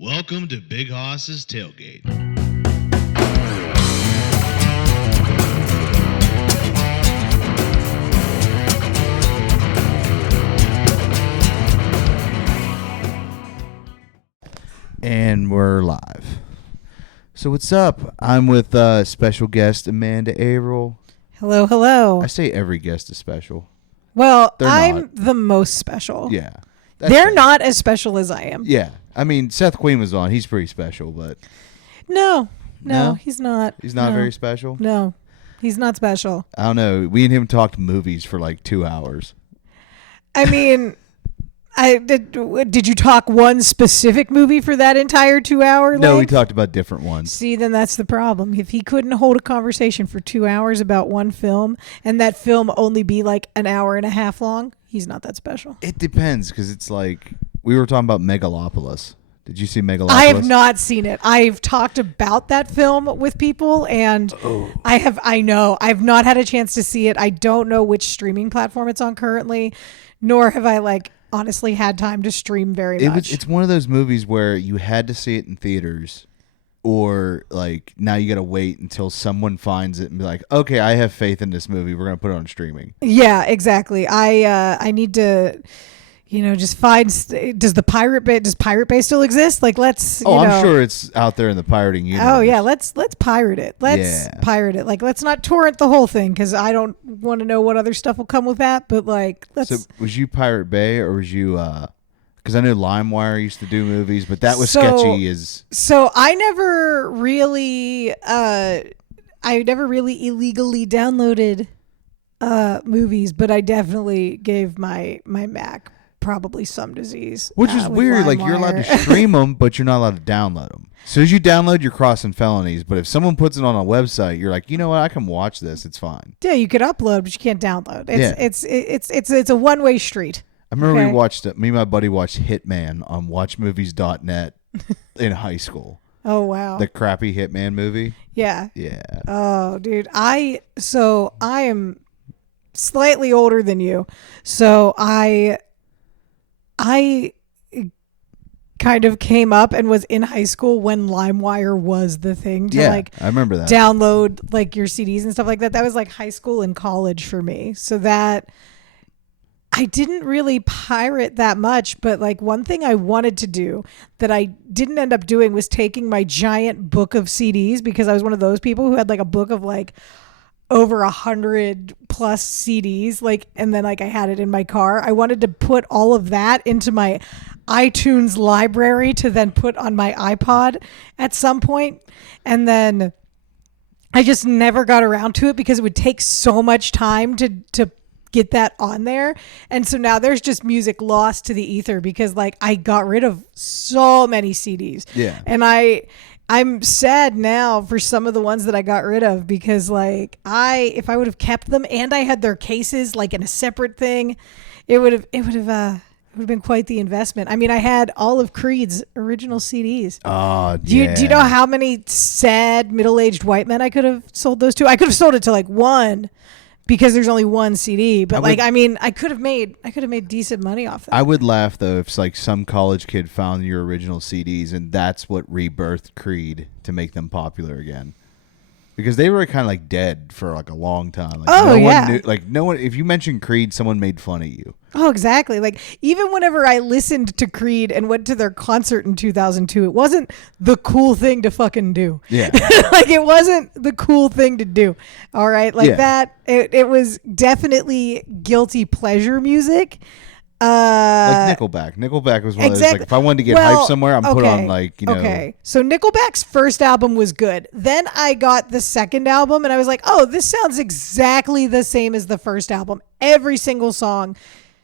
Welcome to Big Hoss's Tailgate. And we're live. So what's up? I'm with special guest Amanda Averell. Hello, hello. I say every guest is special. Well, They're I'm not. the most special. Yeah. They're not as special as I am. Yeah. I mean, Seth Queen was on. He's pretty special, but... No, No? he's not. He's not very special? No, he's not special. I don't know. We and him talked movies for like 2 hours. I mean... Did you talk one specific movie for that entire 2 hour? No, we length? talked about different ones. See, then that's the problem. If he couldn't hold a conversation for 2 hours about one film, and that film only be like an hour and a half long, he's not that special. It depends, because it's like... We were talking about Megalopolis. Did you see Megalopolis? I have not seen it. I've talked about that film with people, and I know I've not had a chance to see it. I don't know which streaming platform it's on currently, nor have I honestly had time to stream very much. It's one of those movies where you had to see it in theaters, or now you got to wait until someone finds it and be like, okay, I have faith in this movie. We're gonna put it on streaming. Yeah, exactly. I need to. Just find. Does Pirate Bay still exist? Let's. I'm sure it's out there in the pirating universe. Oh yeah, let's pirate it. Pirate it. Let's not torrent the whole thing, because I don't want to know what other stuff will come with that. But let's. So was you Pirate Bay, or was you? Because I know LimeWire used to do movies, but that was sketchy. So I never really illegally downloaded movies, but I definitely gave my Mac probably some disease, which is weird. You're allowed to stream them, but you're not allowed to download them. As soon as you download, you're crossing felonies. But if someone puts it on a website, you're like, you know what, I can watch this. It's fine. Yeah, you could upload, but you can't download. It's a one-way street. I remember we watched it. Me and my buddy watched Hitman on WatchMovies.net in high school. Oh wow, the crappy Hitman movie. Yeah. Yeah. Oh, dude, I am slightly older than you, so I kind of came up and was in high school when LimeWire was the thing to I remember that. Download your CDs and stuff like that. That was high school and college for me. So that I didn't really pirate that much, but one thing I wanted to do that I didn't end up doing was taking my giant book of CDs, because I was one of those people who had a book of over 100 plus CDs, and then I had it in my car. I wanted to put all of that into my iTunes library to then put on my iPod at some point, and then I just never got around to it because it would take so much time to get that on there. And so now there's just music lost to the ether, because I got rid of so many CDs. Yeah. And I'm sad now for some of the ones that I got rid of, because if I would have kept them and I had their cases in a separate thing, it would have been quite the investment. I mean, I had all of Creed's original CDs. Oh, do you know how many sad middle-aged white men I could have sold those to? I could have sold it to one, because there's only one CD, but I could have made decent money off that. I would laugh though if some college kid found your original CDs and that's what rebirthed Creed to make them popular again, because they were kind of dead for a long time. No one knew, no one. If you mentioned Creed, someone made fun of you. Oh, exactly. Even whenever I listened to Creed and went to their concert in 2002, it wasn't the cool thing to fucking do. Yeah. It wasn't the cool thing to do. All right. That, it was definitely guilty pleasure music. Nickelback. Nickelback was one of those, if I wanted to get hyped somewhere, I'm put on Okay. So Nickelback's first album was good. Then I got the second album and I was like, oh, this sounds exactly the same as the first album. Every single song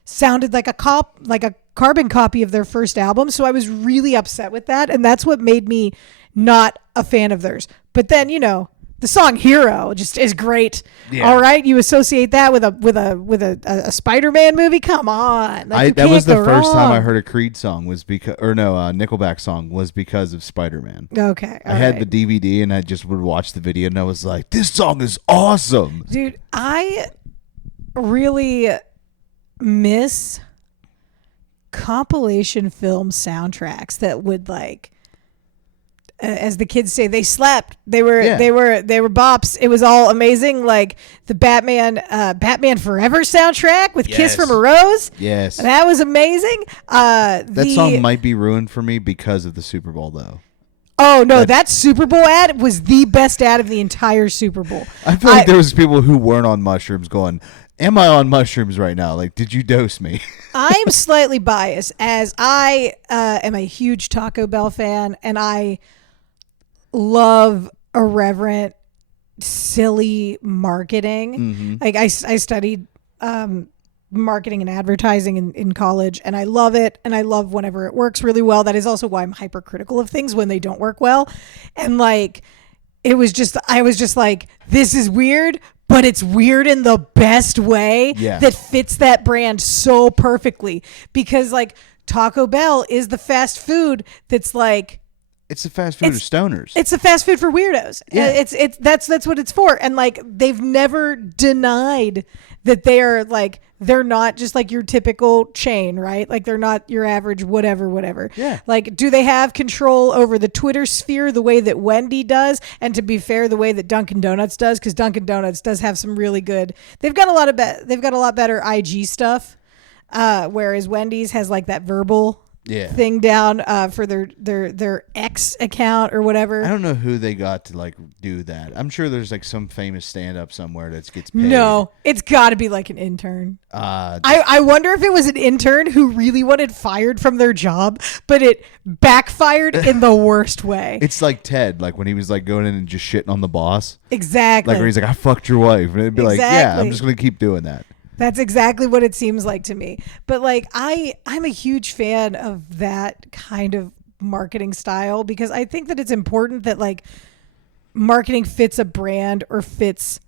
sounded like a carbon copy of their first album. So I was really upset with that. And that's what made me not a fan of theirs. But then, the song "Hero" just is great. Yeah. All right, you associate that with a Spider-Man movie? Come on, that was the first time I heard a Creed song Nickelback song was because of Spider-Man. Okay, I had the DVD and I just would watch the video and I was like, this song is awesome, dude. I really miss compilation film soundtracks that would as the kids say, they slept. They were bops. It was all amazing. Like the Batman Forever soundtrack with Kiss from a Rose. Yes. That was amazing. That song might be ruined for me because of the Super Bowl, though. Oh, no, that Super Bowl ad was the best ad of the entire Super Bowl. I feel like there was people who weren't on mushrooms going, am I on mushrooms right now? Like, did you dose me? I'm slightly biased as I am a huge Taco Bell fan, and I love irreverent, silly marketing. Mm-hmm. Like I studied marketing and advertising in college, and I love it, and I love whenever it works really well. That is also why I'm hypercritical of things when they don't work well. And like I was just like, this is weird, but it's weird in the best way that fits that brand so perfectly, because like Taco Bell is the fast food that's like, it's a fast food of stoners. It's a fast food for weirdos. Yeah. That's what it's for. And like they've never denied that they are like, they're not just like your typical chain, right? Like they're not your average whatever. Yeah. Like, do they have control over the Twitter sphere the way that Wendy does? And to be fair, the way that Dunkin' Donuts does, because Dunkin' Donuts does have some really good. They've got a lot better IG stuff, whereas Wendy's has like that verbal thing down for their X account or whatever. I don't know who they got to like do that. I'm sure there's like some famous stand-up somewhere that gets paid. No, it's got to be like an intern. I wonder if it was an intern who really wanted fired from their job, but it backfired in the worst way. It's like Ted, like when he was like going in and just shitting on the boss. Exactly. Like when he's like, I fucked your wife. And it'd be like, yeah, I'm just going to keep doing that. That's exactly what it seems like to me. But like I'm a huge fan of that kind of marketing style, because I think that it's important that like marketing fits a brand, or fits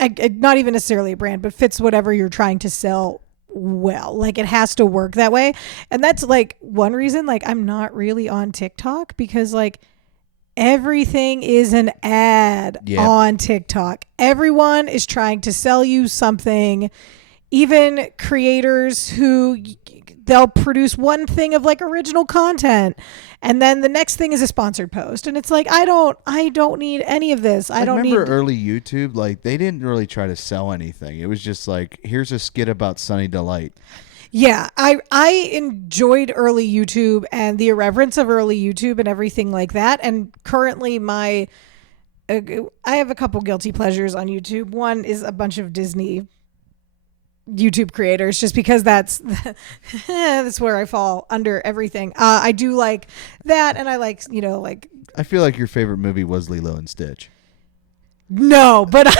not even necessarily a brand, but fits whatever you're trying to sell well. Like it has to work that way. And that's like one reason like I'm not really on TikTok, because like everything is an ad on TikTok. Everyone is trying to sell you something. Even creators who they'll produce one thing of like original content, and then the next thing is a sponsored post, and it's like I don't need any of this. I remember early YouTube, like they didn't really try to sell anything. It was just like, here's a skit about Sunny Delight. Yeah, I enjoyed early YouTube and the irreverence of early YouTube and everything like that. And currently I have a couple guilty pleasures on YouTube. One is a bunch of Disney YouTube creators, just because that's where I fall under everything. I do like that, and I like, like... I feel like your favorite movie was Lilo and Stitch. No, but...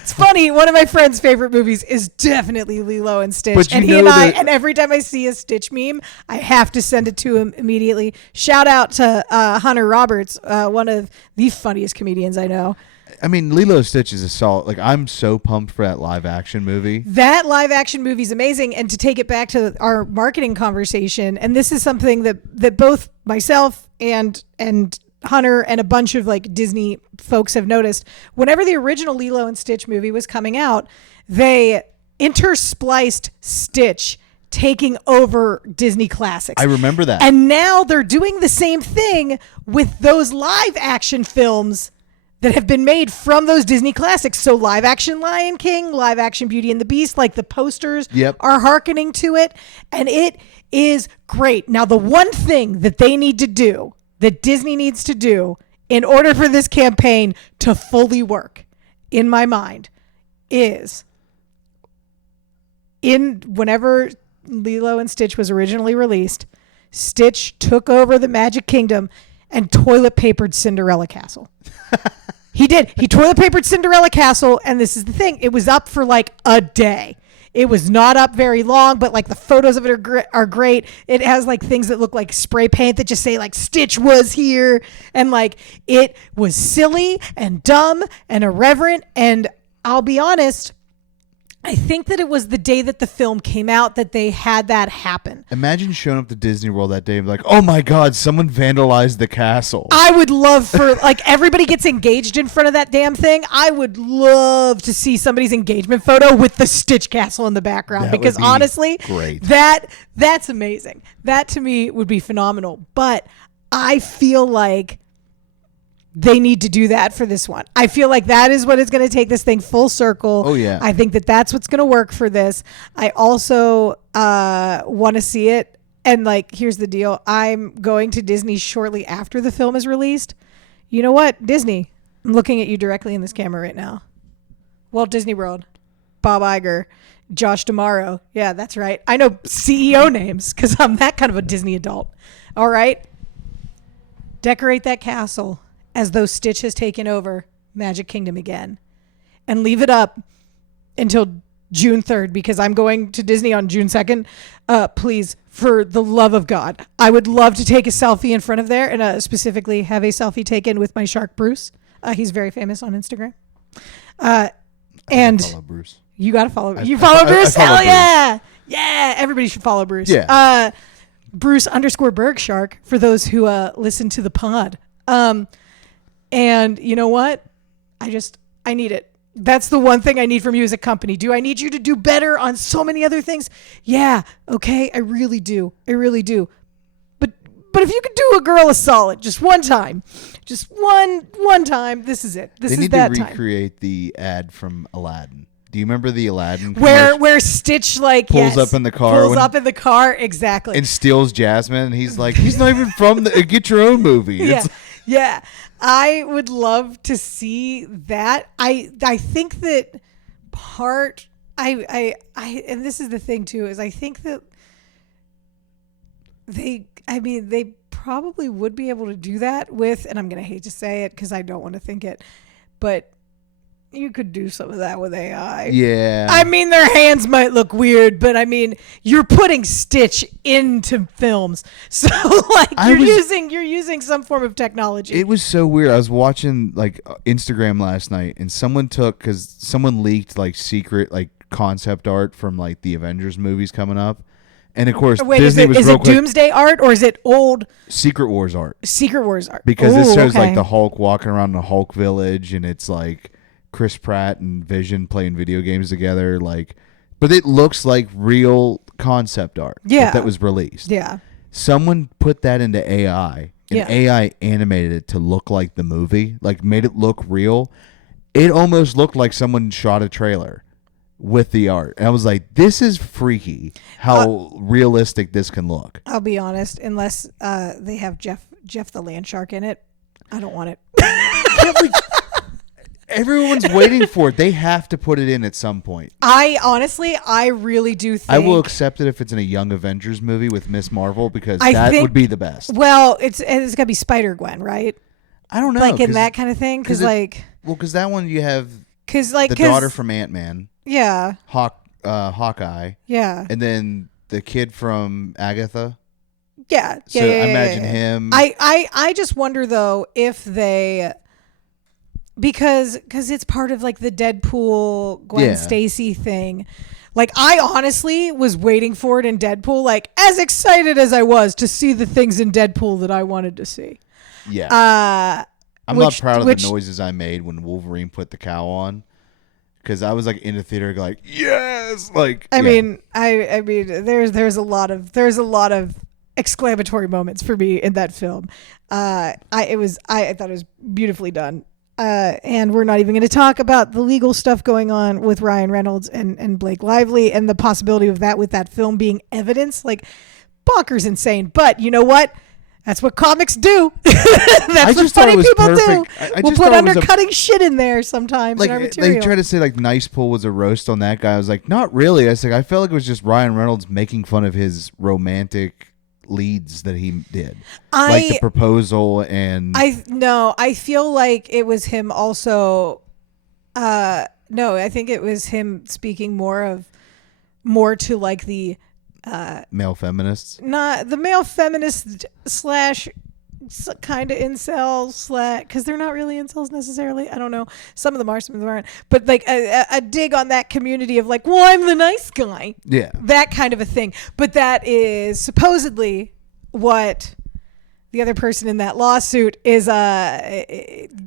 It's funny. One of my friend's favorite movies is definitely Lilo and Stitch, and and every time I see a Stitch meme, I have to send it to him immediately. Shout out to Hunter Roberts, one of the funniest comedians I know. I mean, Lilo and Stitch is a solid. Like, I'm so pumped for that live action movie. That live action movie is amazing. And to take it back to our marketing conversation, and this is something that both myself and Hunter and a bunch of like Disney folks have noticed. Whenever the original Lilo and Stitch movie was coming out, they interspliced Stitch taking over Disney classics. I remember that. And now they're doing the same thing with those live action films that have been made from those Disney classics. So live action Lion King, live action Beauty and the Beast, like the posters are hearkening to it. And it is great. Now, the one thing that they need to do, that Disney needs to do in order for this campaign to fully work, in my mind, is whenever Lilo and Stitch was originally released, Stitch took over the Magic Kingdom and toilet papered Cinderella Castle. He did. He toilet papered Cinderella Castle, and this is the thing. It was up for like a day. It was not up very long, but like the photos of it are great. It has like things that look like spray paint that just say like Stitch was here. And like it was silly and dumb and irreverent. And I'll be honest, I think that it was the day that the film came out that they had that happen. Imagine showing up to Disney World that day and be like, oh my God, someone vandalized the castle. I would love for, like, everybody gets engaged in front of that damn thing. I would love to see somebody's engagement photo with the Stitch Castle in the background, That because would be honestly, great. that's amazing. That to me would be phenomenal. But I feel like they need to do that for this one. I feel like that is what is going to take this thing full circle. Oh, yeah. I think that that's what's going to work for this. I also want to see it. And like, here's the deal. I'm going to Disney shortly after the film is released. You know what? Disney, I'm looking at you directly in this camera right now. Walt Disney World, Bob Iger, Josh D'Amaro. Yeah, that's right. I know CEO names because I'm that kind of a Disney adult. All right. Decorate that castle as though Stitch has taken over Magic Kingdom again, and leave it up until June 3rd, because I'm going to Disney on June 2nd. Please, for the love of God, I would love to take a selfie in front of there, and specifically have a selfie taken with my shark Bruce. He's very famous on Instagram. And follow Bruce. You got to follow. You follow Bruce? I follow Hell yeah. Yeah. Everybody should follow Bruce. Yeah. Bruce_Berg Shark for those who listen to the pod. And you know what? I need it. That's the one thing I need from you as a company. Do I need you to do better on so many other things? Yeah. Okay. I really do. But if you could do a girl a solid, just one time, just one time, this is it. This they is need that to time. recreate the ad from Aladdin. Do you remember the Aladdin Where Stitch pulls up in the car exactly, and steals Jasmine, and he's like, he's not even from the Get Your Own movie. Yeah. I would love to see that. I think that and this is the thing too, is I think that they probably would be able to do that with, and I'm going to hate to say it because I don't want to think it, but you could do some of that with AI. Yeah. I mean, their hands might look weird, but I mean, you're putting Stitch into films. So like you're using some form of technology. It was so weird. I was watching like Instagram last night, and someone leaked like secret like concept art from like the Avengers movies coming up. And of course, wait, Disney is it Doomsday art or is it old Secret Wars art? Secret Wars art. Because this shows like the Hulk walking around the Hulk village, and it's like Chris Pratt and Vision playing video games together, like, but it looks like real concept art. Yeah, that was released. Yeah, someone put that into AI, and AI animated it to look like the movie, like made it look real. It almost looked like someone shot a trailer with the art, and I was like, "This is freaky. How realistic this can look." I'll be honest, unless they have Jeff the Land Shark in it, I don't want it. Everyone's waiting for it. They have to put it in at some point. I really do think I will accept it if it's in a Young Avengers movie with Miss Marvel, because that would be the best. Well, it's got to be Spider-Gwen, right? I don't know. Like in that kind of thing, because that one you have the daughter from Ant-Man. Yeah. Hawkeye. Yeah. And then the kid from Agatha. Yeah. So I imagine him. I just wonder though if they, because it's part of like the Deadpool Gwen Stacy thing. Like I honestly was waiting for it in Deadpool, like as excited as I was to see the things in Deadpool that I wanted to see. Yeah. I'm not proud of the noises I made when Wolverine put the cowl on. Because I was like in the theater, like yes, like I mean, there's a lot of exclamatory moments for me in that film. I thought it was beautifully done. And we're not even going to talk about the legal stuff going on with Ryan Reynolds and Blake Lively and the possibility of that with that film being evidence, like bonkers insane. But you know what? That's what comics do. That's what funny people do. We'll put undercutting shit in there sometimes in our material. They try to say like Nice Pool was a roast on that guy. I was like, not really. I was like, I felt like it was just Ryan Reynolds making fun of his romantic leads that he did, like the proposal and. I feel like it was him also. No, I think it was him speaking more to like the. Male feminists, not the male feminist / kind of incel because they're not really incels necessarily. I don't know. Some of them are, some of them aren't. But like a dig on that community of like, well, I'm the nice guy. Yeah. That kind of a thing. But that is supposedly what the other person in that lawsuit is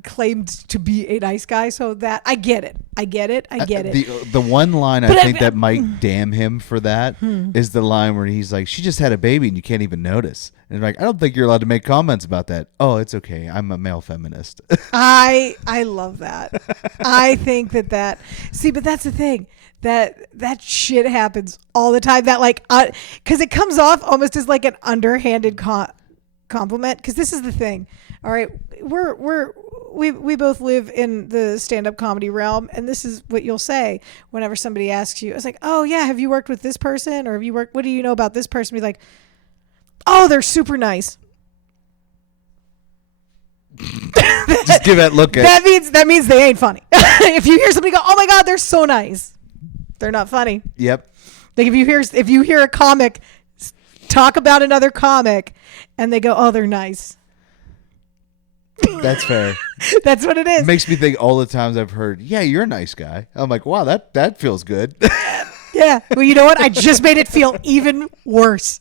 claimed to be a nice guy. So that I get it. The one line I think that might damn him for that is the line where he's like, she just had a baby and you can't even notice. And like, I don't think you're allowed to make comments about that. Oh, it's okay. I'm a male feminist. I love that. I think that see, but that's the thing. That shit happens all the time. That like, because it comes off almost as like an underhanded compliment. Because this is the thing. All right, we both live in the stand-up comedy realm, and this is what you'll say whenever somebody asks you. It's like, oh yeah, have you worked with this person, or have you worked? What do you know about this person? Be like, oh, they're super nice. Just give that look at that means they ain't funny. If you hear somebody go, oh my god, they're so nice, they're not funny. Yep. Like if you hear a comic talk about another comic and they go, oh, they're nice. That's fair. That's what it is. It makes me think all the times I've heard, yeah, you're a nice guy. I'm like, wow, that feels good. Yeah. Well, you know what? I just made it feel even worse.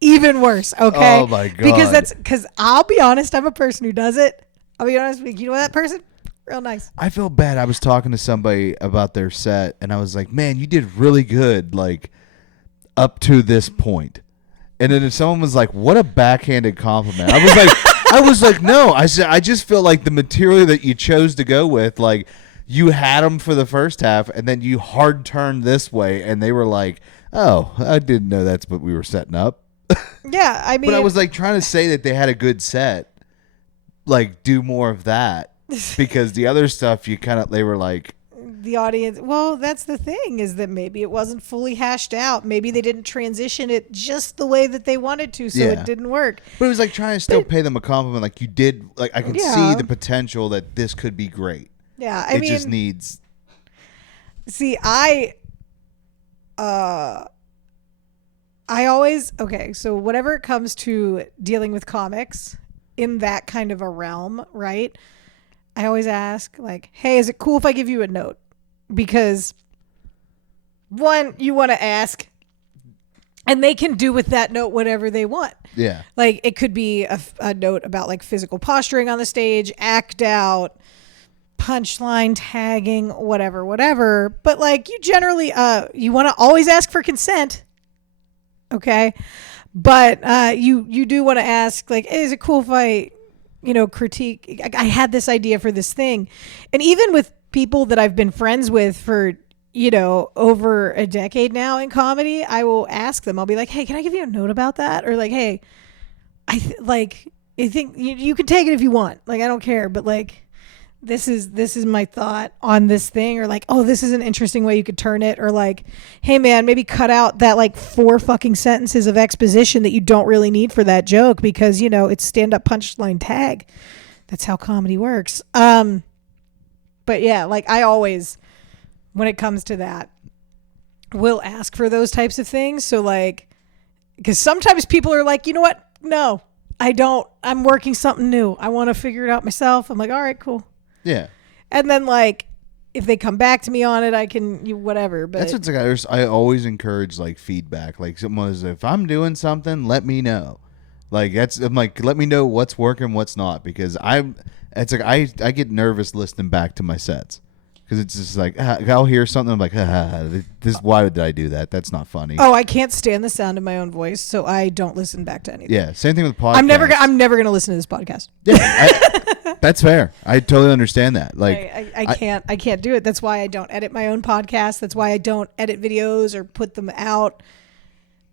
Even worse. Okay. Oh my God. Because I'll be honest, I'm a person who does it. I'll be honest with you. You know that person? Real nice. I feel bad. I was talking to somebody about their set and I was like, man, you did really good. Like up to this point. And then if someone was like, what a backhanded compliment. I was like, no, I said, I just feel like the material that you chose to go with, like you had them for the first half and then you hard turned this way. And they were like, oh, I didn't know that's what we were setting up. Yeah. I mean, but I was like trying to say that they had a good set, like do more of that because the other stuff they were like, the audience, well, that's the thing is that maybe it wasn't fully hashed out. Maybe they didn't transition it just the way that they wanted to, so it didn't work. But it was like trying to still pay them a compliment, like you did. Like I can see the potential that this could be great. Yeah, I mean, it just needs. See, I always so whenever it comes to dealing with comics in that kind of a realm, right? I always ask, like, hey, is it cool if I give you a note? Because, one, you want to ask, and they can do with that note whatever they want. Yeah. Like, it could be a note about, like, physical posturing on the stage, act out, punchline, tagging, whatever. But, like, you generally, you want to always ask for consent. Okay? But you do want to ask, like, hey, is it cool if I critique? I had this idea for this thing. And even with people that I've been friends with for, over a decade now in comedy, I will ask them, I'll be like, hey, can I give you a note about that? Or like, hey, I think you can take it if you want. Like, I don't care. But like, this is my thought on this thing. Or like, oh, this is an interesting way you could turn it. Or like, hey man, maybe cut out that like 4 fucking sentences of exposition that you don't really need for that joke because it's stand-up punchline tag. That's how comedy works. But yeah, like I always, when it comes to that, will ask for those types of things. So like, because sometimes people are like, you know what? No, I don't. I'm working something new. I want to figure it out myself. I'm like, all right, cool. Yeah. And then like, if they come back to me on it, I can whatever. But that's what's like. I always encourage like feedback. Like someone is, if I'm doing something, let me know. Like I'm like, let me know what's working, what's not, because it's like I get nervous listening back to my sets because it's just like I'll hear something, I'm like, why did I do that? That's not funny. Oh, I can't stand the sound of my own voice, so I don't listen back to anything. Yeah, same thing with podcasts. I'm never gonna listen to this podcast. Yeah, that's fair. I totally understand that. Like I can't do it. That's why I don't edit my own podcast. That's why I don't edit videos or put them out.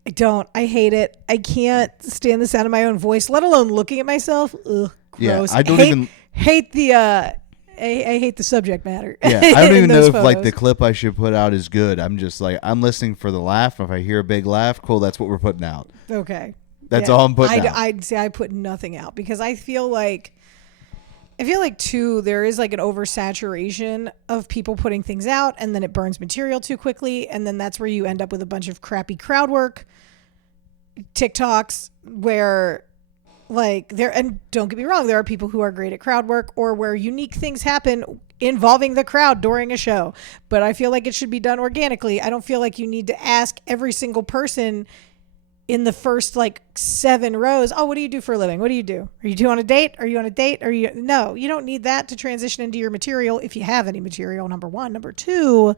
I hate it. I can't stand the sound of my own voice, let alone looking at myself. Ugh, gross. Yeah, I don't hate the I hate the subject matter. Yeah, I don't even know if photos. like the clip I should put out is good. I'm just like, I'm listening for the laugh. If I hear a big laugh, cool, that's what we're putting out. Okay. That's all I'm putting out. I'd say I put nothing out because I feel like too, there is like an oversaturation of people putting things out and then it burns material too quickly. And then that's where you end up with a bunch of crappy crowd work, TikToks where Like there, and don't get me wrong, there are people who are great at crowd work or where unique things happen involving the crowd during a show. But I feel like it should be done organically. I don't feel like you need to ask every single person in the first like 7 rows, oh, what do you do for a living? What do you do? Are you on a date? Are you on a date? No, you don't need that to transition into your material if you have any material, number one. Number two,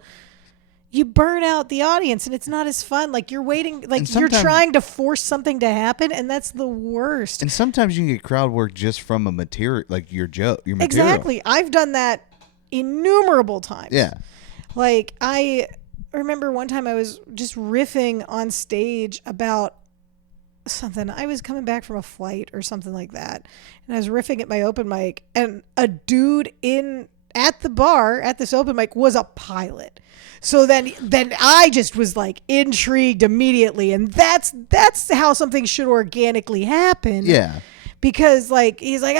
you burn out the audience and it's not as fun. Like you're waiting, like you're trying to force something to happen, and that's the worst. And sometimes you can get crowd work just from a material, like your material. Exactly. I've done that innumerable times. Yeah. Like I remember one time I was just riffing on stage about something. I was coming back from a flight or something like that, and I was riffing at my open mic, and a dude at the bar at this open mic was a pilot. So then I just was like intrigued immediately, and that's how something should organically happen. Yeah. Because like he's like,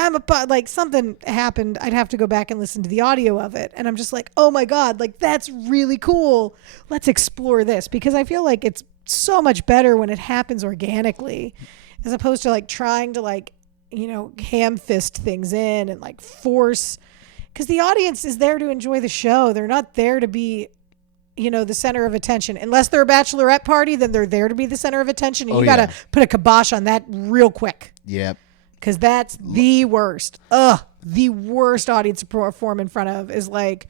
like something happened. I'd have to go back and listen to the audio of it, and I'm just like, oh my god, like that's really cool. Let's explore this, because I feel like it's so much better when it happens organically, as opposed to like trying to like, ham fist things in and like force. Because the audience is there to enjoy the show. They're not there to be, the center of attention. Unless they're a bachelorette party, then they're there to be the center of attention. And you got to put a kibosh on that real quick. Yep. Because that's the worst. The worst audience to perform in front of is like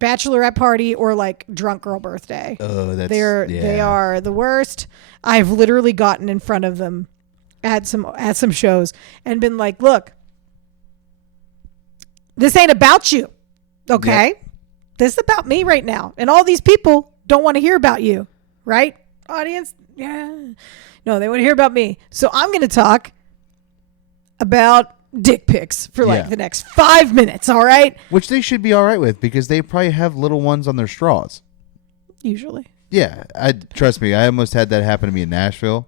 bachelorette party or like drunk girl birthday. Oh, they are the worst. I've literally gotten in front of them at some shows and been like, look, this ain't about you. Okay? Yep. This is about me right now. And all these people don't want to hear about you. Right? Audience? Yeah. No, they want to hear about me. So I'm going to talk about dick pics for like the next 5 minutes. All right? Which they should be all right with, because they probably have little ones on their straws. Usually. Yeah. Trust me, I almost had that happen to me in Nashville.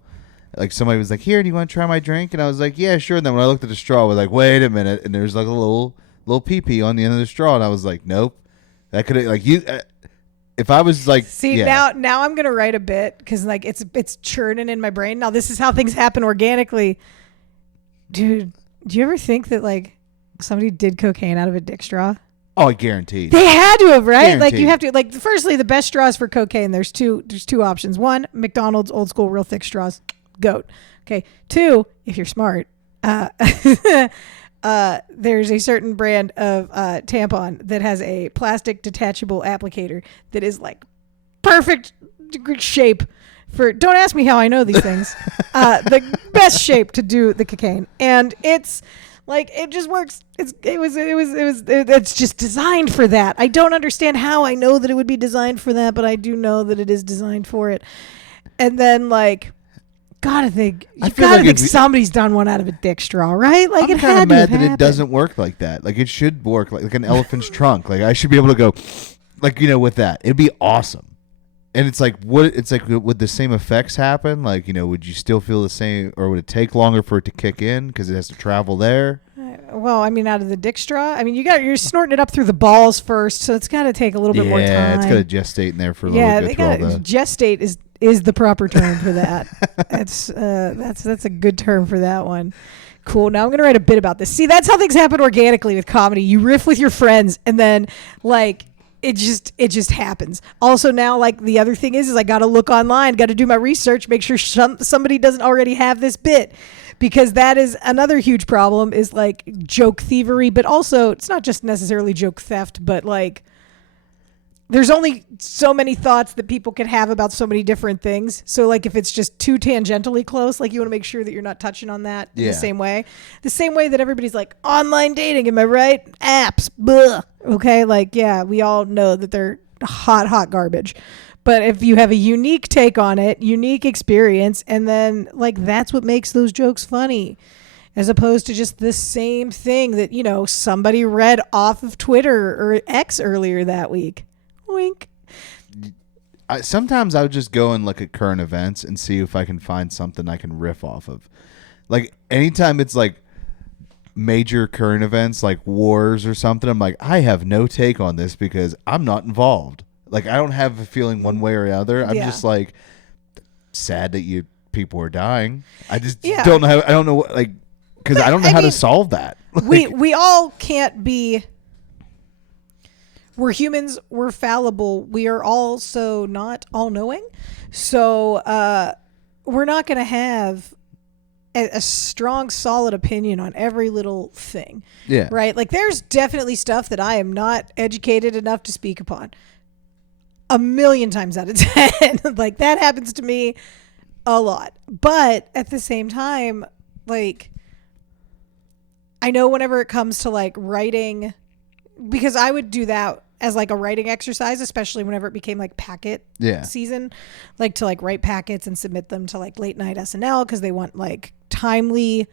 Like somebody was like, here, do you want to try my drink? And I was like, yeah, sure. And then when I looked at the straw, I was like, wait a minute. And there's like a little pee-pee on the end of the straw. And I was like, nope. That could have, like, you... if I was like... See, now I'm going to write a bit, because like it's churning in my brain. Now, this is how things happen organically. Dude, do you ever think that like somebody did cocaine out of a dick straw? Oh, I guarantee. They had to have, right? Guaranteed. Like you have to, like, firstly, the best straws for cocaine, there's two options. One, McDonald's old school real thick straws. Goat. Okay. 2, if you're smart, there's a certain brand of tampon that has a plastic detachable applicator that is like perfect shape for, don't ask me how I know these things, the best shape to do the cocaine. And it's like, it just works. It's just designed for that. I don't understand how I know that it would be designed for that, but I do know that it is designed for it. And then like, gotta think somebody's done one out of a dick straw, right? Like, I'm kind of mad that it doesn't work like that. Like, it should work like an elephant's trunk. Like, I should be able to go, like, with that. It'd be awesome. And it's like, would the same effects happen? Like, would you still feel the same, or would it take longer for it to kick in because it has to travel there? Well, I mean, out of the dick straw. I mean, you're snorting it up through the balls first, so it's got to take a little bit more time. Yeah, it's got to gestate in there for a little bit. Yeah, gestate is the proper term for that. That's a good term for that one. Cool. Now I'm going to write a bit about this. See, that's how things happen organically with comedy. You riff with your friends, and then like it just happens. Also, now, like, the other thing is I got to look online, got to do my research, make sure somebody doesn't already have this bit, because that is another huge problem, is like joke thievery. But also, it's not just necessarily joke theft, but like, there's only so many thoughts that people can have about so many different things. So like, if it's just too tangentially close, like, you want to make sure that you're not touching on that in the same way. The same way that everybody's like, online dating, am I right? Apps, blah. Okay, like, yeah, we all know that they're hot garbage. But if you have a unique take on it, unique experience, and then like, that's what makes those jokes funny, as opposed to just the same thing that, somebody read off of Twitter or X earlier that week. Wink. Sometimes I would just go and look at current events and see if I can find something I can riff off of. Like, anytime it's like major current events, like wars or something, I'm like, I have no take on this because I'm not involved. Like, I don't have a feeling one way or the other. I'm just like, sad that you people are dying. I just Yeah. don't know. I don't know what, like, because I don't know how to solve that. We all can't be. We're humans. We're fallible. We are also not all knowing. So we're not going to have a strong, solid opinion on every little thing. Yeah. Right. Like there's definitely stuff that I am not educated enough to speak upon. 1,000,000 times out of 10. Like that happens to me a lot. But at the same time, like I know whenever it comes to like writing, because I would do that as like a writing exercise, especially whenever it became like packet season, like to like write packets and submit them to like late night SNL because they want timely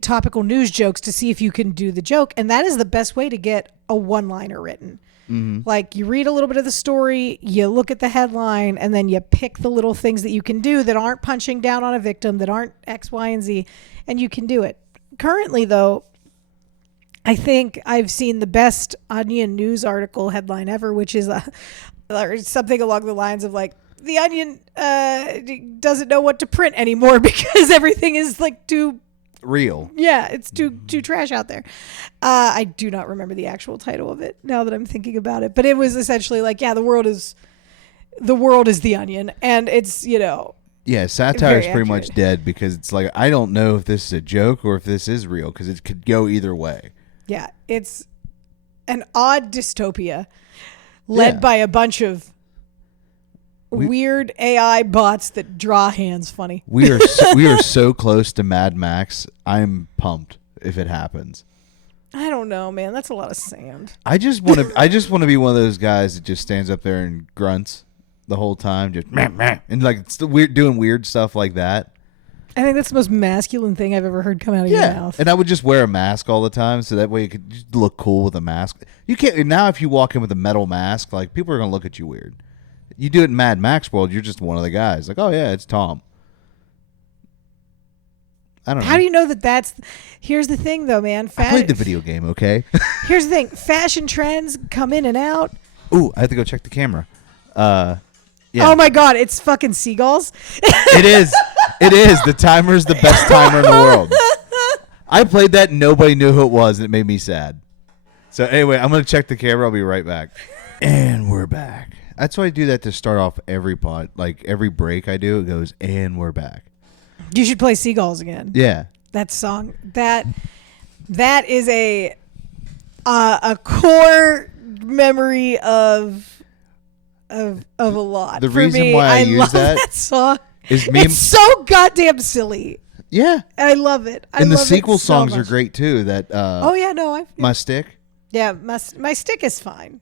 topical news jokes to see if you can do the joke. And that is the best way to get a one-liner written. Mm-hmm. Like you read a little bit of the story, you look at the headline, and then you pick the little things that you can do that aren't punching down on a victim, that aren't X, Y, and Z, and you can do it. Currently, though, I think I've seen the best Onion news article headline ever, which is something along the lines of like, the Onion doesn't know what to print anymore because everything is like too real. Yeah, it's too trash out there. I do not remember the actual title of it now that I'm thinking about it, but it was essentially like, yeah, the world is the Onion, and it's, yeah, satire is pretty much dead because it's like, I don't know if this is a joke or if this is real because it could go either way. Yeah, it's an odd dystopia led by a bunch of weird AI bots that draw hands funny. We are so close to Mad Max. I'm pumped if it happens. I don't know, man. That's a lot of sand. I just want to be one of those guys that just stands up there and grunts the whole time, just meh, meh, and like it's doing weird stuff like that. I think that's the most masculine thing I've ever heard come out of your mouth. And I would just wear a mask all the time, so that way you could just look cool with a mask. You can't now if you walk in with a metal mask, like people are gonna look at you weird. You do it in Mad Max world, you're just one of the guys. Like, oh yeah, it's Tom. I don't know. How do you know that that's... Here's the thing, though, man. I played the video game, okay? Here's the thing. Fashion trends come in and out. Ooh, I have to go check the camera. Yeah. Oh, my God. It's fucking seagulls. It is. It is. The timer's the best timer in the world. I played that and nobody knew who it was, and it made me sad. So anyway, I'm going to check the camera. I'll be right back. And we're back. That's why I do that to start off every pod. Like every break I do, it goes, and we're back. You should play Seagulls again. Yeah. That song. That is a core memory of a lot. The For reason me, why I use love that song is it's so goddamn silly. Yeah. I love it. And the sequel so songs much. are great too. That My Stick. Yeah, my stick is fine.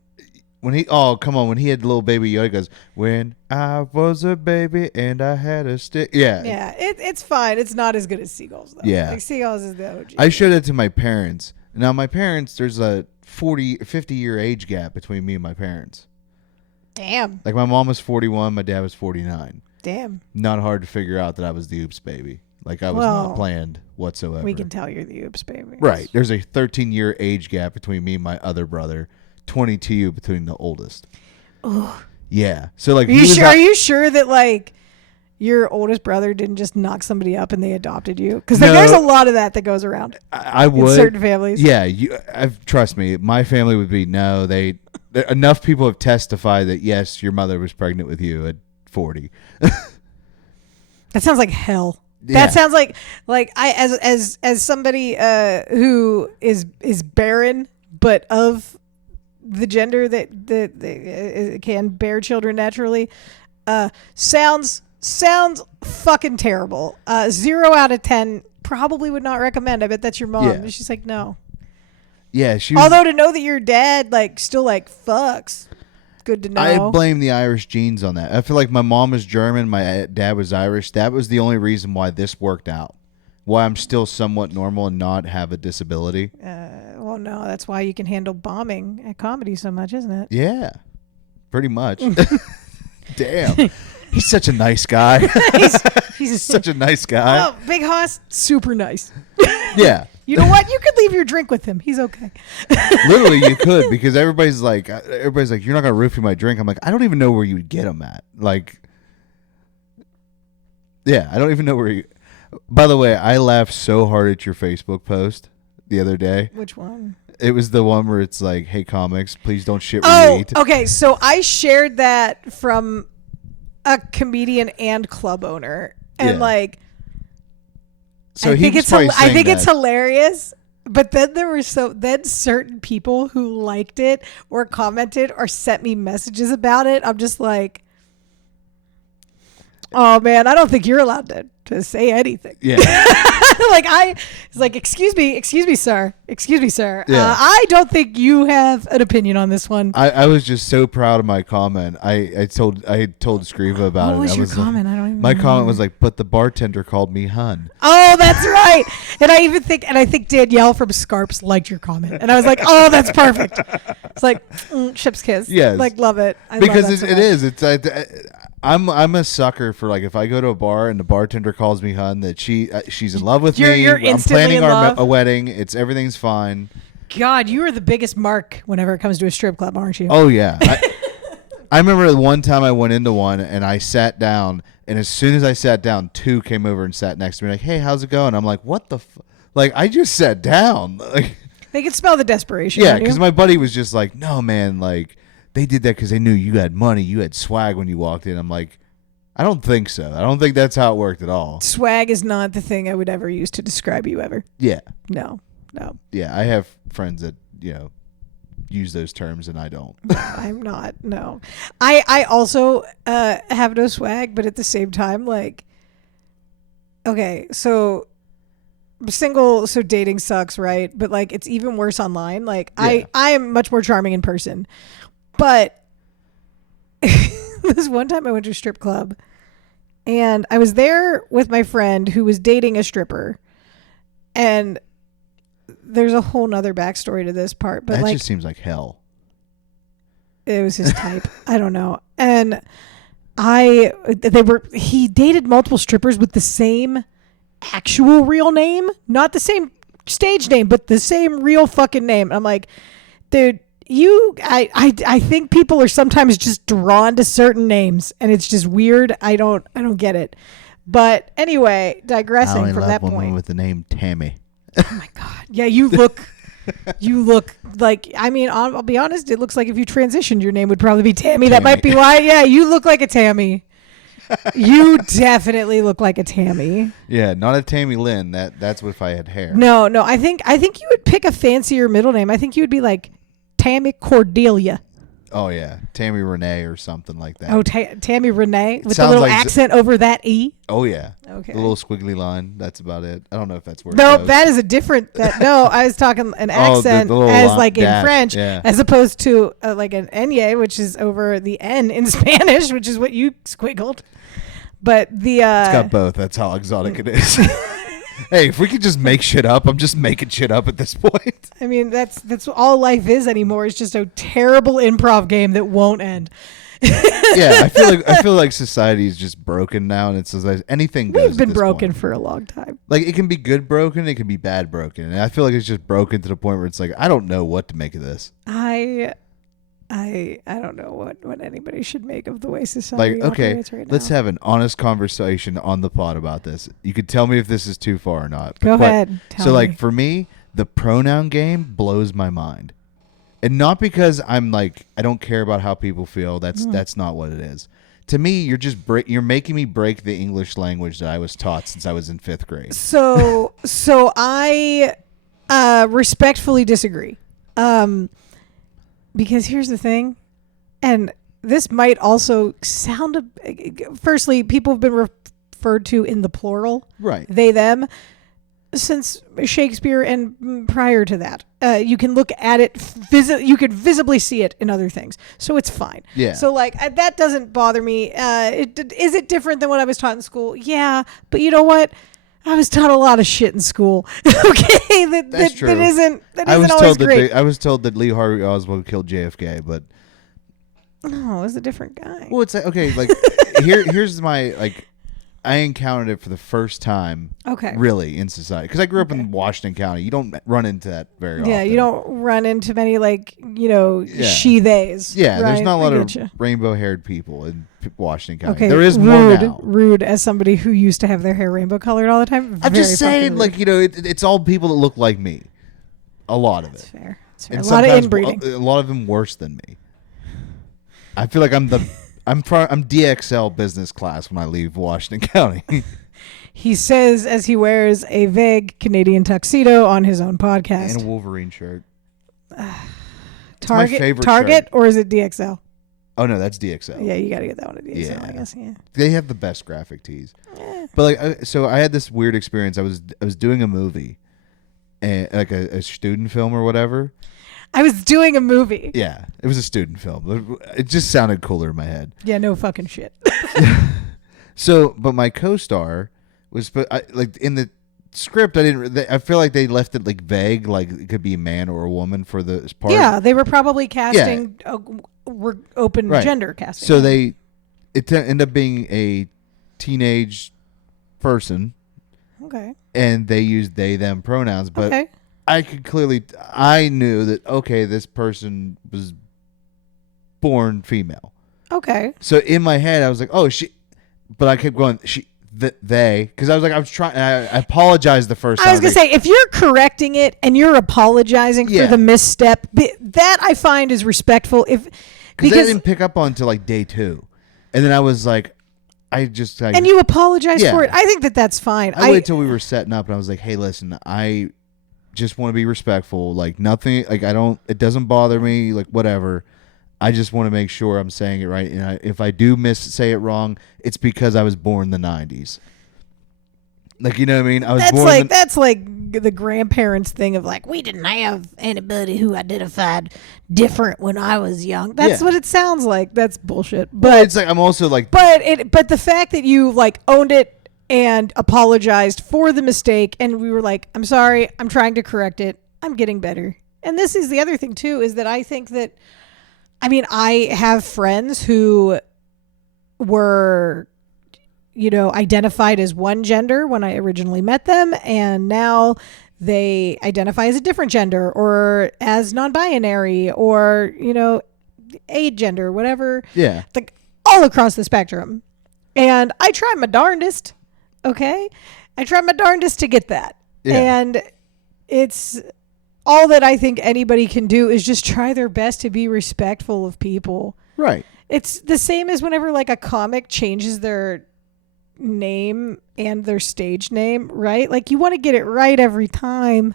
When he had little baby Yoda, he goes, when I was a baby and I had a stick. Yeah. Yeah, it's fine. It's not as good as Seagulls, though. Yeah. Like, Seagulls is the OG. I showed it to my parents. Now, my parents, there's a 50-year age gap between me and my parents. Damn. Like, my mom was 41, my dad was 49. Damn. Not hard to figure out that I was the oops baby. Like, I was not planned whatsoever. We can tell you're the oops baby. Right. There's a 13-year age gap between me and my other brother. 22 between the oldest. Oh. Yeah. So like, are you sure that like your oldest brother didn't just knock somebody up and they adopted you? Because there's a lot of that goes around. I would in certain families. Yeah. Trust me. My family would be no. Enough people have testified that yes, your mother was pregnant with you at 40. That sounds like hell. Yeah. That sounds like I as somebody who is barren but of the gender that can bear children naturally, sounds fucking terrible. 0 out of 10 probably would not recommend. I bet that's your mom. Yeah. She's like, no. Yeah, Although to know that your dad still fucks, good to know. I blame the Irish genes on that. I feel like my mom was German, my dad was Irish. That was the only reason why this worked out. Why I'm still somewhat normal and not have a disability. Well, no, that's why you can handle bombing at comedy so much, isn't it? Yeah, pretty much. Damn, he's such a nice guy. he's such a nice guy. Oh, Big Hoss, super nice. Yeah. You know what? You could leave your drink with him. He's okay. Literally, you could, because everybody's like, you're not gonna roofie my drink. I'm like, I don't even know where you would get them at. Like, Yeah, I don't even know where you. By the way, I laughed so hard at your Facebook post the other day. Which one? It was the one where it's like, "Hey, comics, please don't shit Oh, we eat." okay. So I shared that from a comedian and club owner, and Yeah. like, So I he think was it's probably I think saying it's that. hilarious. But then there were certain people who liked it or commented or sent me messages about it. I'm just like, oh man, I don't think you're allowed to say anything. Yeah. Like it's like, excuse me, sir. Yeah. I don't think you have an opinion on this one. I was just so proud of my comment. I told Scriva about it. What was I your like- comment? I don't even My remember. comment was like, "But the bartender called me hun." Oh, that's right. And I think Danielle from Scarps liked your comment. And I was like, oh, that's perfect. It's like chip's kiss. Yes. Like, love it. I Because love that it so is. much. It's I'm a sucker for like if I go to a bar and the bartender calls me hun, that she's in love with me. You're I'm instantly planning in love. a wedding. Everything's fine. God, you are the biggest mark whenever it comes to a strip club, aren't you? Oh yeah. I remember the one time I went into one and I sat down, and as soon as I sat down, two came over and sat next to me like, "Hey, how's it going?" I'm like, "What the like I just sat down." Like, They could smell the desperation. yeah, don't you? because my buddy was just like, "No, man, like they did that because they knew you had money, you had swag when you walked in." I'm like, I don't think so. I don't think that's how it worked at all. Swag is not the thing I would ever use to describe you ever. Yeah. No. Yeah, I have friends that, use those terms and I don't. I'm not. No. I also have no swag, but at the same time, like, okay, so I'm single, so dating sucks, right? But like, it's even worse online. Like, Yeah. I am much more charming in person, but this one time I went to a strip club, and I was there with my friend who was dating a stripper, and there's a whole nother backstory to this part, but that like, just seems like hell. it was his type. I don't know. And he dated multiple strippers with the same actual real name, not the same stage name, but the same real fucking name. I'm like, dude, I think people are sometimes just drawn to certain names, and it's just weird. I don't get it. But anyway, digressing from that women point. with the name Tammy. Oh my God. Yeah, you look like, I mean, I'll be honest, it looks like if you transitioned, your name would probably be Tammy. That might be why. Yeah, you look like a Tammy. You definitely look like a Tammy. Yeah, not a Tammy Lynn. That's what if I had hair. No, I think you would pick a fancier middle name. I think you would be like Tammy Cordelia. Oh yeah, Tammy Renee or something like that. Oh, Tammy Renee with the sounds little like accent over that E. Oh yeah. Okay. The little squiggly line. That's about it. I don't know if that's where. No, it goes. that is a different. No, I was talking an accent the little as like dash, in French, yeah. as opposed to like an enye, which is over the N in Spanish, which is what you squiggled. But the It's got both. That's how exotic it is. Hey, if we could just make shit up, I'm just making shit up at this point. I mean, that's all life is anymore. It's just a terrible improv game that won't end. Yeah, I feel like society is just broken now, and it's like anything goes. We've been at this broken point. for a long time. Like it can be good broken, it can be bad broken, and I feel like it's just broken to the point where it's like I don't know what to make of this. I don't know what anybody should make of the way society Like, okay, operates right now. let's have an honest conversation on the pod about this. You could tell me if this is too far or not. Go But- ahead. Tell so, me. like, for me, the pronoun game blows my mind. And not because I'm like, I don't care about how people feel. That's not what it is. To me, you're just you're making me break the English language that I was taught since I was in 5th grade. So I respectfully disagree. Because here's the thing, and this might also sound. Firstly, people have been referred to in the plural, Right. they, them, since Shakespeare and prior to that. You can look at it, you could visibly see it in other things, so it's fine. Yeah. So like that doesn't bother me. Is it different than what I was taught in school? Yeah, but you know what? I was taught a lot of shit in school. Okay, That's true. That isn't I was always told great. I was told that Lee Harvey Oswald killed JFK, but No, it was a different guy. well, it's like okay, like here's my like I encountered it for the first time. Okay. Really in society, because I grew up in Washington County. You don't run into that very often. Yeah, you don't run into many she theys. Yeah, right? there's not a lot of Getcha. rainbow-haired people in Washington County. Okay, There is more now. Rude as somebody who used to have their hair rainbow colored all the time. I'm just saying, rude. it's all people that look like me. A lot of That's it. fair. That's fair. And A lot of sometimes inbreeding. A lot of them worse than me. I feel like I'm DXL business class when I leave Washington County. He says as he wears a vague Canadian tuxedo on his own podcast. And a Wolverine shirt. Target, my favorite Target, shirt. or is it DXL? Oh no, that's DXL. Yeah, you got to get that one at DXL. Yeah. I guess. Yeah. They have the best graphic tees. But so I had this weird experience. I was doing a movie, and like a student film or whatever. I was doing a movie. Yeah, it was a student film. It just sounded cooler in my head. Yeah, no fucking shit. So, but my co-star was, like in the script, I feel like they left it like vague, like it could be a man or a woman for this part. Yeah, they were probably casting open Right. gender casting. So it ended up being a teenage person, okay, and they used they them pronouns, but okay. I knew that this person was born female. Okay. So in my head, I was like, oh, but I kept going, they, because I was trying, I apologized the first time. I was going to say, if you're correcting it and you're apologizing for the misstep, that I find is respectful. Because I didn't pick up on until like day 2. And then I was like, and you apologize for it. I think that's fine. I waited till we were setting up, and I was like, hey, listen, I just want to be respectful. Like nothing, like it doesn't bother me, like whatever. I just want to make sure I'm saying it right. And if I do say it wrong, it's because I was born in the 90s. Like, you know what I mean? That's like the grandparents thing of like, we didn't have anybody who identified different when I was young. That's what it sounds like. That's bullshit. But it's like I'm also like, but the fact that you like owned it and apologized for the mistake, and we were like, I'm sorry, I'm trying to correct it, I'm getting better. And this is the other thing too, is that I think that, I mean, I have friends who were, identified as one gender when I originally met them, and now they identify as a different gender or as non-binary or, a gender, whatever. Yeah. Like all across the spectrum. And I try my darndest. Okay. I try my darndest to get that. Yeah. And it's all that I think anybody can do is just try their best to be respectful of people. Right. It's the same as whenever like a comic changes their name and their stage name, right? Like you want to get it right every time.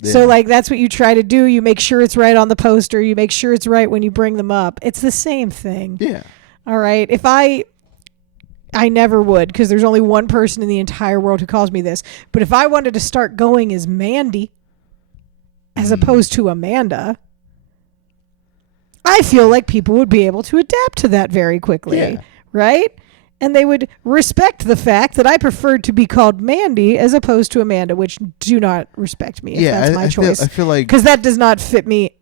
Yeah. So like that's what you try to do. You make sure it's right on the poster. You make sure it's right when you bring them up. It's the same thing. Yeah. All right. If I never would, because there's only one person in the entire world who calls me this. But if I wanted to start going as Mandy as opposed to Amanda, I feel like people would be able to adapt to that very quickly, right? And they would respect the fact that I preferred to be called Mandy as opposed to Amanda, which do not respect me if that's my choice. I feel like... Because that does not fit me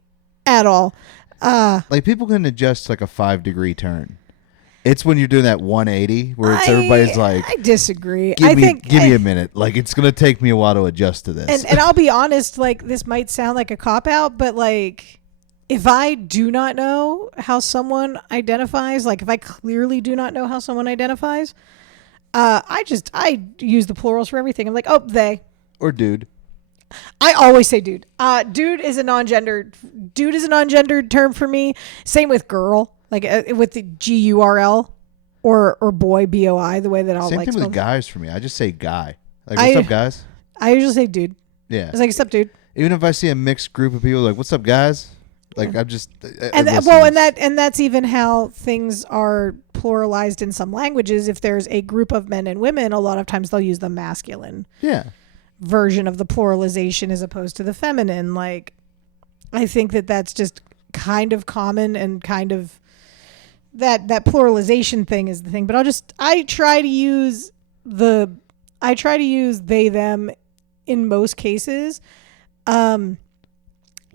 at all. Like people can adjust like a 5-degree turn. It's when you're doing that 180 where everybody's like... I disagree. Give me a minute. Like it's going to take me a while to adjust to this. And I'll be honest, like this might sound like a cop-out, but like... If I do not know how someone identifies, like if I clearly do not know how someone identifies, I use the plurals for everything. I'm like, oh, they. Or dude. I always say dude. Dude is a non-gendered term for me. Same with girl, like with the GURL or boy, BOI, the way that I'll Same like. Same thing with them. guys for me. I just say guy. Like, what's up, guys? I usually say dude. Yeah. It's like, what's up, dude? Even if I see a mixed group of people, like, what's up, guys? Like I'm just and that's even how things are pluralized in some languages. If there's a group of men and women, a lot of times they'll use the masculine version of the pluralization as opposed to the feminine. Like I think that that's just kind of common and kind of that pluralization thing is the thing. But I try to use they them in most cases.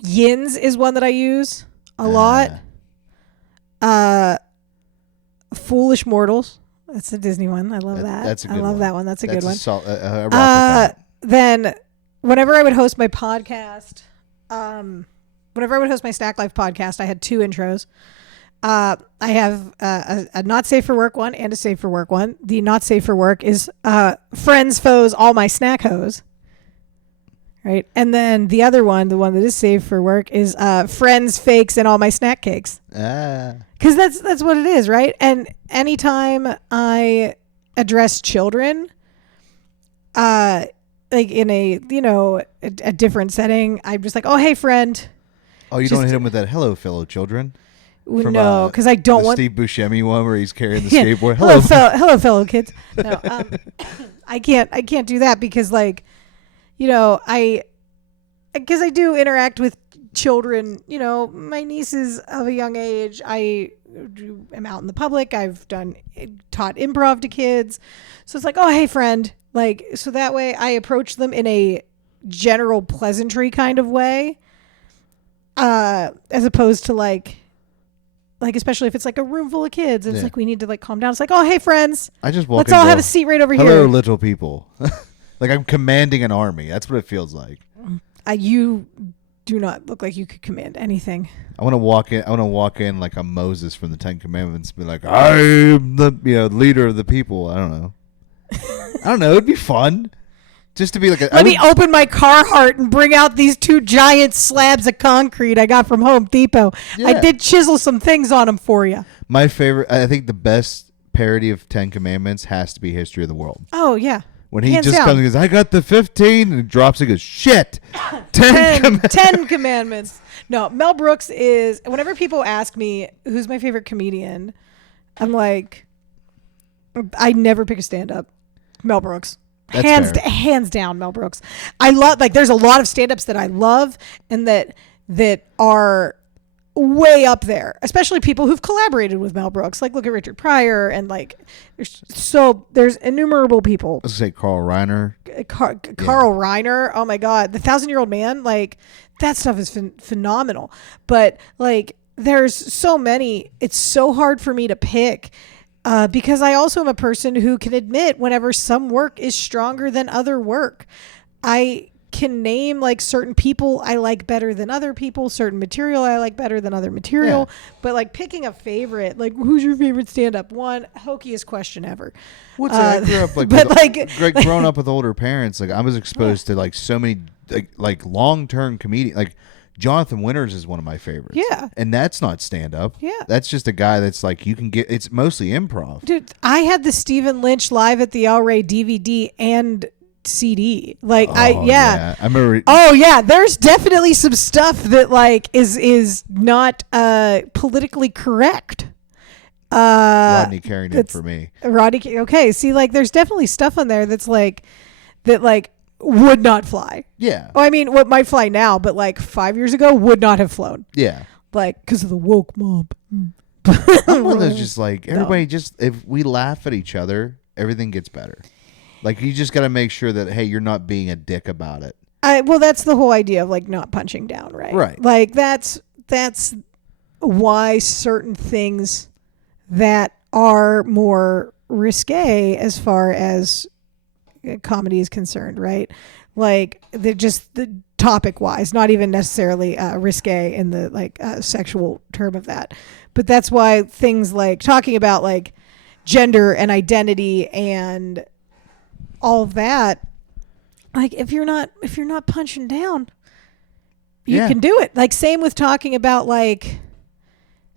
Yins is one that I use a lot. Foolish mortals That's a Disney one. I love that. That's a good I love one. that one. That's a good one. I rock with that. Then whenever I would host my podcast, whenever I would host my Stack Life podcast, I had 2 intros. I have a not safe for work one and a safe for work one. The not safe for work is friends, foes, all my snack hoes. Right. And then the other one, the one that is safe for work, is friends, fakes, and all my snack cakes. Because that's what it is, right? And anytime I address children, like in a a different setting, I'm just like, oh hey friend. Oh, you don't hit him with that hello fellow children. From, no, because I don't want Steve Buscemi one where he's carrying the skateboard. Hello fellow kids. No, I can't do that because I do interact with children, my nieces of a young age. I am out in the public. I've taught improv to kids. So it's like, oh, hey, friend. So that way I approach them in a general pleasantry kind of way, as opposed to especially if it's like a room full of kids and it's like, we need to calm down. It's like, oh, hey, friends. I just walk Let's all have a seat right over here. Hello, little people. Like I'm commanding an army. That's what it feels like. You do not look like you could command anything. I want to walk in like a Moses from the 10 Commandments, and be like, I'm the leader of the people. I don't know. It'd be fun just to be like. Let me open my Carhartt and bring out these 2 giant slabs of concrete I got from Home Depot. Yeah. I did chisel some things on them for you. My favorite. I think the best parody of 10 Commandments has to be History of the World. Oh yeah. When he just comes and goes, I got the 15, and drops it, goes, shit, 10 commandments. No, Mel Brooks is, whenever people ask me who's my favorite comedian, I'm like, I never pick a stand-up. Mel Brooks. Hands down, Mel Brooks. I love, there's a lot of stand-ups that I love and that are way up there, especially people who've collaborated with Mel Brooks. Look at Richard Pryor and there's innumerable people. Let's say Carl Reiner. Carl Reiner. Oh my God. The 1,000-Year-Old Man. That stuff is phenomenal. But there's so many, it's so hard for me to pick because I also am a person who can admit whenever some work is stronger than other work. I can name certain people I like better than other people, certain material I like better than other material, but picking a favorite, who's your favorite stand-up? One hokiest question ever. I grew up growing up with older parents. I was exposed to so many long-term comedians. Jonathan Winters is one of my favorites. Yeah, and that's not stand-up. Yeah, that's just a guy that's you can get. It's mostly improv. Dude, I had the Stephen Lynch Live at the El Rey DVD and CD. I remember. Oh yeah, there's definitely some stuff that is not politically correct. Rodney Carrington for me. Okay, see, there's definitely stuff on there that's that would not fly. Yeah. Oh, I mean, what might fly now, but 5 years ago would not have flown. Yeah. Because of the woke mob. I'm one of those just everybody if we laugh at each other, everything gets better. You just got to make sure that, hey, you're not being a dick about it. Well, that's the whole idea of not punching down, right? Right. That's why certain things that are more risque as far as comedy is concerned, right? They're just the topic wise, not even necessarily risque in the sexual term of that, but that's why things talking about gender and identity and all of that, if you're not punching down, you can do it. Same with talking about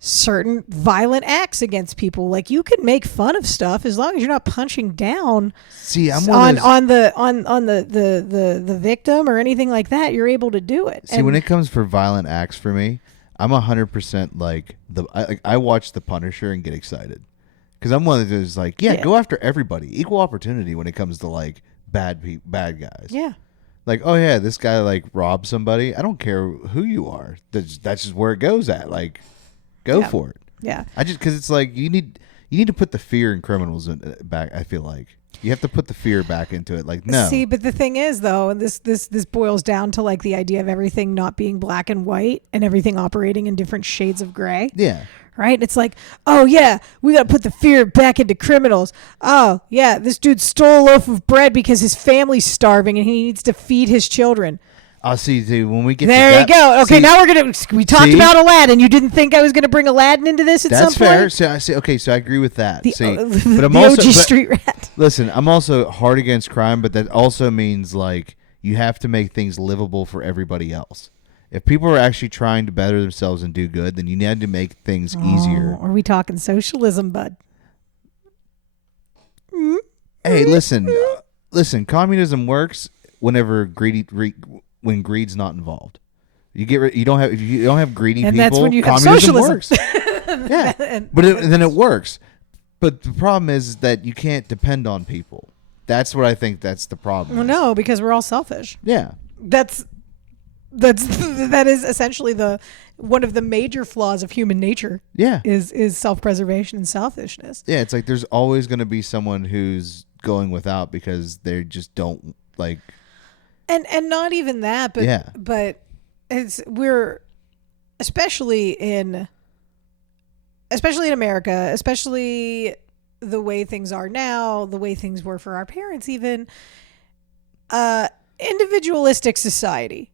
certain violent acts against people. You can make fun of stuff as long as you're not punching down. See, I'm on the victim or anything like that. You're able to do it. See, when it comes for violent acts for me, I'm 100% I watch The Punisher and get excited. Because I'm one of those go after everybody. Equal opportunity when it comes to bad guys. Yeah. Oh yeah, this guy robbed somebody. I don't care who you are. That's just where it goes at. Go for it. Yeah. Because it's you need to put the fear in criminals back. I feel you have to put the fear back into it. No. See, but the thing is though, and this boils down to the idea of everything not being black and white and everything operating in different shades of gray. Yeah. right? It's like, oh yeah, we got to put the fear back into criminals. Oh yeah, this dude stole a loaf of bread because his family's starving and he needs to feed his children. I'll see. When we get there, to you go. Okay, see, now we talked about Aladdin. You didn't think I was going to bring Aladdin into this at some point? That's fair. So I agree with that. But I'm also OG street rat. Listen, I'm also hard against crime, but that also means like you have to make things livable for everybody else. If people are actually trying to better themselves and do good, then you need to make things easier. Are we talking socialism, bud? Hey, listen. Communism works whenever when greed's not involved. You don't have greedy and people. That's when you have communism socialism. Works. Yeah, then it works. But the problem is that you can't depend on people. That's what I think. That's the problem. Well, no, because we're all selfish. Yeah, that is essentially one of the major flaws of human nature. Yeah, is self-preservation and selfishness. Yeah, it's like there's always going to be someone who's going without because they just don't like. And not even that, but yeah. But we're especially in America, especially the way things are now, the way things were for our parents, even individualistic society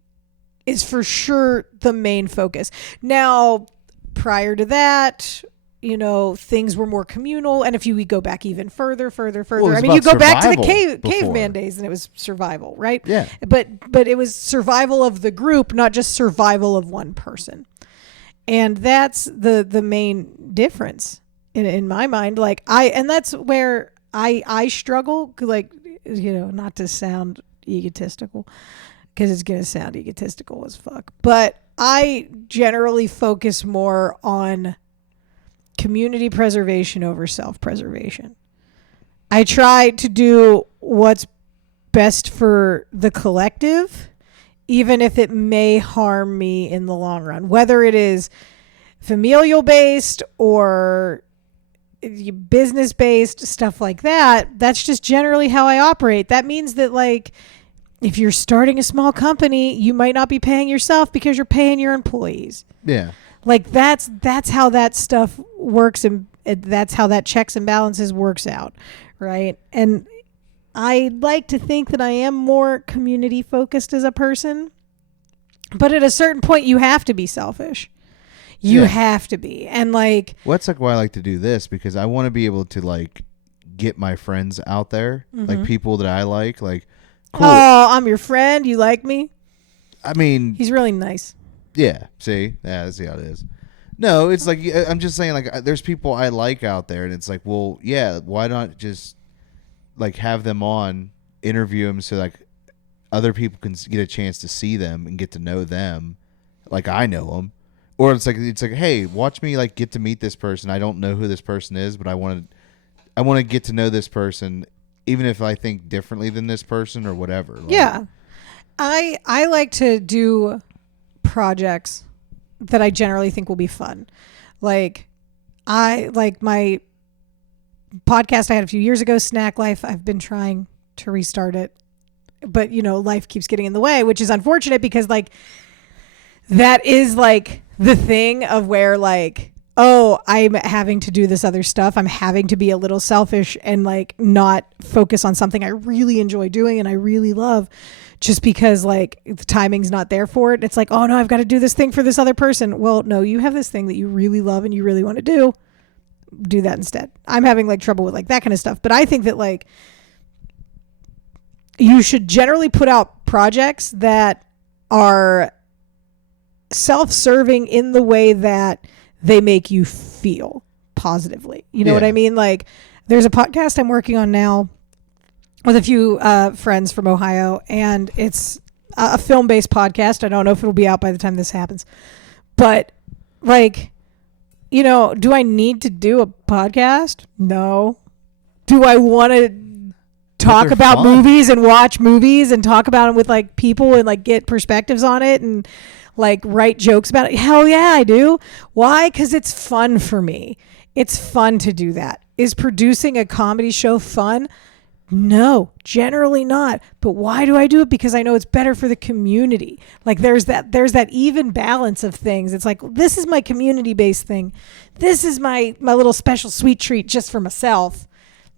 is for sure the main focus. Now, prior to that, things were more communal. And if we go back even further, I mean, you go back to the caveman days and it was survival, right? Yeah. But it was survival of the group, not just survival of one person. And that's the main difference in my mind. Like and that's where I struggle, like, not to sound egotistical, because it's going to sound egotistical as fuck. But I generally focus more on community preservation over self-preservation. I try to do what's best for the collective, even if it may harm me in the long run, whether it is familial based or business based, stuff like that. That's just generally how I operate. That means that, like, if you're starting a small company, you might not be paying yourself because you're paying your employees. Yeah. Like that's how that stuff works, and that's how that checks and balances works out, right? And I like to think that I am more community focused as a person, but at a certain point you have to be selfish. You have to be. And like, that's like why I like to do this, because I want to be able to like get my friends out there, like people that I like cool. Oh, I'm your friend. You like me? I mean, he's really nice. Yeah. See? Yeah, that's how it is. No, it's like, I'm just saying, like, there's people I like out there, and it's like, well, yeah, why not just like have them on, interview them, so like other people can get a chance to see them and get to know them like I know them. Or it's like, hey, watch me like get to meet this person. I don't know who this person is, but I want to get to know this person, even if I think differently than this person or whatever. Like, yeah. I like to do projects that I generally think will be fun. Like, I like my podcast I had a few years ago, Snack Life. I've been trying to restart it, but life keeps getting in the way, which is unfortunate, because like that is like the thing of where like, oh, I'm having to do this other stuff. I'm having to be a little selfish and like not focus on something I really enjoy doing and I really love, just because like the timing's not there for it. It's like, oh no, I've got to do this thing for this other person. Well, no, you have this thing that you really love and you really want to do that instead. I'm having like trouble with like that kind of stuff. But I think that like you should generally put out projects that are self-serving in the way that they make you feel positively. You know what I mean? Like, there's a podcast I'm working on now with a few friends from Ohio, and it's a film-based podcast. I don't know if it'll be out by the time this happens, but like, do I need to do a podcast? No. Do I want to talk about movies and watch movies and talk about them with like people and like get perspectives on it and like write jokes about it? Hell yeah, I do. Why? Because it's fun for me. It's fun to do that. Is producing a comedy show fun? No, generally not. But why do I do it? Because I know it's better for the community. Like there's that even balance of things. It's like, this is my community-based thing. This is my little special sweet treat just for myself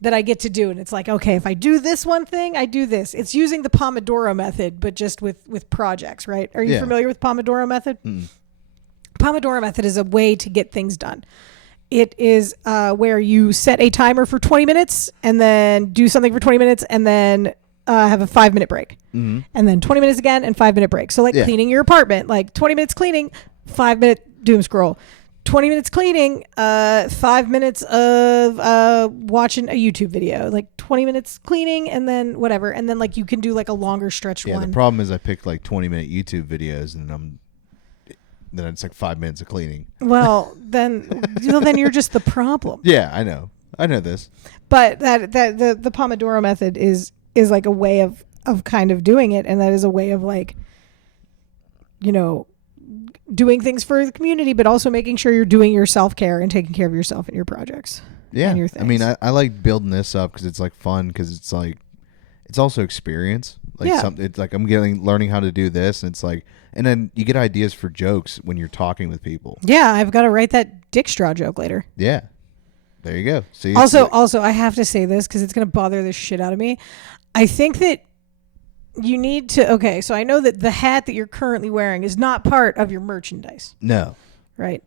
that I get to do. And it's like, okay, if I do this one thing, I do this. It's using the Pomodoro method, but just with projects, right? Are you familiar with Pomodoro method? Pomodoro method is a way to get things done. It is where you set a timer for 20 minutes and then do something for 20 minutes and then have a 5-minute break. And then 20 minutes again and 5-minute break. So like cleaning your apartment, like 20 minutes cleaning, 5-minute doom scroll. 20 minutes cleaning, 5 minutes of watching a YouTube video, like 20 minutes cleaning and then whatever. And then like you can do like a longer stretch one. Yeah, the problem is I picked like 20-minute YouTube videos and then it's like 5 minutes of cleaning. Well, then you're just the problem. Yeah, I know this. But the Pomodoro method is like a way of kind of doing it, and that is a way of like, you know, doing things for the community, but also making sure you're doing your self-care and taking care of yourself and your projects. Yeah, and your things. I mean, I like building this up because it's like fun because it's like it's also experience. Like something, it's like I'm learning how to do this, and it's like, and then you get ideas for jokes when you're talking with people. Yeah, I've got to write that dick straw joke later. Yeah, there you go. See, also, I have to say this because it's gonna bother the shit out of me. I think that you need to. Okay, so I know that the hat that you're currently wearing is not part of your merchandise. No. Right.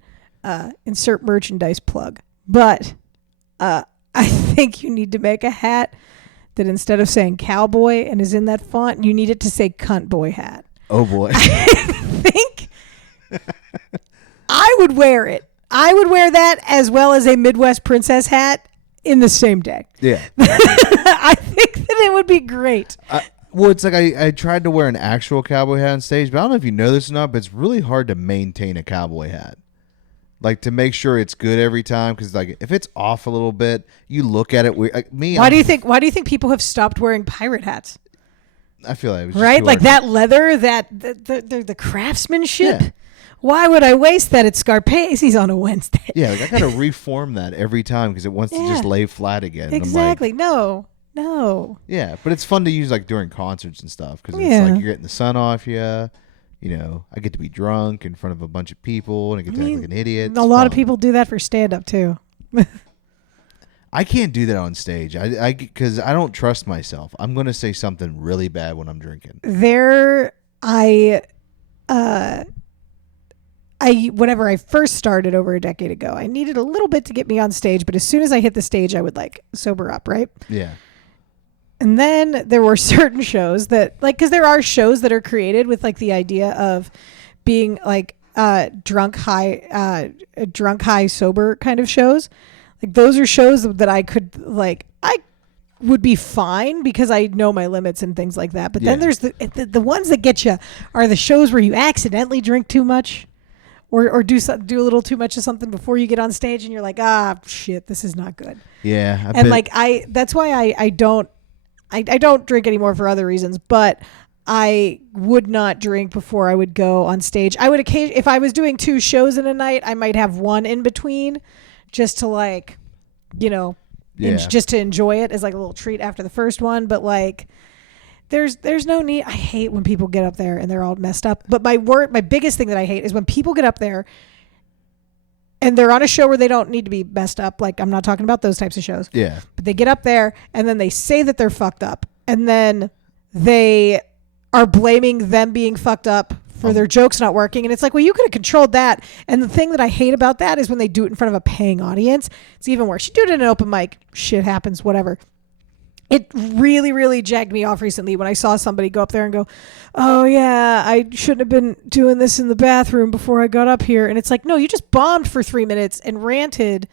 Insert merchandise plug, but I think you need to make a hat that instead of saying cowboy and is in that font, you need it to say cunt boy hat. Oh boy. I think I would wear it. I would wear that as well as a Midwest princess hat in the same day. Yeah. I think that it would be great. Well, it's like I tried to wear an actual cowboy hat on stage, but I don't know if you know this or not, but it's really hard to maintain a cowboy hat. Like to make sure it's good every time, because like if it's off a little bit, you look at it weird. Like me, Why do you think people have stopped wearing pirate hats? I feel like it was right, like that leather, that the craftsmanship. Yeah. Why would I waste that at Scarpace's on a Wednesday? Yeah, like I gotta reform that every time because it wants to just lay flat again. Exactly. And I'm like, no. Yeah, but it's fun to use like during concerts and stuff because it's like you're getting the sun off you. You know, I get to be drunk in front of a bunch of people and I get to act like an idiot. A lot of people do that for stand-up too. I can't do that on stage. I because I don't trust myself. I'm going to say something really bad when I'm drinking. Whenever I first started over a decade ago, I needed a little bit to get me on stage, but as soon as I hit the stage, I would like sober up, right? Yeah. And then there were certain shows that, like, because there are shows that are created with like the idea of being like drunk high sober kind of shows. Like those are shows that I would be fine because I know my limits and things like that. But then there's the ones that get you are the shows where you accidentally drink too much. Or do a little too much of something before you get on stage and you're like, shit, this is not good. Yeah. That's why I don't drink anymore for other reasons, but I would not drink before I would go on stage. I would occasionally, if I was doing 2 shows in a night, I might have one in between just to like, you know, just to enjoy it as like a little treat after the first one. But like, there's no need. I hate when people get up there and they're all messed up. But my biggest thing that I hate is when people get up there and they're on a show where they don't need to be messed up. Like, I'm not talking about those types of shows. Yeah. But they get up there and then they say that they're fucked up. And then they are blaming them being fucked up for their jokes not working. And it's like, well, you could have controlled that. And the thing that I hate about that is when they do it in front of a paying audience. It's even worse. You do it in an open mic. Shit happens, whatever. It really, really jagged me off recently when I saw somebody go up there and go, oh, yeah, I shouldn't have been doing this in the bathroom before I got up here. And it's like, no, you just bombed for 3 minutes and ranted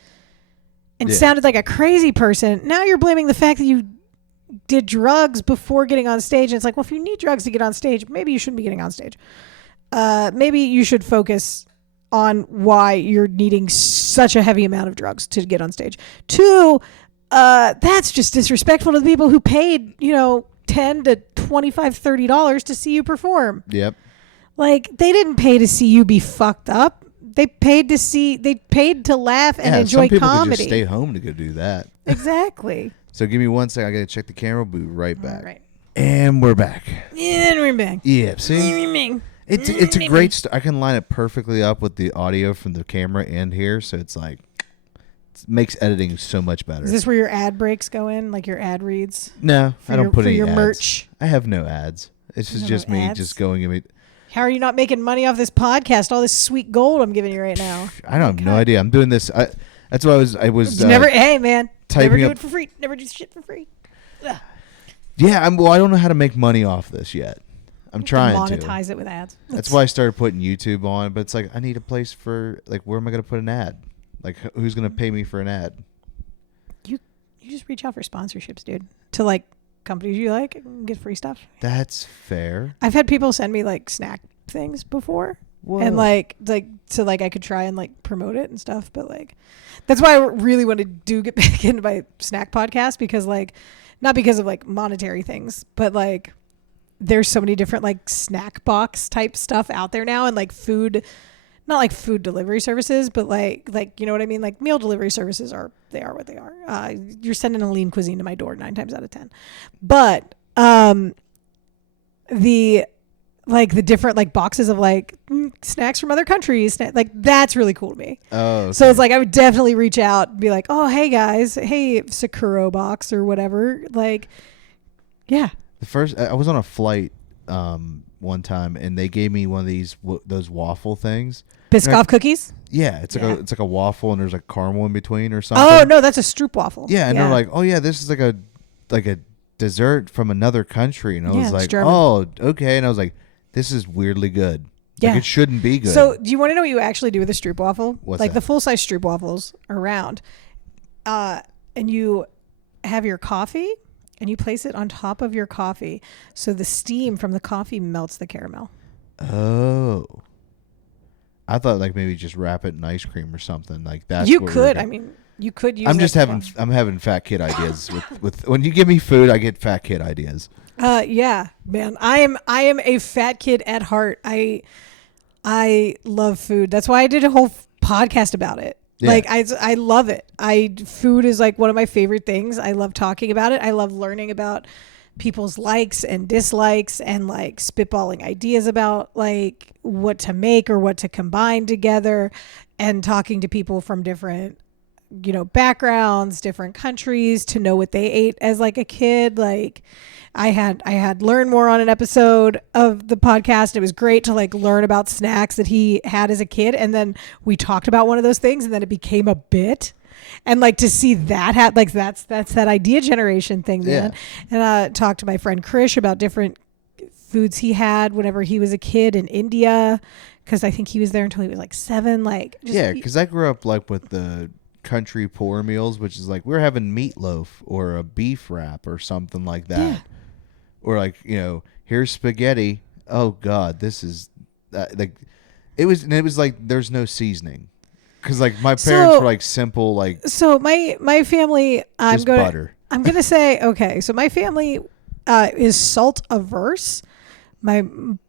and sounded like a crazy person. Now you're blaming the fact that you did drugs before getting on stage. And it's like, well, if you need drugs to get on stage, maybe you shouldn't be getting on stage. Maybe you should focus on why you're needing such a heavy amount of drugs to get on stage. 2, that's just disrespectful to the people who paid, you know, $10 to $25, $30 to see you perform. Yep. Like, they didn't pay to see you be fucked up. They paid to laugh and enjoy some people comedy. could just stay home to go do that. Exactly. So give me 1 second. I got to check the camera. We'll be right back. All right. And we're back. And we're back. Yeah, see? It's a great I can line it perfectly up with the audio from the camera and here, so it's like it makes editing so much better. Is this where your ad breaks go in, like your ad reads? No, I don't put any your ads. merch. I have no ads. It's just me ads? just going in. How are you not making money off this podcast? All this sweet gold I'm giving you right now. I don't have no idea. I'm doing this. That's why I was never. Hey man, never do up, it for free. Never do shit for free. Ugh. Yeah, I don't know how to make money off this yet. I'm trying to monetize it with ads. That's why I started putting YouTube on. But it's like I need a place for like where am I going to put an ad? Like who's going to pay me for an ad? You just reach out for sponsorships, dude. To like companies you like and get free stuff. That's fair. I've had people send me like snack things before. Whoa. And like so like I could try and like promote it and stuff, but like that's why I really want to get back into my snack podcast, because like not because of like monetary things, but like there's so many different like snack box type stuff out there now, and like food, not like food delivery services, but like you know what I mean, like meal delivery services are what they are. You're sending a lean cuisine to my door 9 times out of 10, but the different like boxes of like snacks from other countries, like that's really cool to me. Oh, okay. So it's like I would definitely reach out and be like, oh hey guys, hey Sakuro box or whatever, like yeah. The first I was on a flight one time and they gave me one of those waffle things. Biscoff cookies? Yeah, it's like a waffle and there's like caramel in between or something. Oh no, that's a Stroop waffle. Yeah, and they're like, oh yeah, this is like a dessert from another country, and I was like, German. oh okay, and I was like, this is weirdly good. Yeah. Like it shouldn't be good. So do you want to know what you actually do with a Stroop waffle? What's like that? the full size Stroop waffles are round, and you have your coffee and you place it on top of your coffee, so the steam from the coffee melts the caramel. Oh. I thought like maybe just wrap it in ice cream or something like that. You could. I mean, you could use. I'm having fat kid ideas with when you give me food, I get fat kid ideas. Yeah, man. I am a fat kid at heart. I love food. That's why I did a whole podcast about it. Yeah. Like I love it. Food is like one of my favorite things. I love talking about it. I love learning about people's likes and dislikes and like spitballing ideas about like what to make or what to combine together, and talking to people from different, you know, backgrounds, different countries, to know what they ate as like a kid. Like I had Learn More on an episode of the podcast. It was great to like learn about snacks that he had as a kid, and then we talked about one of those things, and then it became a bit. And like to see that like that's that idea generation thing, man. Yeah. And I talked to my friend Krish about different foods he had whenever he was a kid in India, because I think he was there until he was like 7. Like because I grew up like with the country poor meals, which is like we're having meatloaf or a beef wrap or something like that. Yeah. Or like, you know, here's spaghetti. Oh God, this is like it was like there's no seasoning. Because like my parents were like simple, like so my family. I'm gonna say okay. So my family is salt averse. My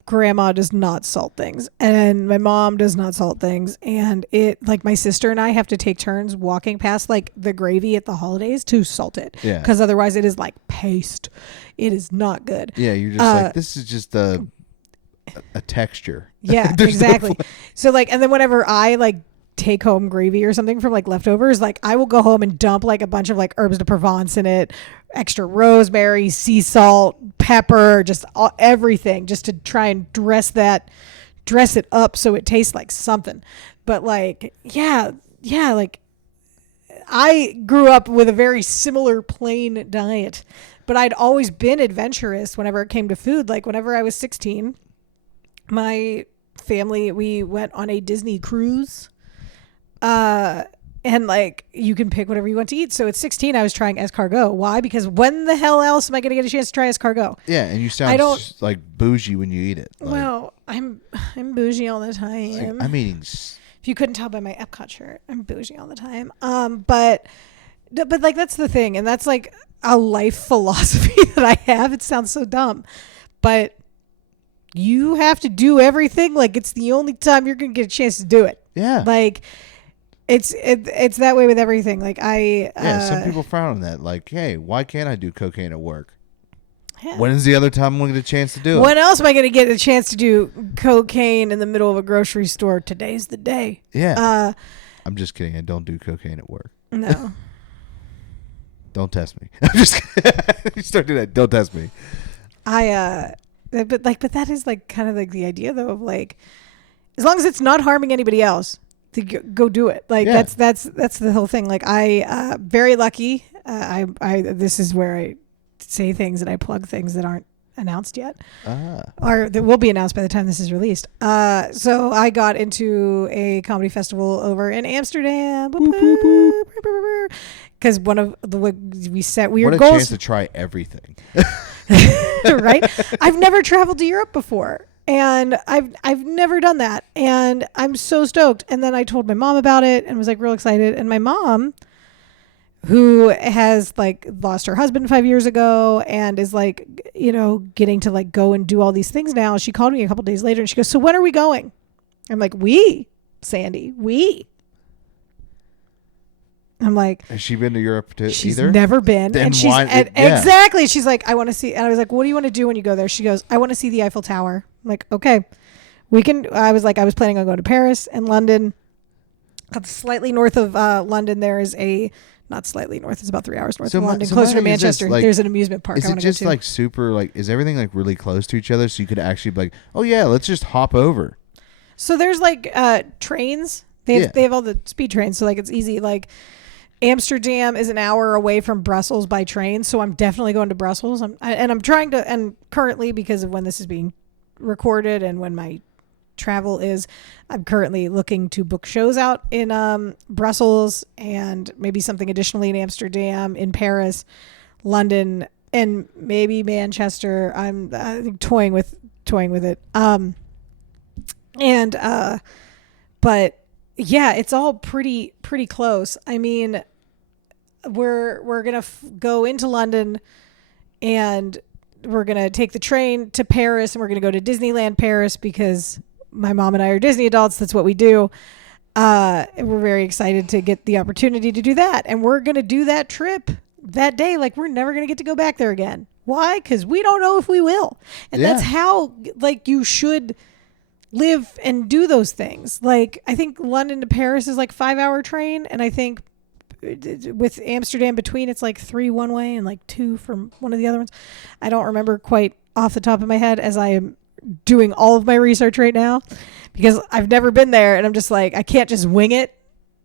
grandma does not salt things, and my mom does not salt things. And it like my sister and I have to take turns walking past like the gravy at the holidays to salt it. Yeah. Because otherwise it is like paste. It is not good. Yeah, you're just like this is just a texture. Yeah, exactly. So like, and then whenever I like take home gravy or something from like leftovers, like I will go home and dump like a bunch of like herbs de Provence in it, extra rosemary, sea salt, pepper, just everything, just to try and dress it up so it tastes like something. But like yeah, like I grew up with a very similar plain diet, but I'd always been adventurous whenever it came to food. Like whenever I was 16, my family, we went on a Disney cruise. And like you can pick whatever you want to eat. So at 16, I was trying escargot. Why? Because when the hell else am I going to get a chance to try escargot? Yeah, and you sound like bougie when you eat it. Like, well, I'm bougie all the time. Like, I'm eating. If you couldn't tell by my Epcot shirt, I'm bougie all the time. But like that's the thing, and that's like a life philosophy that I have. It sounds so dumb, but you have to do everything like it's the only time you're going to get a chance to do it. Yeah. Like. It's that way with everything. Like some people frown on that. Like, hey, why can't I do cocaine at work? Yeah. When is the other time I'm going to get a chance to do it? When else am I going to get a chance to do cocaine in the middle of a grocery store? Today's the day. Yeah. I'm just kidding. I don't do cocaine at work. No. Don't test me. I'm just kidding. Start doing that. Don't test me. But that is like kind of like the idea though of like, as long as it's not harming anybody else, to go do it. Like that's the whole thing. Like very lucky. This is where I say things and I plug things that aren't announced yet, or that will be announced by the time this is released. So I got into a comedy festival over in Amsterdam because one of the we set weird goals. What a chance to try everything, right? I've never traveled to Europe before, and I've never done that, and I'm so stoked. And then I told my mom about it and was like real excited, and my mom, who has like lost her husband 5 years ago and is like, getting to like go and do all these things now. She called me a couple days later and she goes, so when are we going? I'm like, Sandy, I'm like, has she been to Europe she's either? Never been. Then and she's exactly. She's like, I want to see. And I was like, what do you want to do when you go there? She goes, I want to see the Eiffel Tower. I'm like, okay, we can. I was planning on going to Paris and London. Slightly north of London, there is not slightly north. It's about 3 hours north of London, closer to Manchester. There's an amusement park. Is it just like super like? Is everything like really close to each other? So you could actually be like, oh yeah, let's just hop over. So there's like trains. They have all the speed trains. So like it's easy. Like Amsterdam is an hour away from Brussels by train. So I'm definitely going to Brussels. I'm trying to, and currently because of when this is being recorded and when my travel is, I'm currently looking to book shows out in Brussels and maybe something additionally in Amsterdam, in Paris, London, and maybe Manchester. I'm toying with it. But yeah, it's all pretty close. I mean, we're gonna go into London and we're gonna take the train to Paris and we're gonna go to Disneyland Paris because my mom and I are Disney adults. That's what we do. And we're very excited to get the opportunity to do that. And we're going to do that trip that day. Like we're never going to get to go back there again. Why? Because we don't know if we will. And that's how like you should live and do those things. Like I think London to Paris is like 5-hour train. And I think with Amsterdam between, it's like 3 one way and like 2 from one of the other ones. I don't remember quite off the top of my head as I am doing all of my research right now because I've never been there and I'm just like, I can't just wing it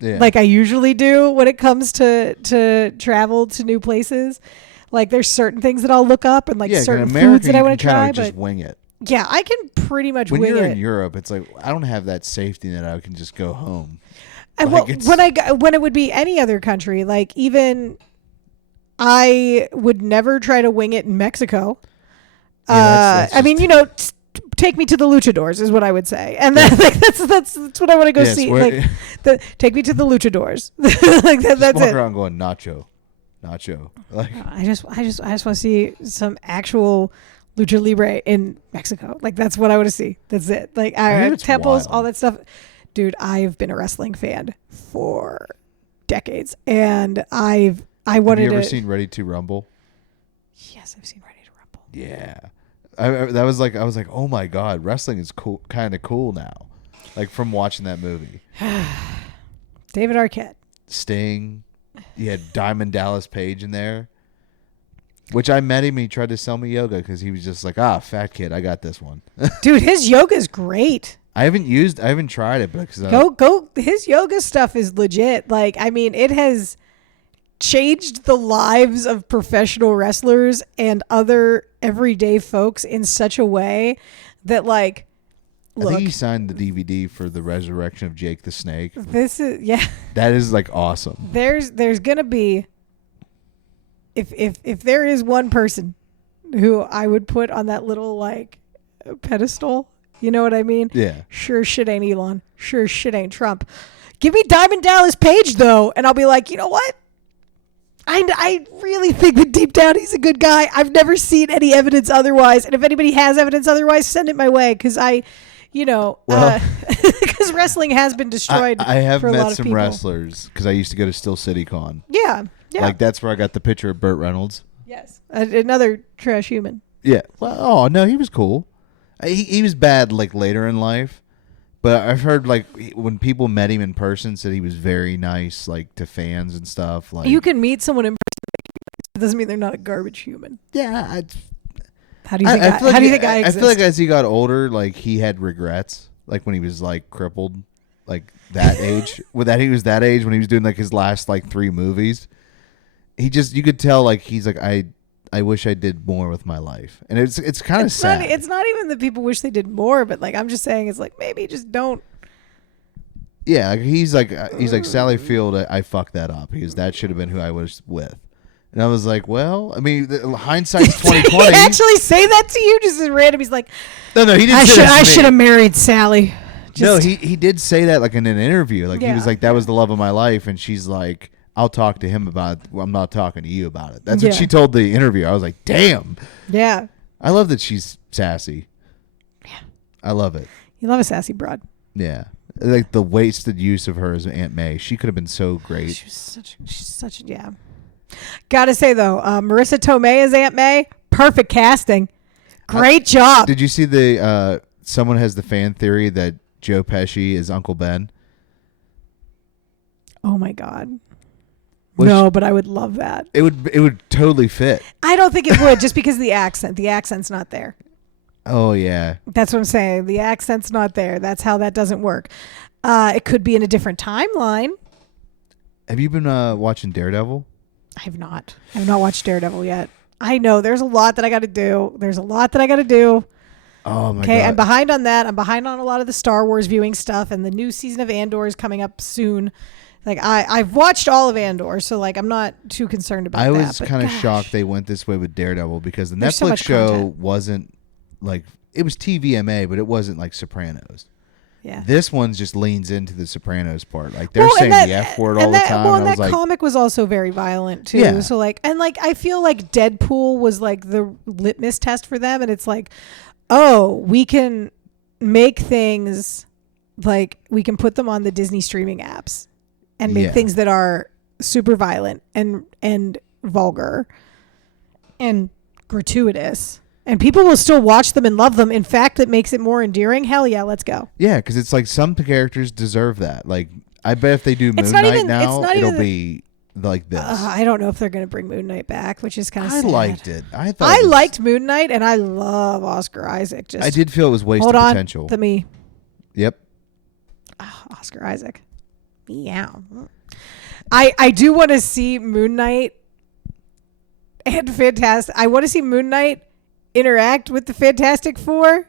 like I usually do when it comes to travel to new places. Like there's certain things that I'll look up and like certain foods that I want to try, but just wing it. Yeah, I can pretty much when wing it. When you're in Europe, it's like I don't have that safety that I can just go home. And when it would be any other country, like even I would never try to wing it in Mexico. That's I mean, take me to the luchadors is what I would say, and that's what I want to go see. Like, take me to the luchadors. Like that's walk it. Around going nacho. Like I just want to see some actual lucha libre in Mexico. Like that's what I want to see. That's it. Like temples, all that stuff. Dude, I've been a wrestling fan for decades, and I wanted to. Have you ever seen Ready to Rumble? Yes, I've seen Ready to Rumble. Yeah. I was like, oh my God, wrestling is cool, kind of cool now. Like from watching that movie. David Arquette. Sting. You had Diamond Dallas Page in there. Which I met him, he tried to sell me yoga because he was just like, fat kid, I got this one. Dude, his yoga is great. I haven't tried it, but go. His yoga stuff is legit. Like, I mean, it has changed the lives of professional wrestlers and other everyday folks in such a way that, like, look, I think he signed the DVD for the Resurrection of Jake the Snake. This is that is like awesome. There's gonna be if there is one person who I would put on that little like pedestal, you know what I mean? Yeah. Sure shit ain't Elon. Sure shit ain't Trump. Give me Diamond Dallas Page though, and I'll be like, you know what? I really think that deep down he's a good guy. I've never seen any evidence otherwise. And if anybody has evidence otherwise, send it my way. Because Well, because wrestling has been destroyed. I have for a lot met of some people. wrestlers because I used to go to Steel City Con. Yeah, yeah. Like that's where I got the picture of Burt Reynolds. Yes, another trash human. Yeah. Well, oh no, he was cool. He was bad like later in life, but I've heard like when people met him in person, said he was very nice, like to fans and stuff. Like You can meet someone in person. It doesn't mean they're not a garbage human. yeah. How do you think? How do you think I exist? I feel like as he got older, like he had regrets, like when he was like crippled, like that age. He was that age when he was doing like his last like 3 movies. You could tell like he's like I wish I did more with my life, and it's kind of sad. It's not even that people wish they did more, but like I'm just saying, it's like maybe just don't. Yeah, like, he's like Sally Field. I fucked that up because that should have been who I was with, and I was like, well, I mean, hindsight's 20/20. Did he actually say that to you just as random? He's like, no, he didn't. I should have married Sally. No, he did say that like in an interview. Like he was like, that was the love of my life, and she's like, I'll talk to him about it. Well, I'm not talking to you about it. That's what she told the interviewer. I was like, damn. Yeah. I love that she's sassy. Yeah. I love it. You love a sassy broad. Yeah. Like the wasted use of her as Aunt May. She could have been so great. She's such yeah. Gotta say though, Marissa Tomei as Aunt May, perfect casting. Great job. Did you see the someone has the fan theory that Joe Pesci is Uncle Ben? Oh my God. No, but I would love that. It would totally fit. I don't think it would, just because of the accent. The accent's not there. Oh yeah. That's what I'm saying. The accent's not there. That's how that doesn't work. It could be in a different timeline. Have you been watching Daredevil? I have not. I have not watched Daredevil yet. I know there's a lot that I got to do. Oh my God. Okay, I'm behind on that. I'm behind on a lot of the Star Wars viewing stuff, and the new season of Andor is coming up soon. Like I've watched all of Andor, so like I'm not too concerned about that. I was kind of shocked they went this way with Daredevil because the There's so Netflix much show content. wasn't like, it was TVMA, but it wasn't like Sopranos. Yeah. This one just leans into the Sopranos part. Like they're saying the F word all the time. Well, and I was that like, comic was also very violent too. Yeah. So like, and like I feel like Deadpool was like the litmus test for them, and it's like, oh, we can make things like we can put them on the Disney streaming apps and make things that are super violent and vulgar and gratuitous. And people will still watch them and love them. In fact, it makes it more endearing. Hell yeah, let's go. yeah, because it's like some characters deserve that. Like I bet if they do Moon Knight now, it'll be like this. I don't know if they're going to bring Moon Knight back, which is kind of sad. I liked it. I liked Moon Knight, and I love Oscar Isaac. I did feel it was wasted hold on, potential. Yep. Oh, Oscar Isaac. Meow. I do want to see Moon Knight and I want to see Moon Knight interact with the Fantastic Four,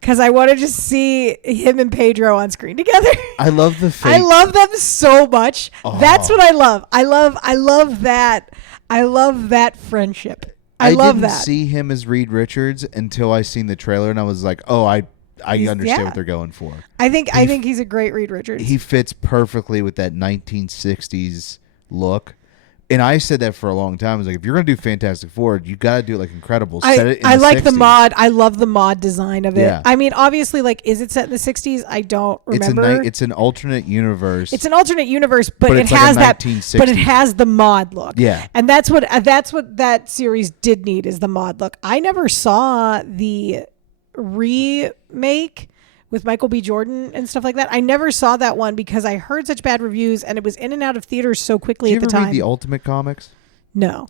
because I want to just see him and Pedro on screen together. I love the fake. I love them so much. Oh. That's what I love. I love that. I love that friendship. I love didn't that. see him as Reed Richards until I seen the trailer, and I was like, oh, I understand what they're going for. I think he's a great Reed Richards. He fits perfectly with that 1960s look. And I said that for a long time. I was like, if you're going to do Fantastic Four, you got to do it like Incredibles. Set it in I the like 60s. the mod. I love the mod design of it. Yeah. I mean, obviously, like, is it set in the 60s? I don't remember. It's an alternate universe. It's an alternate universe, but it it's like has a that. 1960s. But it has the mod look. Yeah. And that's what that series did need, is the mod look. I never saw the remake with Michael B. Jordan and stuff like that. I never saw that one because I heard such bad reviews, and it was in and out of theaters so quickly at the time. Did you ever read the Ultimate Comics? No.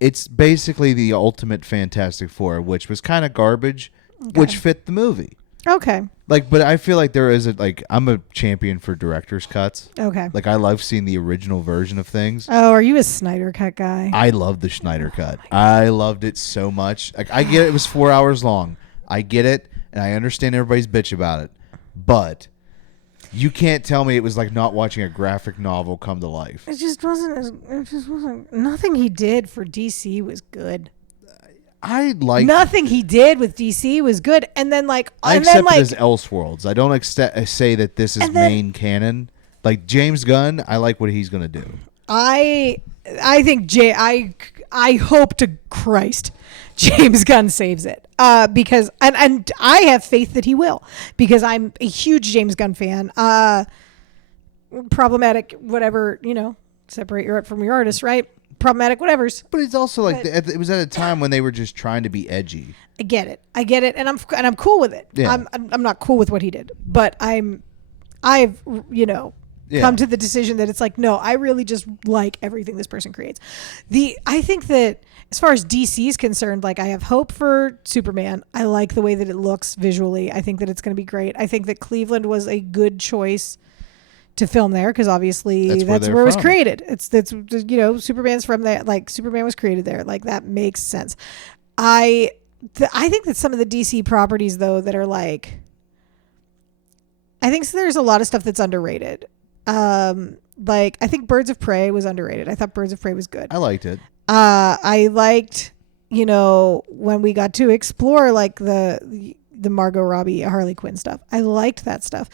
It's basically the Ultimate Fantastic Four, which was kind of garbage, which fit the movie. Okay. Like, but I feel like there is I'm a champion for director's cuts. Okay. Like, I love seeing the original version of things. Oh, are you a Snyder Cut guy? I love the Schneider cut. I loved it so much. Like, I get it was 4 hours long. I get it, and I understand everybody's bitch about it. But you can't tell me it was like not watching a graphic novel come to life. It just wasn't. Nothing he did for DC was good. Nothing he did with DC was good. And then I accept it as Elseworlds. I don't say that this is main canon. Like James Gunn, I like what he's going to do. I think I hope to Christ James Gunn saves it. Because and I have faith that he will, because I'm a huge James Gunn fan. Problematic, whatever, separate your art from your artist, right? Problematic whatevers. But it's also like it was at a time when they were just trying to be edgy. I get it, and I'm cool with it. Yeah. I'm not cool with what he did, but I've come to the decision that it's like, no, I really just like everything this person creates. I think that as far as DC is concerned, like, I have hope for Superman. I like the way that it looks visually. I think that it's going to be great. I think that Cleveland was a good choice to film there, because obviously that's where it was created. That's Superman's from there. Like, Superman was created there. Like, that makes sense. I think that some of the DC properties, though, that are like, I think there's a lot of stuff that's underrated. Like, I think Birds of Prey was underrated. I thought Birds of Prey was good. I liked it. I liked, when we got to explore like the Margot Robbie, Harley Quinn stuff. I liked that stuff.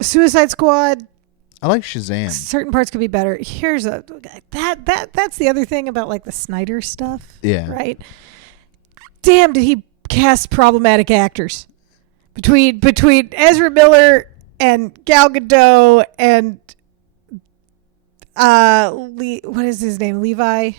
Suicide Squad. I like Shazam. Certain parts could be better. Here's that's the other thing about like the Snyder stuff. Yeah. Right. Damn, did he cast problematic actors between Ezra Miller and Gal Gadot and what is his name? Levi?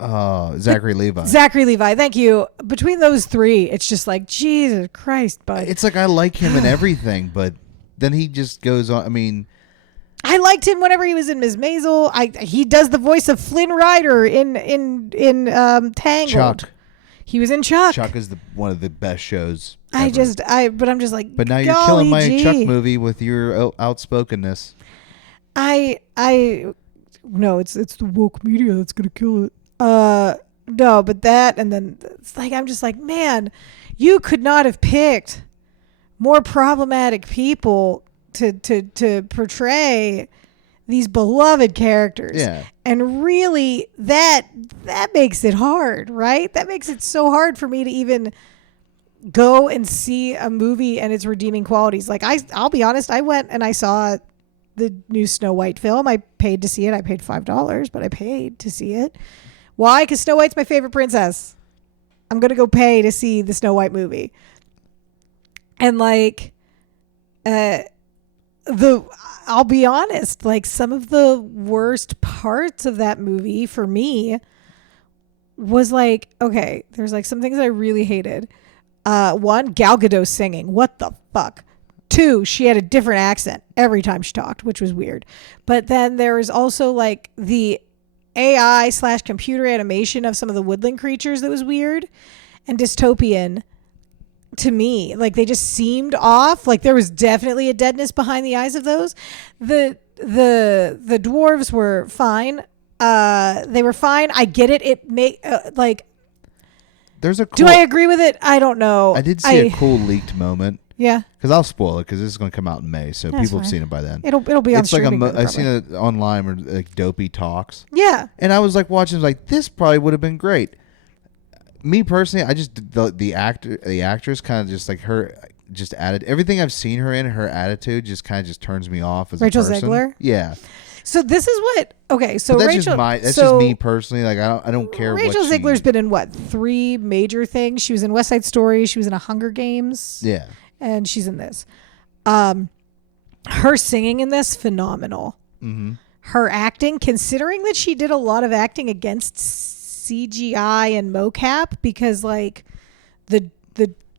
Zachary Levi. Zachary Levi. Thank you. Between those three, it's just like, Jesus Christ, bud. It's like, I like him in everything, but then he just goes on. I mean, I liked him whenever he was in Ms. Maisel. He does the voice of Flynn Rider in Tangled. Chuck. He was in Chuck. Chuck is one of the best shows but I'm just like, but now you're killing my Chuck movie with your outspokenness. No, it's the woke media that's gonna kill it. No, but that, and then it's like, I'm just like, man, you could not have picked more problematic people to portray these beloved characters. Yeah. And really, that makes it hard, right? That makes it so hard for me to even go and see a movie and its redeeming qualities. Like, I'll be honest, I went and I saw the new Snow White film. I paid to see it. I paid $5, but I paid to see it. Why? Because Snow White's my favorite princess. I'm going to go pay to see the Snow White movie. And like, I'll be honest, like, some of the worst parts of that movie for me was like, okay, there's like some things I really hated. One, Gal Gadot singing. What the fuck? Two, she had a different accent every time she talked, which was weird. But then there was also like the AI/computer animation of some of the woodland creatures that was weird and dystopian to me. Like, they just seemed off. Like, there was definitely a deadness behind the eyes of those. The dwarves were fine. They were fine. I get it. It like, there's a cool, do I agree with it? I don't know. I did see a cool leaked moment. Yeah. Because I'll spoil it, because this is going to come out in May, so people have seen it by then. It'll be on it's like streaming. I've seen it online where like Dopey talks. Yeah. And I was like watching, like, this probably would have been great. Me personally, I just the actress kind of just like her just added everything I've seen her in. Her attitude just kind of just turns me off as Rachel a person. Zegler. Yeah. So this is what. Okay. So but that's Rachel. That's just me personally. Like, I don't care. Rachel Zegler's been in what, 3 major things? She was in West Side Story. She was in A Hunger Games. Yeah. And she's in this. Her singing in this, phenomenal. Mm-hmm. Her acting, considering that she did a lot of acting against CGI and mocap, because like the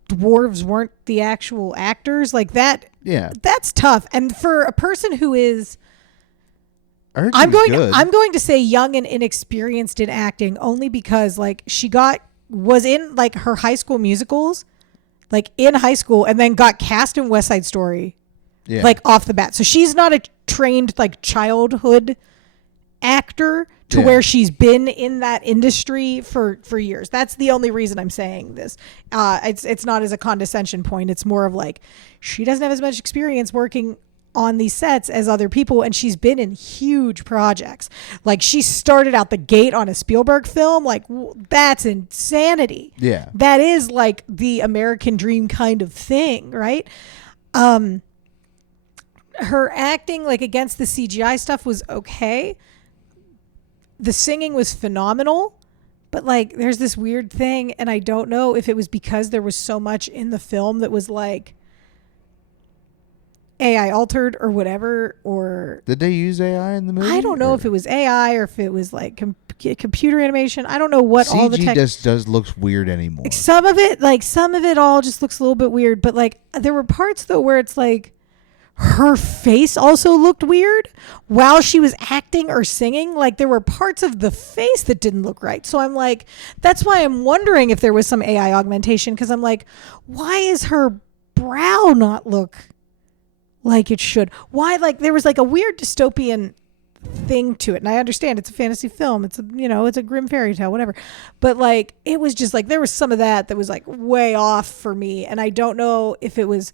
dwarves weren't the actual actors, like that. Yeah, that's tough. And for a person who is, I'm going to say young and inexperienced in acting, only because like she was in like her high school musicals, like in high school, and then got cast in West Side Story, like off the bat. So she's not a trained like childhood actor to where she's been in that industry for years. That's the only reason I'm saying this. It's not as a condescension point. It's more of like, she doesn't have as much experience working on these sets as other people, and she's been in huge projects. Like, she started out the gate on a Spielberg film. Like, that's insanity. Yeah, that is like the American dream kind of thing, right? Her acting like against the CGI stuff was okay. the singing was phenomenal, but like there's this weird thing, and I don't know if it was because there was so much in the film that was like AI altered or whatever, or did they use AI in the movie? I don't know if it was AI or if it was like computer animation. I don't know what all the tech just does looks weird anymore. Some of it all just looks a little bit weird, but like there were parts though where it's like her face also looked weird while she was acting or singing. Like there were parts of the face that didn't look right. So I'm like, that's why I'm wondering if there was some AI augmentation, because I'm like, why is her brow not look like it should? Why, like there was like a weird dystopian thing to it, and I understand it's a fantasy film, it's a, you know, it's a grim fairy tale, whatever, but like it was just like there was some of that was like way off for me, and I don't know if it was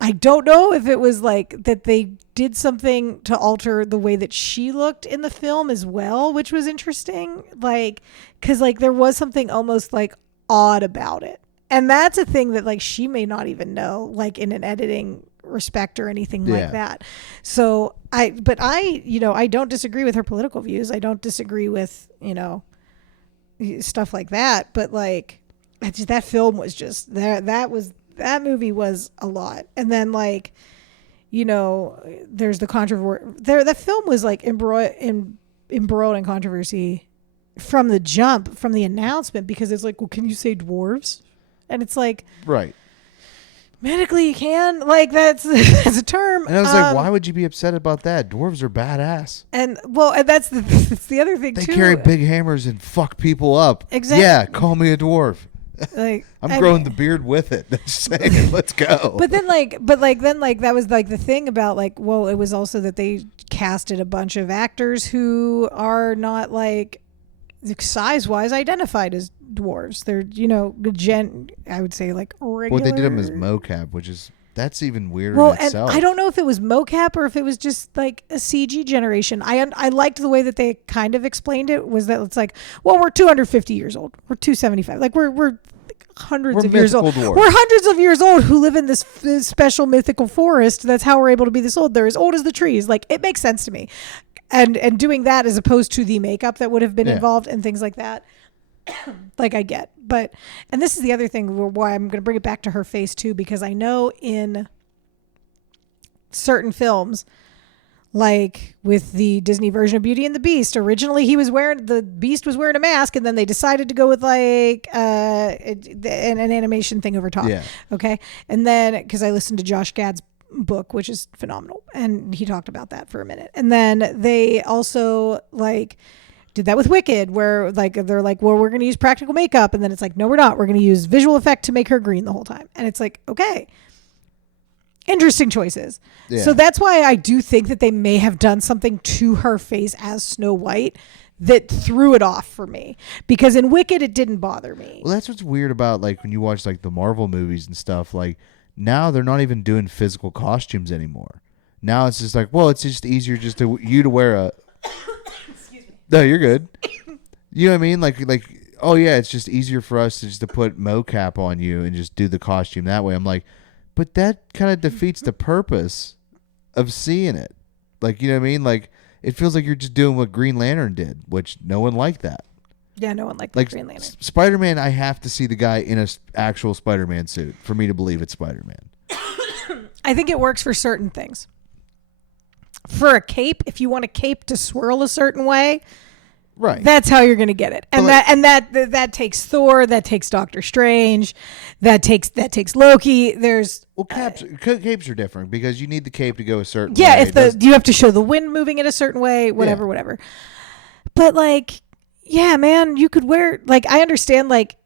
like that they did something to alter the way that she looked in the film as well, which was interesting, like because like there was something almost like odd about it, and that's a thing that like she may not even know, like in an editing respect or anything like that. So I don't disagree with her political views. I don't disagree with, you know, stuff like that. But like, that film was just that movie was a lot. And then like, you know, there's the controversy there. That film was like embroiled in controversy from the jump, from the announcement, because it's like, well, can you say dwarves? And it's like, right. Medically, you can, like that's a term. And I was like, why would you be upset about that? Dwarves are badass. And well, and that's the other thing too. They carry big hammers and fuck people up. Exactly. Yeah, call me a dwarf. Like I'm growing the beard with it. Just saying, let's go. But then that was like the thing about like, well, it was also that they casted a bunch of actors who are not like size-wise identified as dwarves. They're, you know, I would say like regular. Well, they did them as mocap, which is, that's even weirder in itself. And I don't know if it was mocap or if it was just like a CG generation. I liked the way that they kind of explained it, was that it's like, well, we're 250 years old. We're 275. Like we're hundreds of years old. Dwarves. We're hundreds of years old who live in this special mythical forest. That's how we're able to be this old. They're as old as the trees. Like it makes sense to me. And doing that as opposed to the makeup that would have been involved and things like that. Like I get, but, and this is the other thing why I'm going to bring it back to her face too, because I know in certain films, like with the Disney version of Beauty and the Beast, originally the Beast was wearing a mask, and then they decided to go with like an animation thing over top. Yeah. Okay. And then, because I listened to Josh Gad's book, which is phenomenal, and he talked about that for a minute. And then they also like did that with Wicked, where like they're like, well, we're going to use practical makeup, and then it's like, no, we're not. We're going to use visual effect to make her green the whole time. And it's like, okay, interesting choices. Yeah. So that's why I do think that they may have done something to her face as Snow White that threw it off for me, because in Wicked it didn't bother me. Well, that's what's weird about like when you watch like the Marvel movies and stuff, like now they're not even doing physical costumes anymore. Now it's just like, well, it's just easier just to you to wear a excuse me. No, you're good. You know what I mean? Like oh yeah, it's just easier for us to just to put mocap on you and just do the costume that way. I'm like, but that kind of defeats the purpose of seeing it. Like, you know what I mean? Like it feels like you're just doing what Green Lantern did, which no one liked that. Yeah, no one liked like Green Lantern. Spider-Man, I have to see the guy in a actual Spider-Man suit for me to believe it's Spider-Man. I think it works for certain things. For a cape, if you want a cape to swirl a certain way, right, that's how you're going to get it. And that takes Thor, that takes Doctor Strange, that takes Loki. There's capes are different because you need the cape to go a certain way. Yeah, if you have to show the wind moving in a certain way, whatever. But like, yeah, man, you could wear, like, I understand like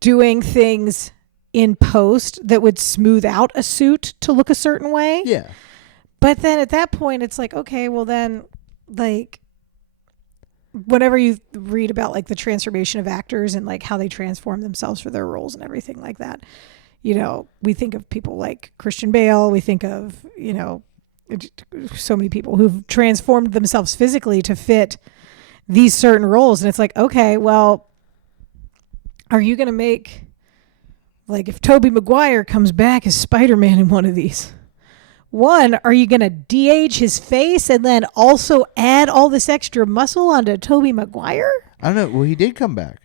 doing things in post that would smooth out a suit to look a certain way. Yeah. But then at that point, it's like, okay, well then, like, whenever you read about like the transformation of actors and like how they transform themselves for their roles and everything like that, you know, we think of people like Christian Bale. We think of, you know, so many people who've transformed themselves physically to fit these certain roles. And it's like, okay, well, are you going to make, like, if Tobey Maguire comes back as Spider-Man in one of these, One, are you going to de-age his face and then also add all this extra muscle onto Tobey Maguire? I don't know. Well, he did come back.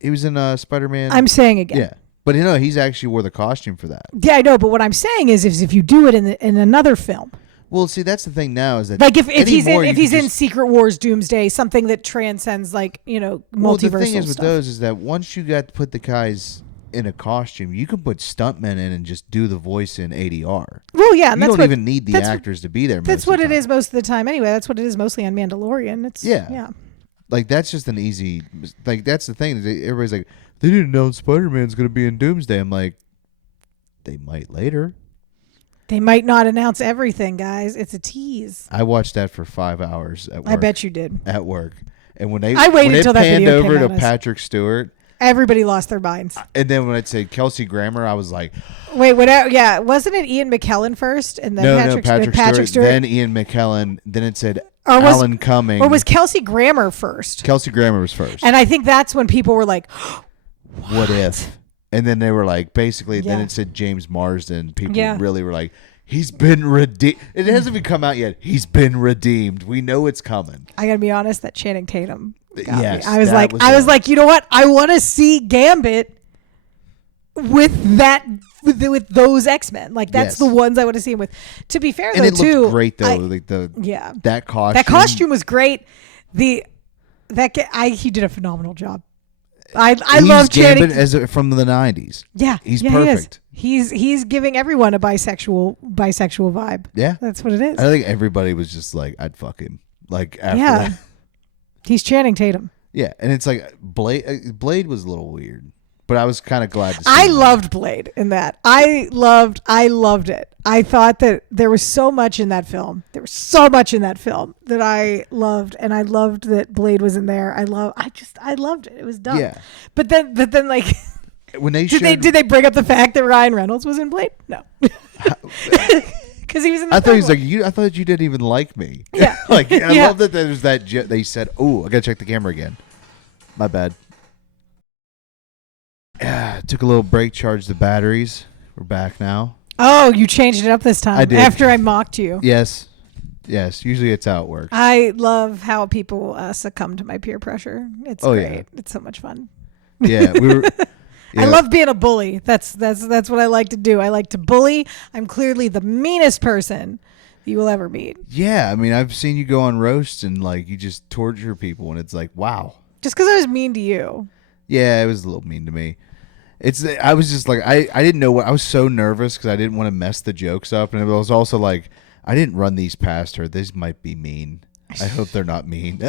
He was in Spider-Man. I'm saying again. Yeah. But he's actually wore the costume for that. Yeah, I know. But what I'm saying is if you do it in another film. Well, see, that's the thing now is that like if he's in Secret Wars Doomsday, something that transcends multiversal well, the thing is with stuff. those is that once you got to put the guys in a costume, you can put stuntmen in and just do the voice in ADR. Well, yeah, and you don't even need the actors to be there. That's what it is most of the time. Anyway, that's what it is mostly on Mandalorian. It's yeah. Like that's just an easy. Like that's the thing. Everybody's like, they didn't know Spider-Man's going to be in Doomsday. I'm like, they might later. They might not announce everything, guys. It's a tease. I watched that for 5 hours at work. I bet you did. At work. And when I waited until that video panned over came to out. Patrick Stewart. Everybody lost their minds. And then when I'd say Kelsey Grammer, I was like... Wait, yeah. Wasn't it Ian McKellen first? And then Patrick Stewart? Then Ian McKellen. Then it said Alan Cumming. Or was Kelsey Grammer first? Kelsey Grammer was first. And I think that's when people were like, what if? And then they were like, basically, then it said James Marsden. People really were like... He's been redeemed. It hasn't even come out yet. He's been redeemed. We know it's coming. I gotta be honest. That Channing Tatum. Yes, I was like, you know what? I want to see Gambit with those X-Men. Like that's the ones I want to see him with. To be fair, and it looked great though. That costume. That costume was great. He did a phenomenal job. I love Channing from the 90s. Yeah, he's perfect. He's giving everyone a bisexual vibe. Yeah, that's what it is. I think everybody was just like, I'd fuck him. Like after that. He's Channing Tatum. Yeah, and it's like Blade was a little weird, but I was kind of glad to see I loved Blade in that. I loved it. I thought that there was so much in that film. There was so much in that film that I loved, and I loved that Blade was in there. I loved it. It was dumb. Yeah. But then like when they did they bring up the fact that Ryan Reynolds was in Blade? No. Because he was in the I thought he was like, I thought you didn't even like me. Yeah. Like I love that there's that they said, "Oh, I got to check the camera again." My bad. Yeah, took a little break, charged the batteries. We're back now. Oh, you changed it up this time. I did. After I mocked you. Yes. Usually it's how it works. I love how people succumb to my peer pressure. It's great. Yeah. It's so much fun. Yeah, we were. Yeah. I love being a bully. That's what I like to do. I like to bully. I'm clearly the meanest person you will ever meet. Yeah, I mean, I've seen you go on roasts and like you just torture people, and it's like, wow. Just because I was mean to you. Yeah, it was a little mean to me. I was just like, I didn't know what I was so nervous because I didn't want to mess the jokes up, and it was also like I didn't run these past her. These might be mean. I hope they're not mean.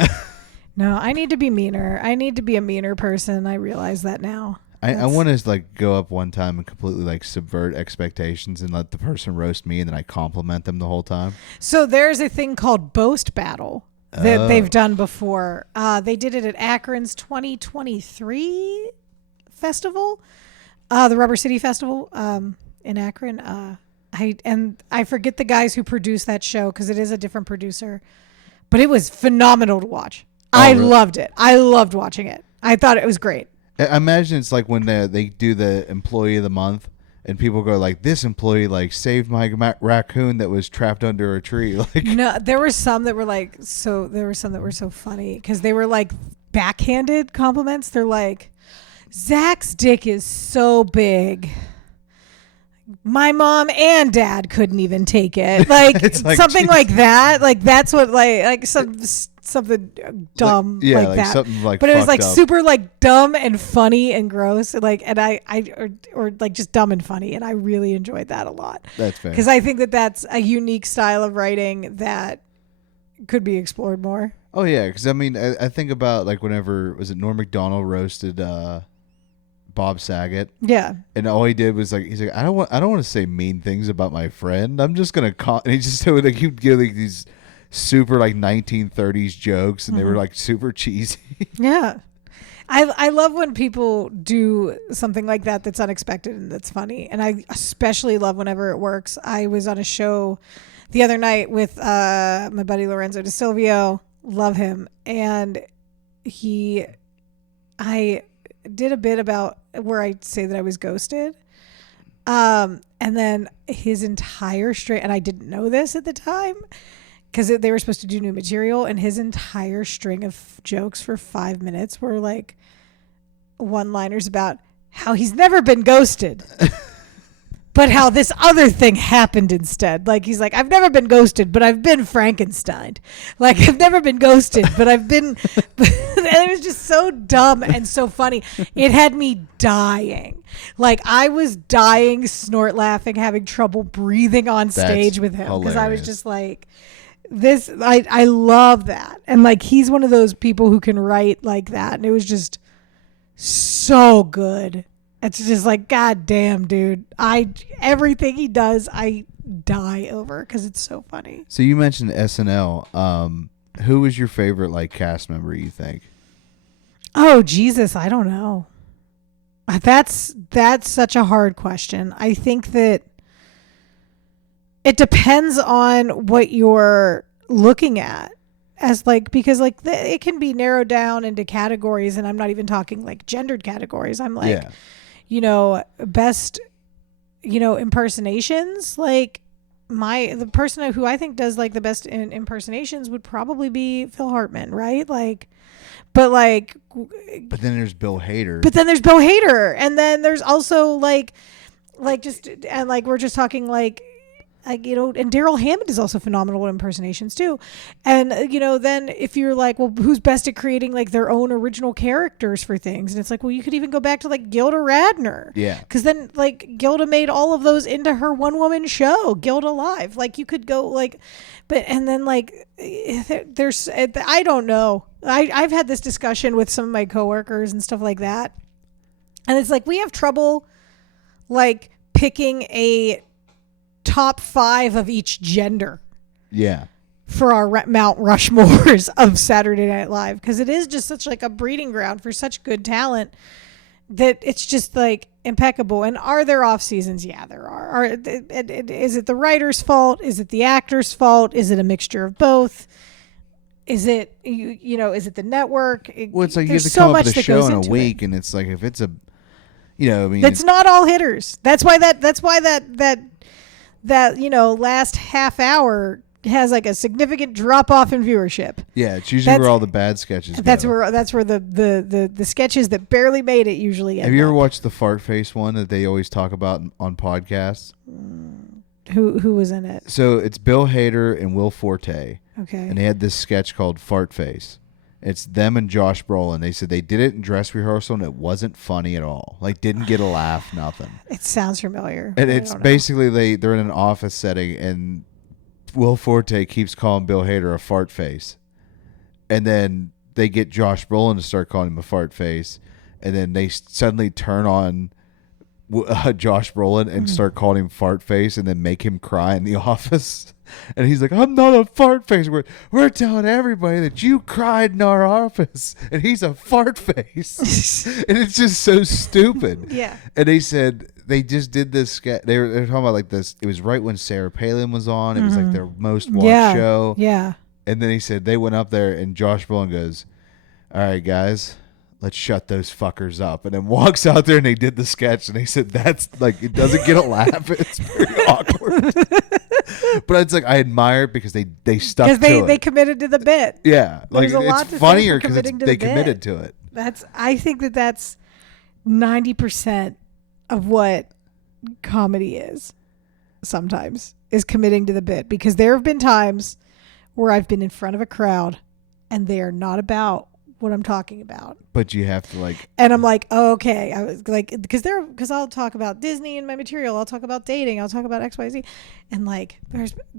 No, I need to be meaner. I need to be a meaner person. I realize that now. I want to like go up one time and completely like subvert expectations and let the person roast me, and then I compliment them the whole time. So there's a thing called Boast Battle that they've done before. They did it at Akron's 2023 festival, the Rubber City Festival in Akron. I forget the guys who produced that show because it is a different producer, but it was phenomenal to watch. I loved it. I loved watching it. I thought it was great. I imagine it's like when they do the employee of the month and people go like, this employee like saved my raccoon that was trapped under a tree. Like, no, there were some that were so funny because they were like backhanded compliments. They're like, Zach's dick is so big. My mom and dad couldn't even take it. Like, something geez. Like that. Like that's what something dumb like that. Something like, but it was like up. super like dumb and funny and gross. Like, and or like just dumb and funny. And I really enjoyed that a lot. That's fair. Because I think that's a unique style of writing that could be explored more. Oh yeah, because I mean, I think about like whenever was it Norm Macdonald roasted Bob Saget. Yeah. And all he did was like, he's like, I don't want to say mean things about my friend. I'm just gonna call. And he just would like he'd give like these super like 1930s jokes, and they were like super cheesy. Yeah. I love when people do something like that that's unexpected and that's funny. And I especially love whenever it works. I was on a show the other night with my buddy Lorenzo De Silvio. Love him. And I did a bit about where I say that I was ghosted. And then his entire string, and I didn't know this at the time because they were supposed to do new material, and his entire string of jokes for 5 minutes were like one-liners about how he's never been ghosted. But how this other thing happened instead. Like, he's like, I've never been ghosted, but I've been Frankensteined. Like, I've never been ghosted, but I've been... and it was just so dumb and so funny. It had me dying. Like, I was dying, snort laughing, having trouble breathing on stage with him. Because I was just like, this... I love that. And, like, he's one of those people who can write like that. And it was just so good. It's just like, God damn, dude. Everything he does, I die over because it's so funny. So you mentioned SNL. Who was your favorite like cast member, you think? Oh, Jesus, I don't know. That's such a hard question. I think that it depends on what you're looking at. As like, because like it can be narrowed down into categories, and I'm not even talking like gendered categories. I'm like... Yeah. Best, impersonations. Like the person who I think does like the best in impersonations would probably be Phil Hartman, right? Like, but then there's Bill Hader. And then there's also like just, and like, we're just talking like, and Daryl Hammond is also phenomenal at impersonations too. And, then if you're like, well, who's best at creating like their own original characters for things? And it's like, well, you could even go back to like Gilda Radner. Yeah. Because then like Gilda made all of those into her one woman show, Gilda Live. Like you could go like, and then like there's, I don't know. I've had this discussion with some of my coworkers and stuff like that. And it's like, we have trouble like picking a top 5 of each gender. Yeah. For our Mount Rushmores of Saturday Night Live, because it is just such like a breeding ground for such good talent that it's just like impeccable. And are there off seasons? Yeah, there are. Is it the writer's fault? Is it the actor's fault? Is it a mixture of both? Is it is it the network? Well, it's like you have to come up with a show in a week, and it's like if it's a, it's not all hitters. That's why that last half hour has like a significant drop off in viewership. Yeah, it's usually where all the bad sketches go. That's where the sketches that barely made it usually end. Have you ever watched the fart face one that they always talk about on podcasts? Who was in it? So it's Bill Hader and Will Forte. Okay. And they had this sketch called Fart Face. It's them and Josh Brolin. They said they did it in dress rehearsal and it wasn't funny at all. Like, didn't get a laugh, nothing. It sounds familiar. And it's basically they're in an office setting and Will Forte keeps calling Bill Hader a fart face. And then they get Josh Brolin to start calling him a fart face. And then they suddenly turn on Josh Brolin and start calling him fart face and then make him cry in the office. And he's like, I'm not a fart face. We're telling everybody that you cried in our office. And he's a fart face. And it's just so stupid. Yeah. And they said they just did this sketch. They were talking about like this. It was right when Sarah Palin was on. It was like their most watched show. Yeah. And then he said they went up there and Josh Brolin goes, all right, guys, let's shut those fuckers up. And then walks out there and they did the sketch. And they said that's like, it doesn't get a laugh. It's very awkward. But it's like I admire it because they stuck to it. Because they committed to the bit. Yeah, like it's funnier because they committed to it. I think that's 90% of what comedy is. Sometimes is committing to the bit, because there have been times where I've been in front of a crowd and they are not about what I'm talking about. But you have to like, and I'm like, oh, okay. I was like, because I'll talk about Disney in my material. I'll talk about dating. I'll talk about XYZ. And like,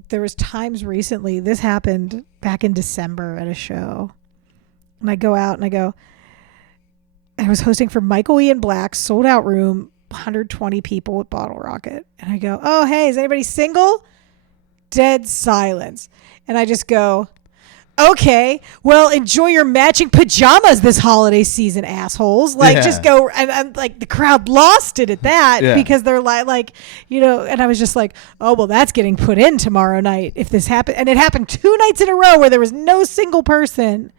there was times recently, this happened back in December at a show. And I go out and I was hosting for Michael Ian Black's sold out room, 120 people at Bottle Rocket. And I go, oh, hey, is anybody single? Dead silence. And I just go, okay, well, enjoy your matching pajamas this holiday season, assholes. Like, just go. And like, the crowd lost it at that because they're like, and I was just like, oh, well, that's getting put in tomorrow night if this happened. And it happened 2 nights in a row where there was no single person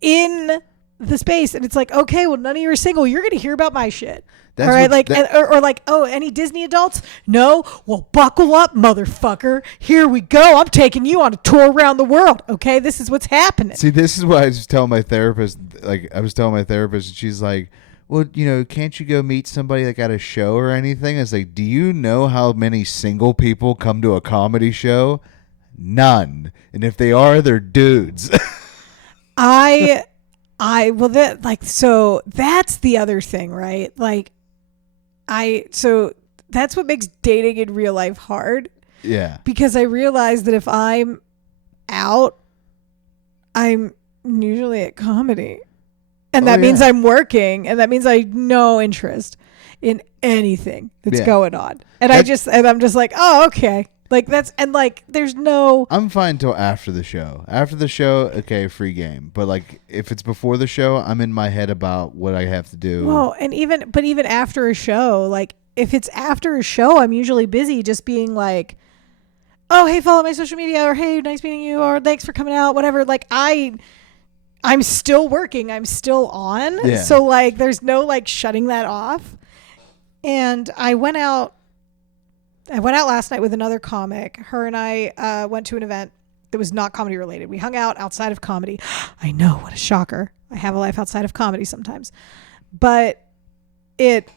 in the space, and it's like, okay, well, none of you are single. You're going to hear about my shit. That's all right, what- like, or like, oh, any Disney adults? No. Well, buckle up, motherfucker. Here we go. I'm taking you on a tour around the world. Okay, this is what's happening. See, this is what I was telling my therapist. Like, I was telling my therapist, and she's like, well, can't you go meet somebody like at a show or anything? I was like, do you know how many single people come to a comedy show? None. And if they are, they're dudes. Well, that, like, so that's the other thing, right? Like, so that's what makes dating in real life hard. Yeah. Because I realize that if I'm out, I'm usually at comedy. And that means I'm working, and that means I have no interest in anything that's going on. And I'm just like, oh, okay. Like, there's no. I'm fine till after the show. After the show, okay, free game. But like, if it's before the show, I'm in my head about what I have to do. Well, even after a show, like, if it's after a show, I'm usually busy just being like, oh, hey, follow my social media, or hey, nice meeting you, or thanks for coming out, whatever. Like, I'm still working. I'm still on. Yeah. So, like, there's no, like, shutting that off. And I went out last night with another comic. Her and I went to an event that was not comedy related. We hung out outside of comedy. I know, what a shocker. I have a life outside of comedy sometimes. But it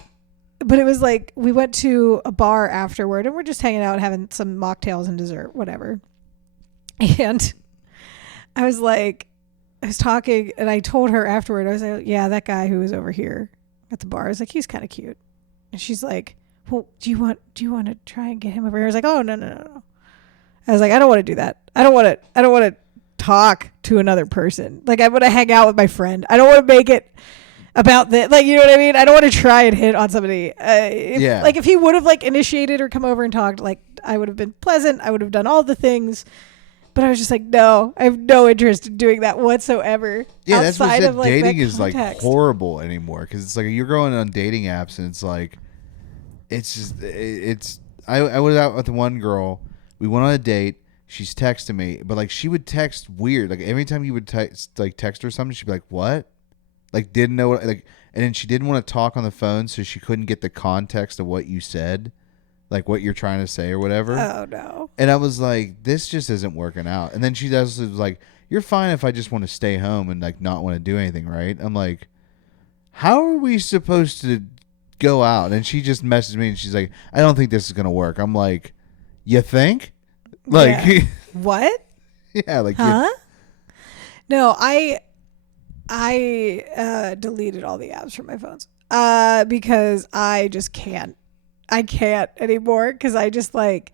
was like, we went to a bar afterward, and we're just hanging out, having some mocktails and dessert, whatever. And I was talking, and I told her afterward, I was like, yeah, that guy who was over here at the bar, I was like, he's kind of cute. And she's like, well, do you want to try and get him over here? I was like, oh, no. I was like, I don't want to do that. I don't want to talk to another person. Like, I want to hang out with my friend. I don't want to make it about that. Like, you know what I mean? I don't want to try and hit on somebody. If he would have, like, initiated or come over and talked, like, I would have been pleasant. I would have done all the things. But I was just like, no, I have no interest in doing that whatsoever. Yeah, that's what I said. Like, dating is like horrible anymore, because it's like you're going on dating apps, and it's like, I was out with one girl. We went on a date. She's texting me, but like, she would text weird. Like, every time you would text her something, she'd be like, what? Like, didn't know what, like, and then she didn't want to talk on the phone, so she couldn't get the context of what you said. Like, what you're trying to say or whatever. Oh, no. And I was like, this just isn't working out. And then she was like, you're fine if I just want to stay home and, like, not want to do anything, right? I'm like, how are we supposed to go out? And she just messaged me, and she's like, I don't think this is going to work. I'm like, you think? Like, yeah. What? Yeah, like, huh? No, I deleted all the apps from my phones because I just can't. I can't anymore, because I just, like,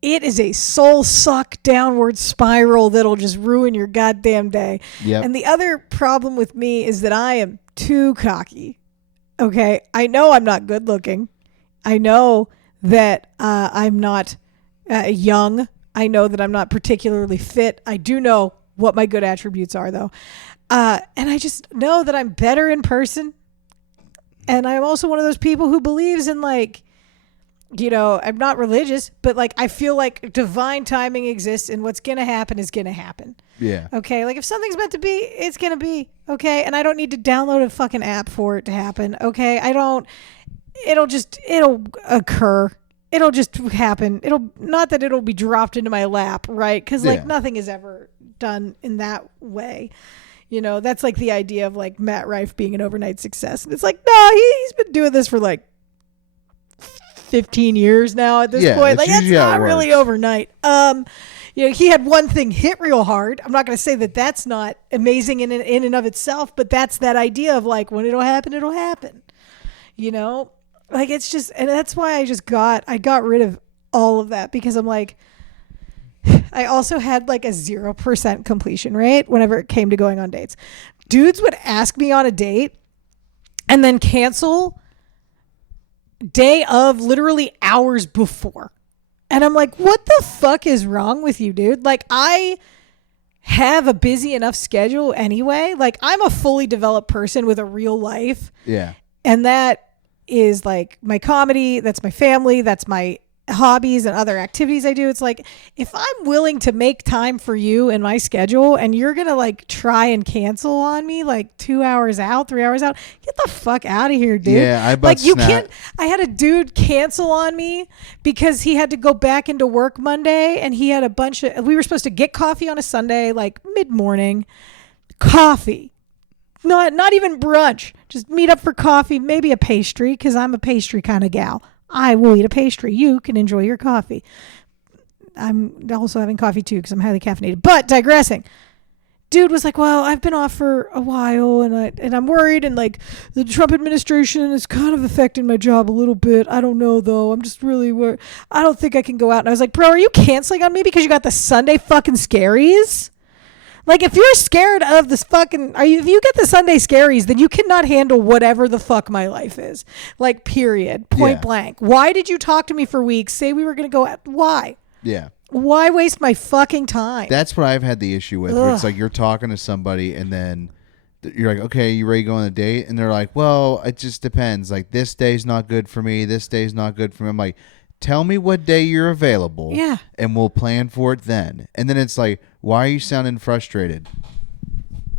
it is a soul suck downward spiral that'll just ruin your goddamn day. Yep. And the other problem with me is that I am too cocky. Okay. I know I'm not good looking. I know that I'm not young. I know that I'm not particularly fit. I do know what my good attributes are, though. And I just know that I'm better in person. And I'm also one of those people who believes in, like, I'm not religious, but, like, I feel like divine timing exists, and what's going to happen is going to happen. Yeah. Okay. Like, if something's meant to be, it's going to be. Okay. And I don't need to download a fucking app for it to happen. Okay. It'll occur. It'll just happen. It'll be dropped into my lap. Right. Cause, like, nothing is ever done in that way. That's like the idea of, like, Matt Rife being an overnight success. And it's like, no, he's been doing this for, like, 15 years now at this point. Like, that's not really overnight. He had one thing hit real hard. I'm not going to say that that's not amazing in and of itself, but that's that idea of, like, when it'll happen, it'll happen. Like, it's just, and that's why I got rid of all of that, because I'm like, I also had, like, a 0% completion rate whenever it came to going on dates. Dudes would ask me on a date and then cancel day of, literally hours before. And I'm like, what the fuck is wrong with you, dude? Like, I have a busy enough schedule anyway. Like, I'm a fully developed person with a real life. Yeah. And that is, like, my comedy. That's my family. That's my hobbies and other activities I do. It's like, if I'm willing to make time for you in my schedule and you're going to like try and cancel on me like 2 hours out, 3 hours out, get the fuck out of here, dude. Yeah, I like you can't. I had a dude cancel on me because he had to go back into work Monday and he had we were supposed to get coffee on a Sunday, like mid-morning. Coffee. Not even brunch. Just meet up for coffee, maybe a pastry, because I'm a pastry kind of gal. I will eat a pastry. You can enjoy your coffee. I'm also having coffee too because I'm highly caffeinated. But digressing. Dude was like, well, I've been off for a while and I'm worried, and like the Trump administration is kind of affecting my job a little bit. I don't know though. I'm just really worried. I don't think I can go out. And I was like, bro, are you canceling on me because you got the Sunday fucking scaries? Like, if you're scared of this fucking, if you get the Sunday scaries, then you cannot handle whatever the fuck my life is. Like, period. Point blank. Why did you talk to me for weeks? Say we were going to go out. Why? Yeah. Why waste my fucking time? That's what I've had the issue with. Where it's like you're talking to somebody and then you're like, okay, you ready to go on a date? And they're like, well, it just depends. Like, this day's not good for me. This day's not good for me. I'm like, tell me what day you're available. Yeah. And we'll plan for it then. And then it's like, why are you sounding frustrated?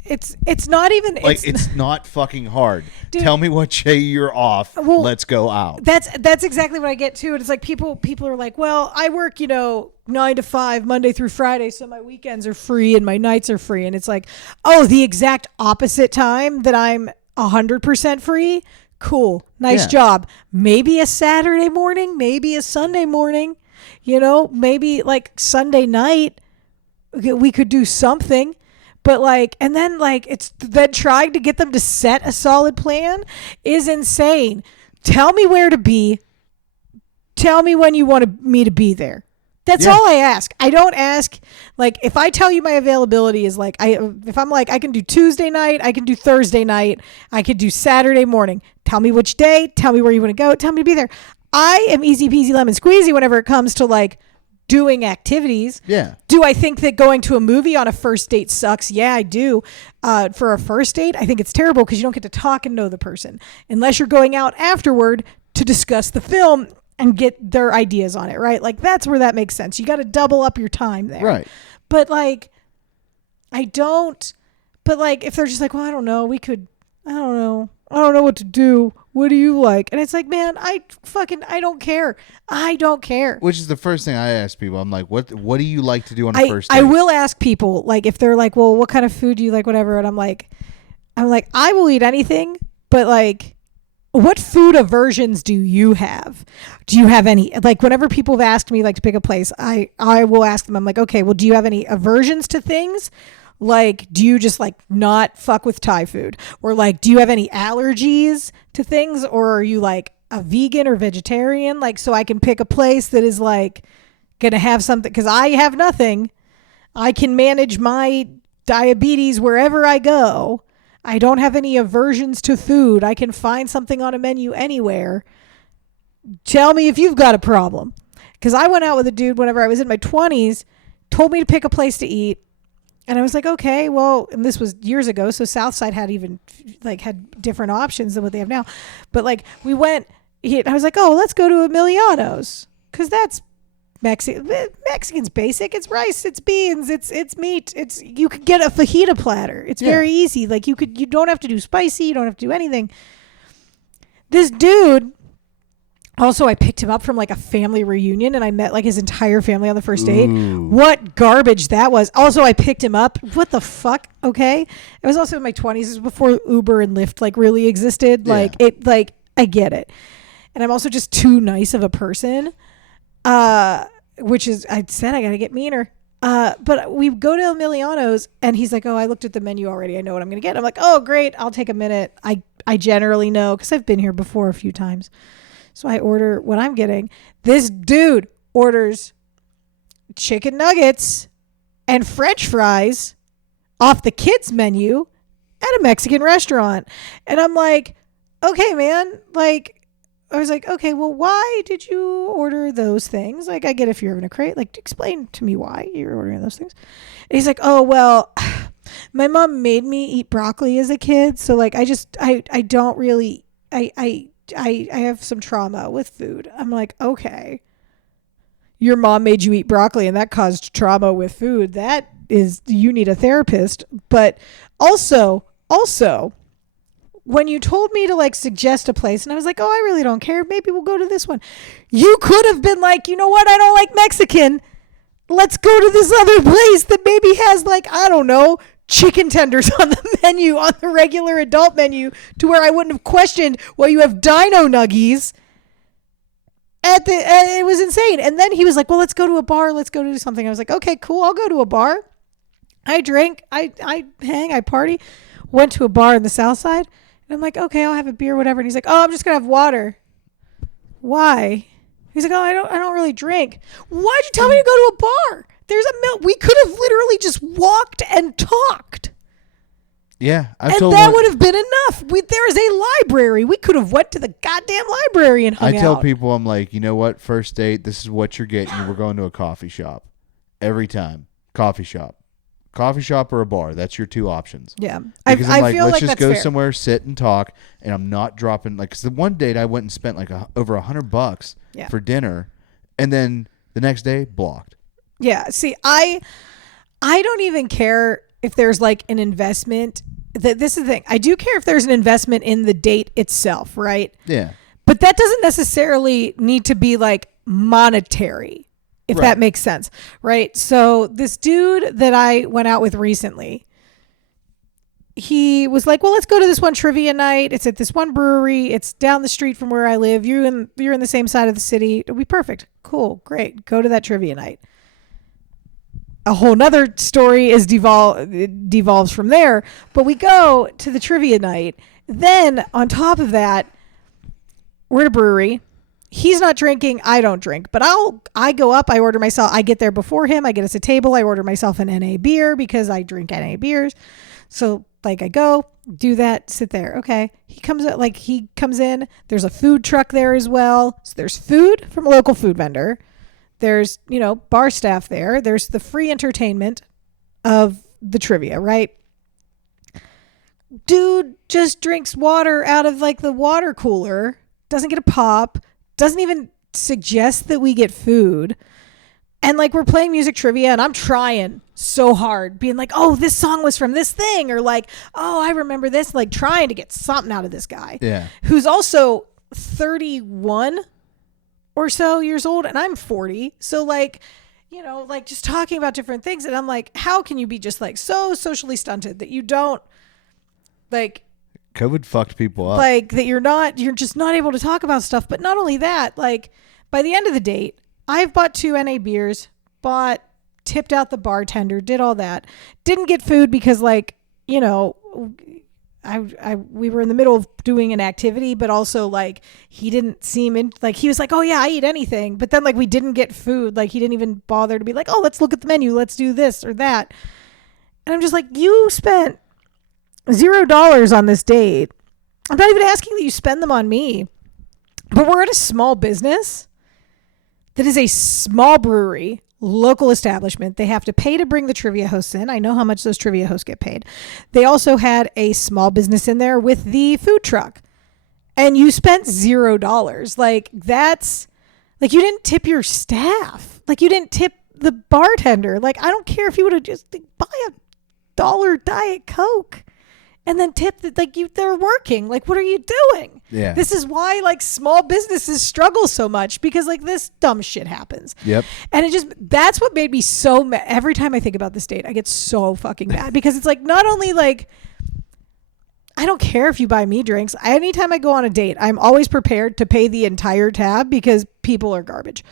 It's not even like it's not fucking hard. Dude, tell me what day you're off. Well, let's go out. That's exactly what I get too. And it's like people are like, well, I work 9 to 5 Monday through Friday, so my weekends are free and my nights are free. And it's like, oh, the exact opposite time that I'm 100% free. Cool, nice job. Maybe a Saturday morning, maybe a Sunday morning. Maybe like Sunday night we could do something. But like, and then like, it's then trying to get them to set a solid plan is insane. Tell me where to be. Tell me when you want me to be there. That's all I ask. I don't ask, like, if I tell you my availability is like, if I'm like, I can do Tuesday night, I can do Thursday night, I could do Saturday morning. Tell me which day. Tell me where you want to go. Tell me to be there. I am easy peasy lemon squeezy whenever it comes to like doing activities. Yeah. Do I think that going to a movie on a first date sucks? Yeah, I do. For a first date, I think it's terrible because you don't get to talk and know the person unless you're going out afterward to discuss the film and get their ideas on it, right? Like, that's where that makes sense. You got to double up your time there. Right. But like, if they're just like, well, I don't know, I don't know what to do. What do you like? And it's like, man, I don't care. I don't care. Which is the first thing I ask people. I'm like, what do you like to do on a first date? I will ask people, like, if they're like, well, what kind of food do you like, whatever. And I'm like, I will eat anything, but like, what food aversions do you have? Do you have any, like, whenever people have asked me like to pick a place, I will ask them, I'm like, okay, well, do you have any aversions to things? Like, do you just like not fuck with Thai food? Or like, do you have any allergies to things? Or are you like a vegan or vegetarian? Like, so I can pick a place that is like going to have something, because I have nothing. I can manage my diabetes wherever I go. I don't have any aversions to food. I can find something on a menu anywhere. Tell me if you've got a problem. Because I went out with a dude whenever I was in my 20s, told me to pick a place to eat. And I was like, okay, well, and this was years ago, so Southside had different options than what they have now. But like, we went, I was like, oh, let's go to Emiliano's, because that's Mexican's basic. It's rice, it's beans, it's meat. You could get a fajita platter. It's very easy. Like, you don't have to do spicy. You don't have to do anything. This dude, also, I picked him up from like a family reunion and I met like his entire family on the first date. Ooh. What garbage that was. Also, I picked him up. What the fuck? Okay. It was also in my 20s. It was before Uber and Lyft like really existed. Yeah. I get it. And I'm also just too nice of a person. Which is, I said I got to get meaner. But we go to Emiliano's and he's like, oh, I looked at the menu already. I know what I'm going to get. I'm like, oh, great. I'll take a minute. I generally know because I've been here before a few times. So I order what I'm getting. This dude orders chicken nuggets and French fries off the kids menu at a Mexican restaurant. And I'm like, okay, man. Like, I was like, okay, well, why did you order those things? Like, I get if you're having a crate. Like, explain to me why you're ordering those things. And he's like, oh, well, my mom made me eat broccoli as a kid. So, like, I don't really, I have some trauma with food. I'm like, okay. your mom made you eat broccoli and that caused trauma with food. That is, you need a therapist. But also, when you told me to like suggest a place and I was like, oh, I really don't care. Maybe we'll go to this one. You could have been like, you know what? I don't like Mexican. Let's go to this other place that maybe has like, I don't know, chicken tenders on the menu, on the regular adult menu, to where I wouldn't have questioned, well, you have dino nuggies. It was insane. And then he was like, well, let's go to a bar. Let's go do something. I was like, okay, cool. I'll go to a bar. I drink. I hang. I party. Went to a bar in the South Side. And I'm like, okay, I'll have a beer, whatever. And he's like, oh, I'm just going to have water. Why? He's like, oh, I don't really drink. Why'd you tell me to go to a bar? There's a milk. We could have literally just walked and talked. Yeah. That would have been enough. There is a library. We could have went to the goddamn library and hung out. I tell people, I'm like, you know what? First date, this is what you're getting. We're going to a coffee shop. Every time. Coffee shop. Coffee shop or a bar. That's your two options. Yeah. Because I'm like, feel let's like just that's go fair. somewhere, sit and talk, and I'm not dropping, like, because the one date I went and spent like over $100 for dinner, and then the next day, blocked. Yeah. See, I don't even care if there's like an investment. This is the thing. I do care if there's an investment in the date itself, right? Yeah. But that doesn't necessarily need to be like monetary, if that makes sense, right? So this dude that I went out with recently, he was like, well, let's go to this one trivia night. It's at this one brewery. It's down the street from where I live. You're in the same side of the city. It'll be perfect. Cool. Great. Go to that trivia night. A whole nother story devolves from there. But we go to the trivia night. Then on top of that, we're at a brewery. He's not drinking. I don't drink. But I go up. I order myself. I get there before him. I get us a table. I order myself an NA beer because I drink NA beers. So like I go, do that, sit there. Okay. He comes in. There's a food truck there as well. So there's food from a local food vendor. There's, bar staff there. There's the free entertainment of the trivia, right? Dude just drinks water out of like the water cooler. Doesn't get a pop. Doesn't even suggest that we get food. And like we're playing music trivia and I'm trying so hard, being like, oh, this song was from this thing. Or like, oh, I remember this. Like trying to get something out of this guy. Yeah. Who's also 31 or so years old and I'm 40. So like, like just talking about different things. And I'm like, how can you be just like so socially stunted that you don't like COVID fucked people up. Like that you're just not able to talk about stuff. But not only that, like by the end of the date, I've bought 2 NA beers, tipped out the bartender, did all that. Didn't get food because like, we were in the middle of doing an activity, but also like he didn't seem in, like he was like, oh yeah, I eat anything. But then like we didn't get food. Like he didn't even bother to be like, oh, let's look at the menu. Let's do this or that. And I'm just like, you spent $0 on this date. I'm not even asking that you spend them on me, but we're at a small business that is a small brewery, local establishment. They have to pay to bring the trivia hosts in. I know how much those trivia hosts get paid. They also had a small business in there with the food truck. And you spent $0. Like that's like you didn't tip your staff. Like you didn't tip the bartender. Like I don't care if you would have just buy $1 Diet Coke and then tip that like they're working. Like what are you doing? Yeah. This is why like small businesses struggle so much because like this dumb shit happens. Yep. And that's what made me so mad. Every time I think about this date, I get so fucking mad because it's like not only like I don't care if you buy me drinks. Anytime I go on a date, I'm always prepared to pay the entire tab because people are garbage.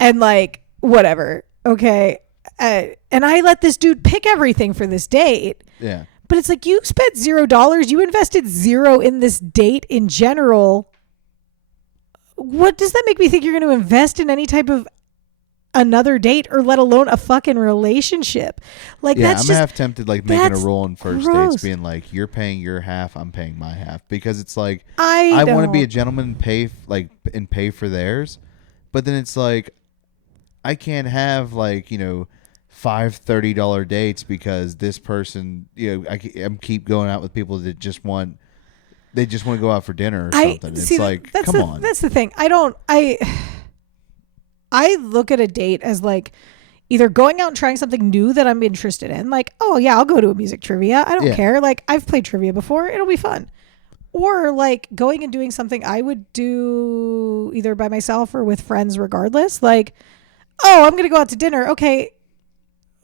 And like whatever. Okay. And I let this dude pick everything for this date. Yeah. But it's like you spent $0. You invested 0 in this date in general. What does that make me think you're going to invest in any type of another date or let alone a fucking relationship? Like that's just half tempted like making a rule on first gross. dates being like you're paying your half, I'm paying my half because it's like I want to be a gentleman and pay for theirs, but then it's like I can't have like 5 $30 dates because this person, I'm keep going out with people that just want to go out for dinner or something. It's like, come on. That's the thing. I look at a date as like either going out and trying something new that I'm interested in. Like, oh yeah, I'll go to a music trivia. I don't care. Like, I've played trivia before. It'll be fun. Or like going and doing something I would do either by myself or with friends regardless. Like, oh, I'm going to go out to dinner. Okay,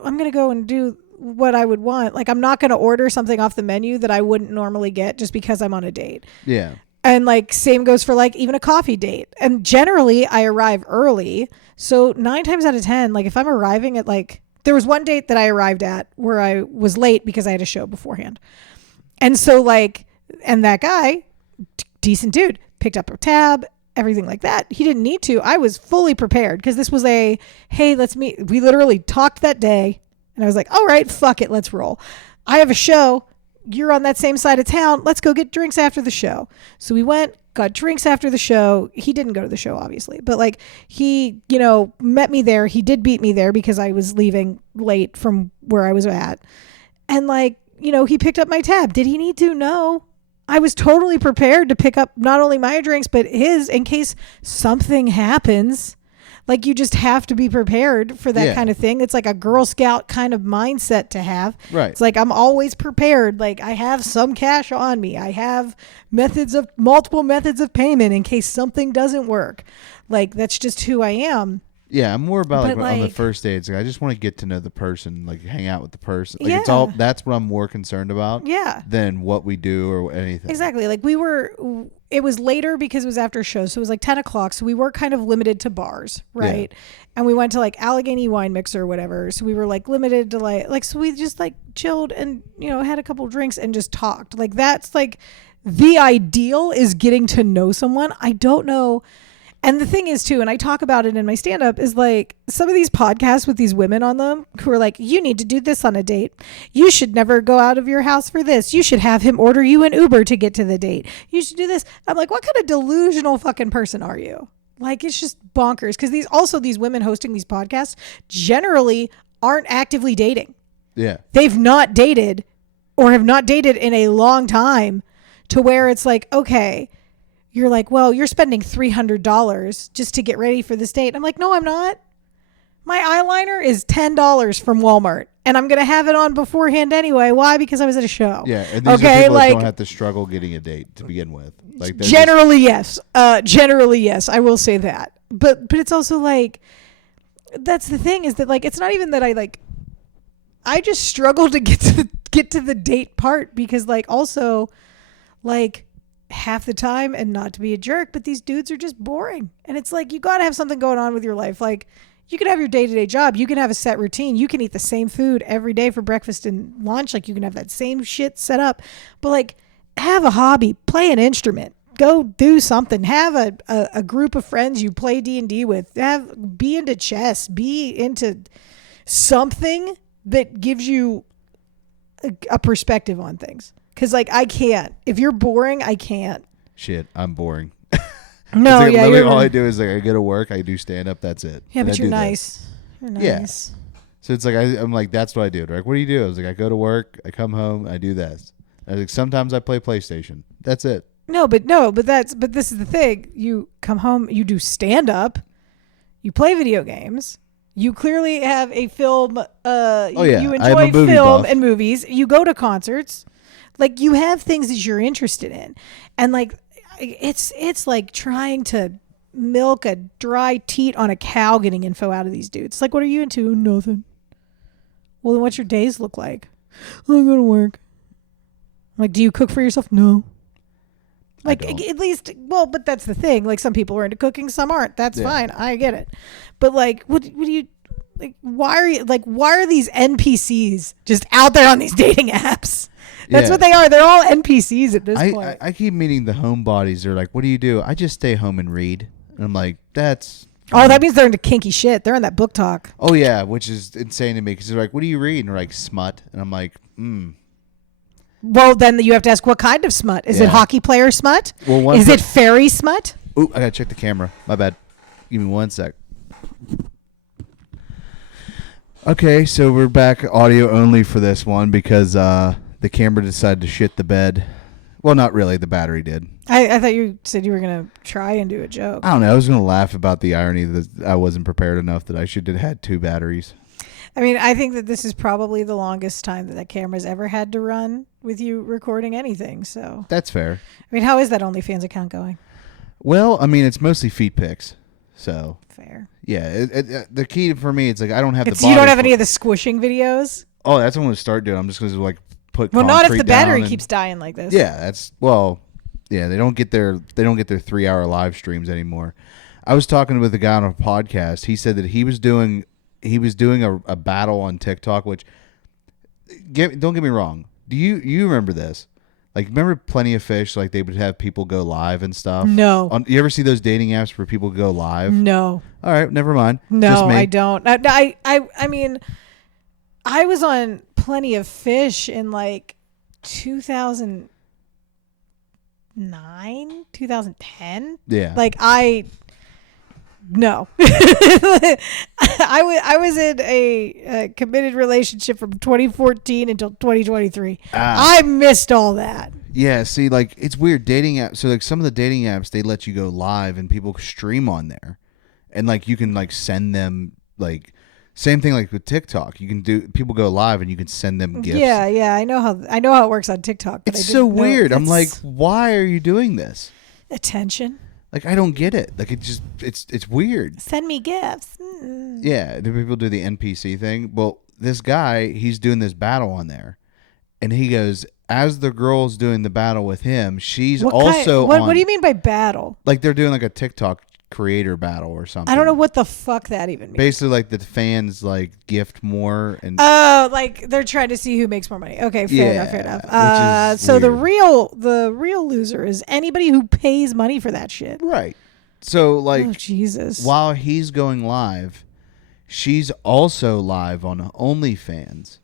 I'm going to go and do what I would want. Like, I'm not going to order something off the menu that I wouldn't normally get just because I'm on a date. Yeah. And like same goes for like even a coffee date. And generally I arrive early. So 9 times out of 10, like if I'm arriving at like, there was one date that I arrived at where I was late because I had a show beforehand. And so like, and that guy, decent dude, picked up a tab, everything like that. He didn't need to. I was fully prepared because this was a, hey, let's meet. We literally talked that day and I was like, all right, fuck it. Let's roll. I have a show. You're on that same side of town. Let's go get drinks after the show. So we went, got drinks after the show. He didn't go to the show, obviously, but like he, you know, met me there. He did beat me there because I was leaving late from where I was at. And like, you know, he picked up my tab. Did he need to? No. I was totally prepared to pick up not only my drinks, but his in case something happens. Like, you just have to be prepared for that kind of thing. It's like a Girl Scout kind of mindset to have. Right. It's like, I'm always prepared. Like, I have some cash on me. I have multiple methods of payment in case something doesn't work. Like, that's just who I am. Yeah, I'm more about like on the first date. It's like I just want to get to know the person, like hang out with the person. Like it's all that's what I'm more concerned about. Yeah. Than what we do or anything. Exactly. Like it was later because it was after show, so it was like 10 o'clock. So we were kind of limited to bars, right? Yeah. And we went to like Allegheny Wine Mixer or whatever. So we were like limited to like so we just like chilled and had a couple drinks and just talked. Like that's like the ideal is getting to know someone. I don't know. And the thing is too, and I talk about it in my stand-up, is like some of these podcasts with these women on them who are like, you need to do this on a date. You should never go out of your house for this. You should have him order you an Uber to get to the date. You should do this. I'm like, what kind of delusional fucking person are you? Like, it's just bonkers. Because these women hosting these podcasts generally aren't actively dating. Yeah. They've not dated or have not dated in a long time to where it's like, okay, you're like, well, you're spending $300 just to get ready for this date. I'm like, no, I'm not. My eyeliner is $10 from Walmart, and I'm going to have it on beforehand anyway. Why? Because I was at a show. Yeah, and these are people that don't have to struggle getting a date to begin with. Like generally, yes. Generally, yes. I will say that. But it's also like, that's the thing is that like, it's not even that I just struggle to get to the date part because like also like, half the time, and not to be a jerk, but these dudes are just boring. And it's like, you got to have something going on with your life. Like, you can have your day-to-day job. You can have a set routine. You can eat the same food every day for breakfast and lunch. Like, you can have that same shit set up. But like, have a hobby. Play an instrument. Go do something. Have a group of friends you play D&D with. Be into chess. Be into something that gives you a perspective on things. Because, like, I can't. If you're boring, I can't. Shit, I'm boring. No, like, yeah. All I do is, like, I go to work, I do stand-up, that's it. Yeah, but you're nice. You're nice. Yeah. So it's like, I'm like, that's what I do. Like, what do you do? I was like, I go to work, I come home, I do this. I was like, sometimes I play PlayStation. That's it. But this is the thing. You come home, you do stand-up, you play video games. You clearly have a film. You enjoy film and movies. You go to concerts. Like, you have things that you're interested in. And like, it's like trying to milk a dry teat on a cow getting info out of these dudes. It's like, what are you into? Nothing. Well, then what's your days look like? I go to work. I'm like, do you cook for yourself? No. Like, at least, well, but that's the thing. Like, some people are into cooking, some aren't. That's fine. I get it. But like, what do you, like, why are these NPCs just out there on these dating apps? That's what they are. They're all NPCs at this point. I keep meeting the homebodies. They're like, what do you do? I just stay home and read. And I'm like, that's... Oh, that means they're into kinky shit. They're on that book talk. Oh, yeah, which is insane to me. Because they're like, what do you read? And they're like, smut. And I'm like, Well, then you have to ask, what kind of smut? Is it hockey player smut? Well, is it fairy smut? Ooh, I got to check the camera. My bad. Give me 1 sec. Okay, so we're back audio only for this one because... the camera decided to shit the bed. Well, not really. The battery did. I thought you said you were going to try and do a joke. I don't know. I was going to laugh about the irony that I wasn't prepared enough that I should have had 2 batteries. I mean, I think that this is probably the longest time that camera's ever had to run with you recording anything. So that's fair. I mean, how is that OnlyFans account going? Well, I mean, it's mostly feet pics. So fair. Yeah. The key for me, it's like I don't have you don't have any of the squishing videos? Oh, that's what I'm going to start doing. I'm just going to like put Well, not if the battery and, keeps dying like this. Yeah, yeah, they don't get their 3-hour live streams anymore. I was talking with a guy on a podcast. He said that he was doing a battle on TikTok, which don't get me wrong. Do you remember this? Like, remember Plenty of Fish? Like, they would have people go live and stuff. No. You ever see those dating apps where people go live? No. All right, never mind. No, I don't. I mean, I was on Plenty of Fish in like 2009, 2010. Yeah. Like no. I was in a committed relationship from 2014 until 2023. I missed all that. Yeah, see, like, it's weird. Dating apps. So, like, some of the dating apps, they let you go live and people stream on there. And, like, you can, like, send them, like, same thing, like, with TikTok. You can people go live and you can send them gifts. Yeah. I know how it works on TikTok. But it's so weird. I'm like, why are you doing this? Attention. Like, I don't get it. Like, it's weird. Send me gifts. Yeah. Do people do the NPC thing? Well, this guy, he's doing this battle on there. And he goes, as the girl's doing the battle with him, she's what do you mean by battle? Like, they're doing like a TikTok creator battle or something. I don't know what the fuck that even means. Basically, like, the fans like gift more and like they're trying to see who makes more money. Okay, fair enough. So the real loser is anybody who pays money for that shit. Right. So, like, Jesus. While he's going live, she's also live on OnlyFans.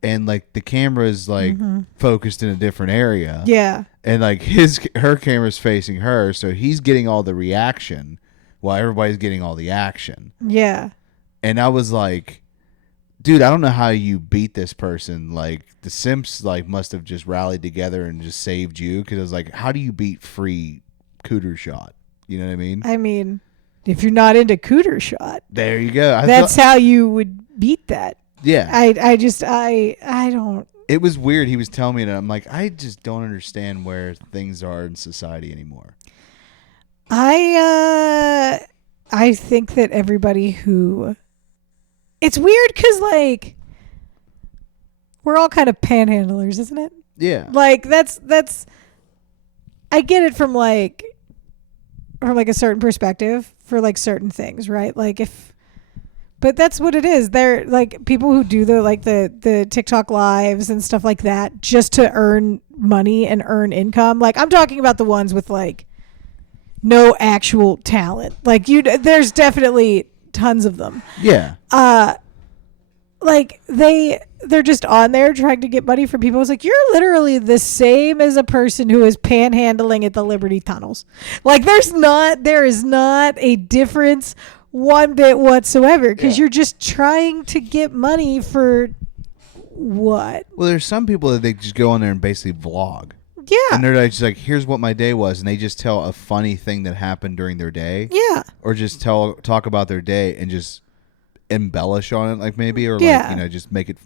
And, like, the camera is, like, focused in a different area. Yeah. And, like, her camera's facing her, so he's getting all the reaction while everybody's getting all the action. Yeah. And I was like, dude, I don't know how you beat this person. Like, the simps, like, must have just rallied together and just saved you. Because I was like, how do you beat free cooter shot? You know what I mean? I mean, if you're not into cooter shot. There you go. That's how you would beat that. Yeah. I don't. It was weird. He was telling me that. I'm like, I just don't understand where things are in society anymore. I think that everybody who... It's weird because, like, we're all kind of panhandlers, isn't it? Yeah. Like, that's... I get it from a certain perspective for, like, certain things, right? Like, but that's what it is. They're like people who do the TikTok lives and stuff like that just to earn money and earn income. Like, I'm talking about the ones with like no actual talent. Like, there's definitely tons of them. Yeah. Like they're just on there trying to get money from people. It's like, you're literally the same as a person who is panhandling at the Liberty tunnels. Like, there is not a difference one bit whatsoever, because you're just trying to get money for what? Well, there's some people that they just go on there and basically vlog. Yeah. And they're like, just like, here's what my day was, and they just tell a funny thing that happened during their day. Yeah. Or just talk about their day and just embellish on it, like, maybe, or like, just make it,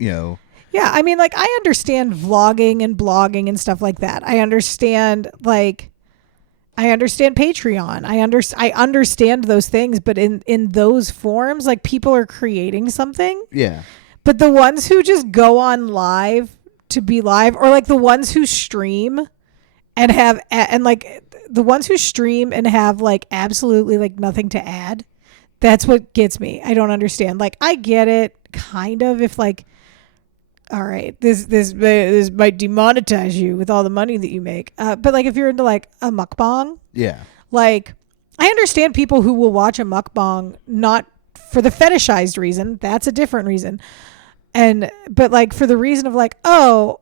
Yeah, I mean, like, I understand vlogging and blogging and stuff like that. I understand Patreon. I understand those things, but in those forms, like, people are creating something. Yeah. But the ones who just go on live to be live, or like the ones who stream and have like absolutely like nothing to add, that's what gets me. I don't understand. Like, I get it kind of if like, all right, this might demonetize you with all the money that you make. But like, if you're into like a mukbang, like, I understand people who will watch a mukbang not for the fetishized reason. That's a different reason. But like, for the reason of like, oh,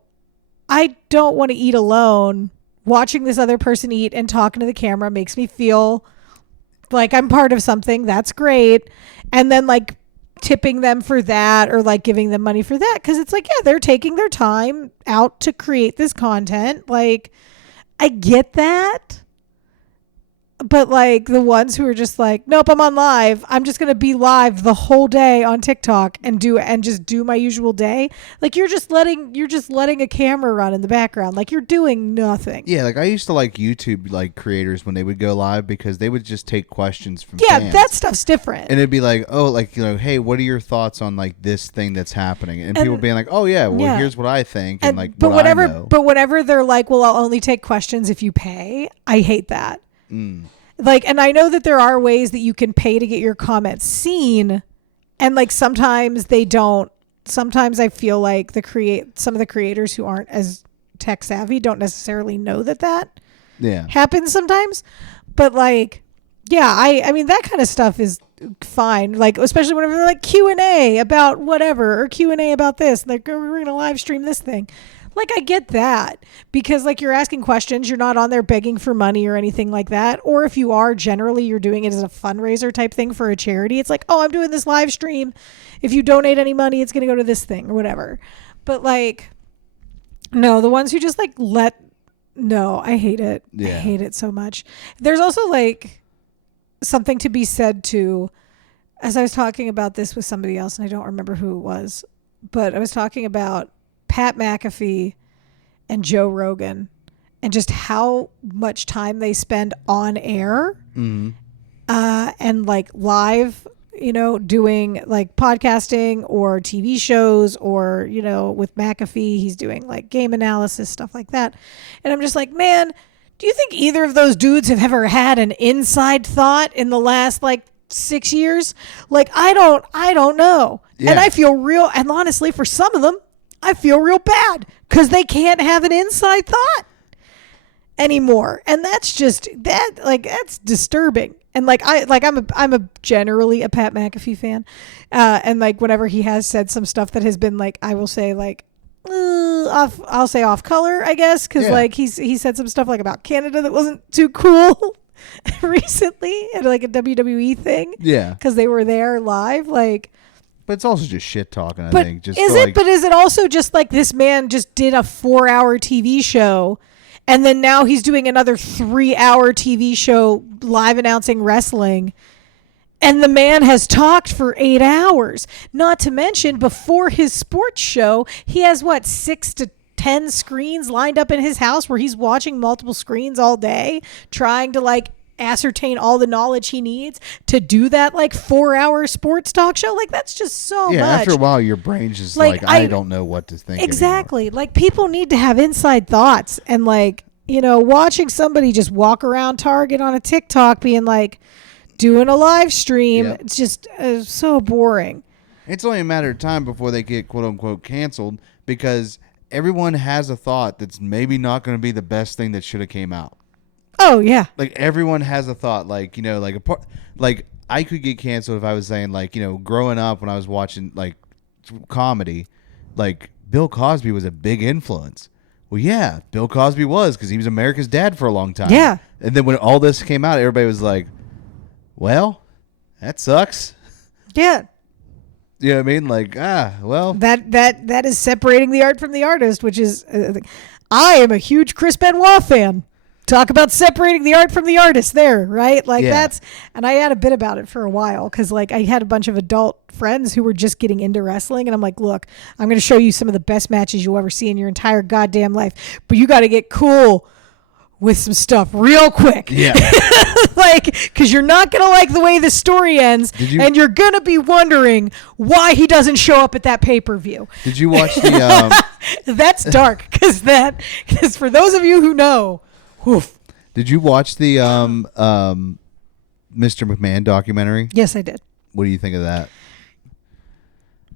I don't want to eat alone. Watching this other person eat and talking to the camera makes me feel like I'm part of something. That's great. And then like tipping them for that, or like giving them money for that, because it's like, yeah, they're taking their time out to create this content. Like, I get that. But like the ones who are just like, nope, I'm on live. I'm just going to be live the whole day on TikTok and just do my usual day. Like you're just letting a camera run in the background. Like you're doing nothing. Yeah, like I used to like YouTube like creators when they would go live because they would just take questions from Yeah, fans. that stuff's different. And it'd be like, oh, like, you know, hey, what are your thoughts on like this thing that's happening? And people being like, oh yeah, well here's what I think and like but what whenever I know. But whenever they're like, well, I'll only take questions if you pay, I hate that. Like, and I know that there are ways that you can pay to get your comments seen, and like sometimes they don't. Sometimes I feel like some of the creators who aren't as tech savvy don't necessarily know that happens sometimes. But like, yeah, I mean that kind of stuff is fine. Like especially whenever they're like Q&A about whatever or Q&A about this, like we're gonna live stream this thing. Like, I get that because, like, you're asking questions. You're not on there begging for money or anything like that. Or if you are, generally, you're doing it as a fundraiser type thing for a charity. It's like, oh, I'm doing this live stream. If you donate any money, it's going to go to this thing or whatever. But, like, no, the ones who just, like, no, I hate it. Yeah. I hate it so much. There's also, like, something to be said to, as I was talking about this with somebody else, and I don't remember who it was, but I was talking about Pat McAfee and Joe Rogan and just how much time they spend on air and like live, you know, doing like podcasting or TV shows or, you know, with McAfee, he's doing like game analysis, stuff like that. And I'm just like, man, do you think either of those dudes have ever had an inside thought in the last like 6 years? Like, I don't know. Yeah. And I feel and honestly, for some of them, I feel real bad because they can't have an inside thought anymore. And that's just that's disturbing. And like, I'm a generally a Pat McAfee fan. And like, whenever he has said some stuff that has been like, I will say like, I'll say off color, I guess. Cause like he said some stuff like about Canada that wasn't too cool recently at like a WWE thing. Yeah. Cause they were there live. Like, but it's also just shit talking, I think. But is it also just like this man just did a 4-hour TV show and then now he's doing another 3-hour TV show live announcing wrestling and the man has talked for 8 hours? Not to mention before his sports show, he has 6 to 10 screens lined up in his house where he's watching multiple screens all day trying to like ascertain all the knowledge he needs to do that like 4-hour sports talk show. Like that's just so much. After a while your brain's just like I don't know what to think exactly anymore. Like people need to have inside thoughts and like, you know, watching somebody just walk around Target on a TikTok being like doing a live stream, it's just so boring. It's only a matter of time before they get quote unquote canceled because everyone has a thought that's maybe not going to be the best thing that should have came out. Oh yeah. Like everyone has a thought, like, you know, like I could get canceled if I was saying like, you know, growing up when I was watching like comedy, like Bill Cosby was a big influence. Well, yeah, Bill Cosby was because he was America's dad for a long time. Yeah. And then when all this came out, everybody was like, well, that sucks. Yeah. You know what I mean? Like, well. That is separating the art from the artist, which is, I am a huge Chris Benoit fan. Talk about separating the art from the artist there, right? Like that's, and I had a bit about it for a while because like I had a bunch of adult friends who were just getting into wrestling and I'm like, look, I'm going to show you some of the best matches you'll ever see in your entire goddamn life, but you got to get cool with some stuff real quick. Yeah. Like, cause you're not going to like the way the story ends and you're going to be wondering why he doesn't show up at that pay-per-view. Did you watch the, that's dark cause for those of you who know, oof. Did you watch the Mr. McMahon documentary? Yes, I did. What do you think of that?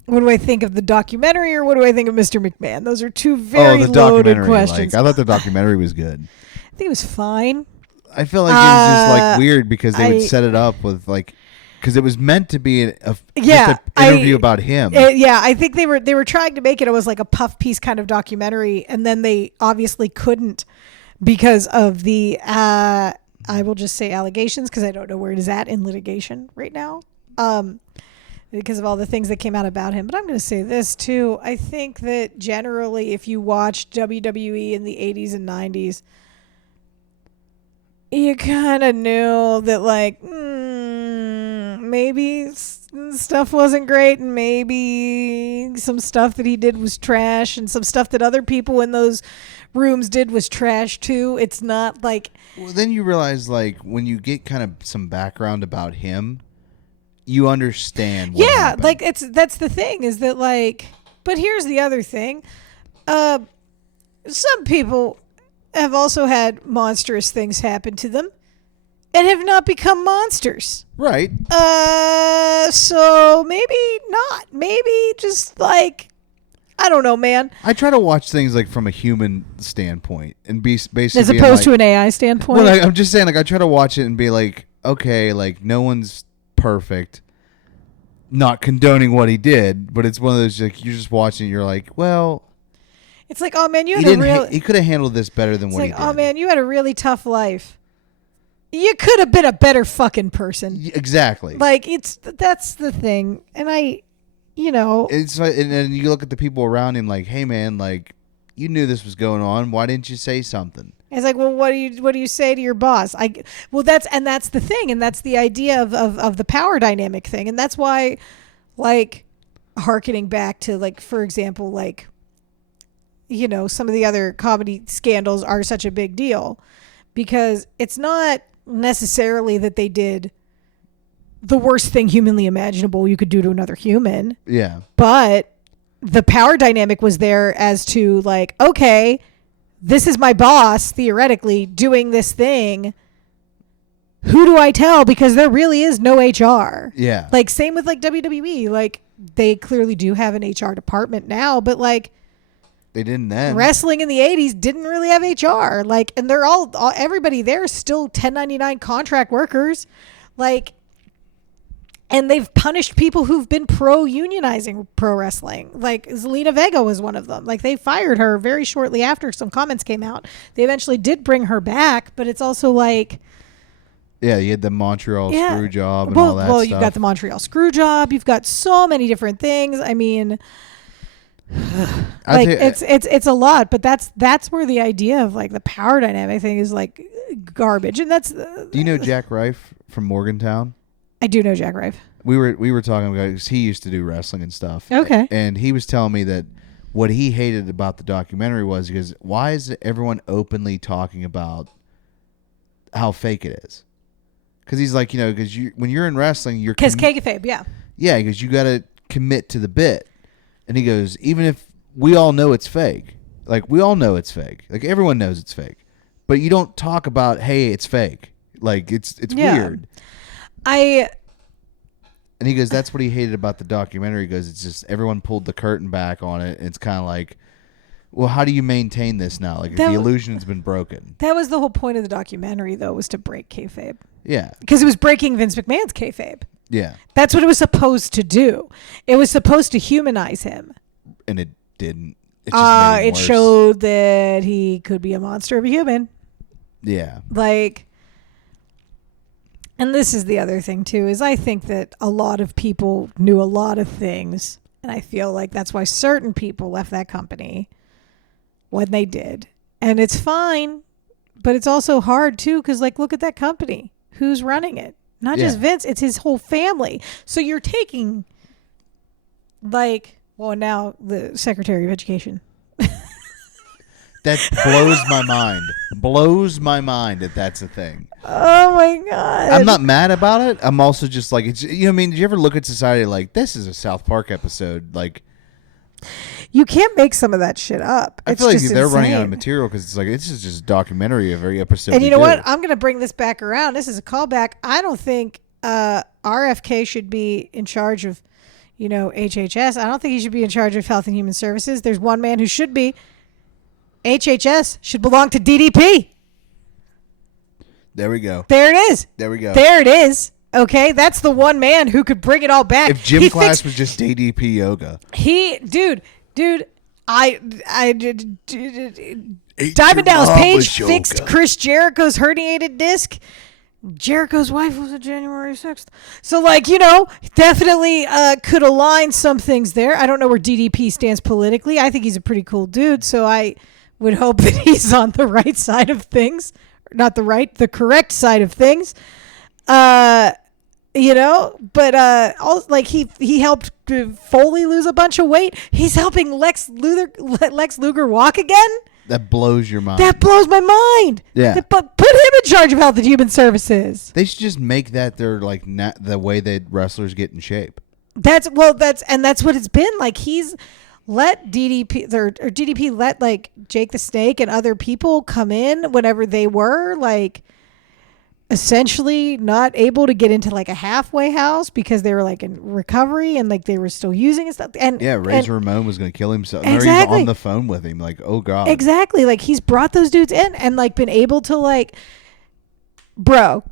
What do I think of the documentary or what do I think of Mr. McMahon? Those are two very loaded questions. Like, I thought the documentary was good. I think it was fine. I feel like it was just like weird because they would set it up with like, because it was meant to be just an interview about him. I think they were trying to make it was like a puff piece kind of documentary and then they obviously couldn't because of the I will just say allegations because I don't know where it is at in litigation right now because of all the things that came out about him. But I'm going to say this too. I think that generally if you watch WWE in the 80s and 90s, you kind of knew that, like, maybe stuff wasn't great, and maybe some stuff that he did was trash, and some stuff that other people in those rooms did was trash too. It's not like... Well, then you realize, like, when you get kind of some background about him, you understand what happened. Like, that's the thing, is that, like... But here's the other thing. Some people have also had monstrous things happen to them and have not become monsters. Right. So maybe not. Maybe just, like, I don't know, man. I try to watch things, like, from a human standpoint and be basically... As opposed to an AI standpoint? Well, like, I'm just saying, like, I try to watch it and be like, okay, like, no one's perfect. Not condoning what he did, but it's one of those, like, you're just watching, you're like, well... It's like, oh, man, you had a real... he could have handled this better than what he did. Oh, man, you had a really tough life. You could have been a better fucking person. Exactly. Like, that's the thing. And it's like, and then you look at the people around him like, hey, man, like, you knew this was going on. Why didn't you say something? It's like, well, what do you say to your boss? That's the thing, and that's the idea of the power dynamic thing, and that's why, like, hearkening back to, like, for example, like, some of the other comedy scandals are such a big deal, because it's not necessarily that they did the worst thing humanly imaginable you could do to another human. Yeah. But the power dynamic was there as to, like, okay, this is my boss, theoretically, doing this thing. Who do I tell? Because there really is no HR. Yeah. Like, same with, like, WWE. Like, they clearly do have an HR department now, but, like, they didn't then. Wrestling in the 80s didn't really have HR. Like, and they're all everybody there is still 1099 contract workers. Like, and they've punished people who've been pro-unionizing pro wrestling. Like, Zelina Vega was one of them. Like, they fired her very shortly after some comments came out. They eventually did bring her back, but it's also like... Yeah, you had the Montreal screw job and all that stuff. Well, you've got the Montreal screw job. You've got so many different things. I mean... like, it's a lot, but that's where the idea of, like, the power dynamic thing is, like, garbage. And that's... Do you know Jack Rife from Morgantown? I do know Jack Rife. We were talking about, because he used to do wrestling and stuff. Okay. And he was telling me that what he hated about the documentary was because why is everyone openly talking about how fake it is? Because he's like, because when you're in wrestling, you're... Because kayfabe, yeah. Yeah, because you got to commit to the bit. And he goes, even if we all know it's fake, like, we all know it's fake. Like, everyone knows it's fake. But you don't talk about, hey, it's fake. Like, it's weird. And he goes, that's what he hated about the documentary. He goes, it's just everyone pulled the curtain back on it. And it's kind of like, well, how do you maintain this now? Like, the illusion's been broken. That was the whole point of the documentary, though, was to break kayfabe. Yeah. Because it was breaking Vince McMahon's kayfabe. Yeah. That's what it was supposed to do. It was supposed to humanize him. And it didn't. It just made him it worse. showed that he could be a monster of a human. Yeah. Like, and this is the other thing, too, is I think that a lot of people knew a lot of things. And I feel like that's why certain people left that company when they did. And it's fine, but it's also hard, too, because, like, look at that company. Who's running it? Not just Vince, it's his whole family. So you're taking, like, well, now the Secretary of Education. That blows my mind. Blows my mind that that's a thing. Oh, my God. I'm not mad about it. I'm also just like, it's, what I mean? Did you ever look at society like, this is a South Park episode? Like, you can't make some of that shit up. I feel like they're running out of material because it's like, this is just a documentary of every episode. And you know what? I'm going to bring this back around. This is a callback. I don't think RFK should be in charge of, HHS. I don't think he should be in charge of Health and Human Services. There's one man who should be. HHS should belong to DDP. There we go. There it is. There we go. There it is. Okay, that's the one man who could bring it all back. If gym class was just DDP yoga. Dude, Diamond Dallas Page fixed Chris Jericho's herniated disc. Jericho's wife was a January 6th. So, like, definitely could align some things there. I don't know where DDP stands politically. I think he's a pretty cool dude, so I would hope that he's on the right side of things. not the right, the correct side of things. You know, but also, like he helped Foley lose a bunch of weight. He's helping Lex Luger walk again. That blows your mind. That blows my mind. Yeah. But put him in charge of Health and Human Services. They should just make that their like the way that wrestlers get in shape. That's what it's been. Like he's let DDP let like Jake the Snake and other people come in whenever they were like essentially not able to get into like a halfway house because they were like in recovery and like they were still using and stuff. And yeah, Razor Ramon was going to kill himself. Exactly. He's on the phone with him, like, oh god. Exactly. Like he's brought those dudes in and like been able to like, bro.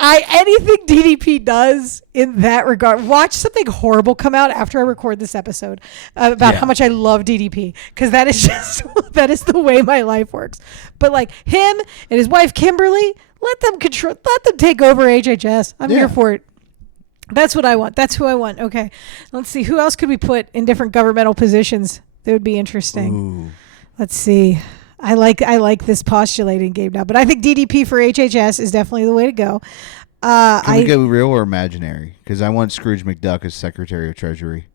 Anything DDP does in that regard, watch something horrible come out after I record this episode about how much I love DDP, because that is just that is the way my life works. But like him and his wife Kimberly, let them take over HHS. I'm here for it. That's what I want. That's who I want. Okay, let's see, who else could we put in different governmental positions that would be interesting. Ooh. Let's see. I like this postulating game now, but I think DDP for HHS is definitely the way to go. Can we go real or imaginary? Because I want Scrooge McDuck as Secretary of Treasury.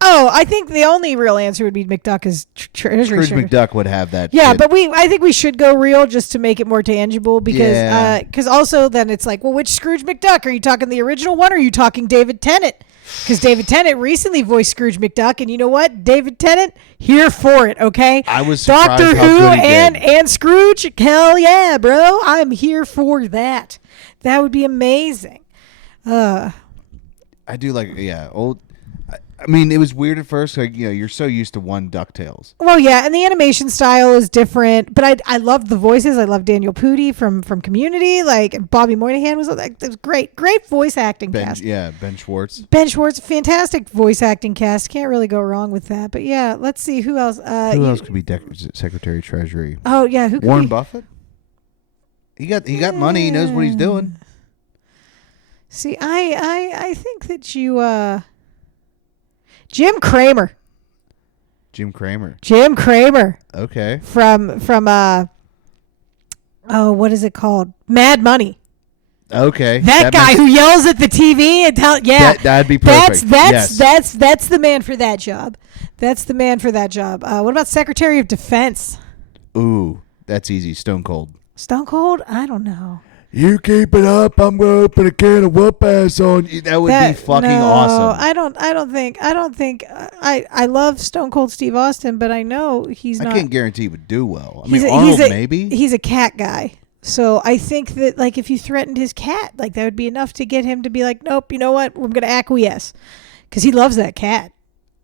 Oh, I think the only real answer would be McDuck as Treasury. Scrooge McDuck would have that. Yeah, shit. but I think we should go real just to make it more tangible because also then it's like, well, which Scrooge McDuck? Are you talking the original one or are you talking David Tennant? Because David Tennant recently voiced Scrooge McDuck, and you know what? David Tennant, here for it, okay? I was surprised Doctor how Who good he did. and Scrooge, hell yeah, bro. I'm here for that. That would be amazing. I do like, old. I mean, it was weird at first. Like, you're so used to one DuckTales. Well, yeah, and the animation style is different, but I loved the voices. I love Daniel Pudi from Community. Like Bobby Moynihan was great voice acting cast. Yeah, Ben Schwartz. Ben Schwartz, fantastic voice acting cast. Can't really go wrong with that. But yeah, let's see who else. Who else could be Secretary of Treasury? Oh yeah, who could Warren be? Buffett. He got money. He knows what he's doing. See, I think that you. Jim Cramer. Jim Cramer. From Okay. what is it called? Mad Money. Okay. That guy who yells at the TV and that'd be perfect. That's the man for that job. What about Secretary of Defense? Ooh, that's easy. Stone Cold. Stone Cold? I don't know. You keep it up, I'm gonna open a can of whoop ass on you. That would be fucking awesome. I don't think I love Stone Cold Steve Austin, but I know he's not. I can't guarantee he would do well. I mean, Arnold maybe. He's a cat guy. So I think that like if you threatened his cat, like that would be enough to get him to be like, nope, you know what? I'm gonna acquiesce. Because he loves that cat.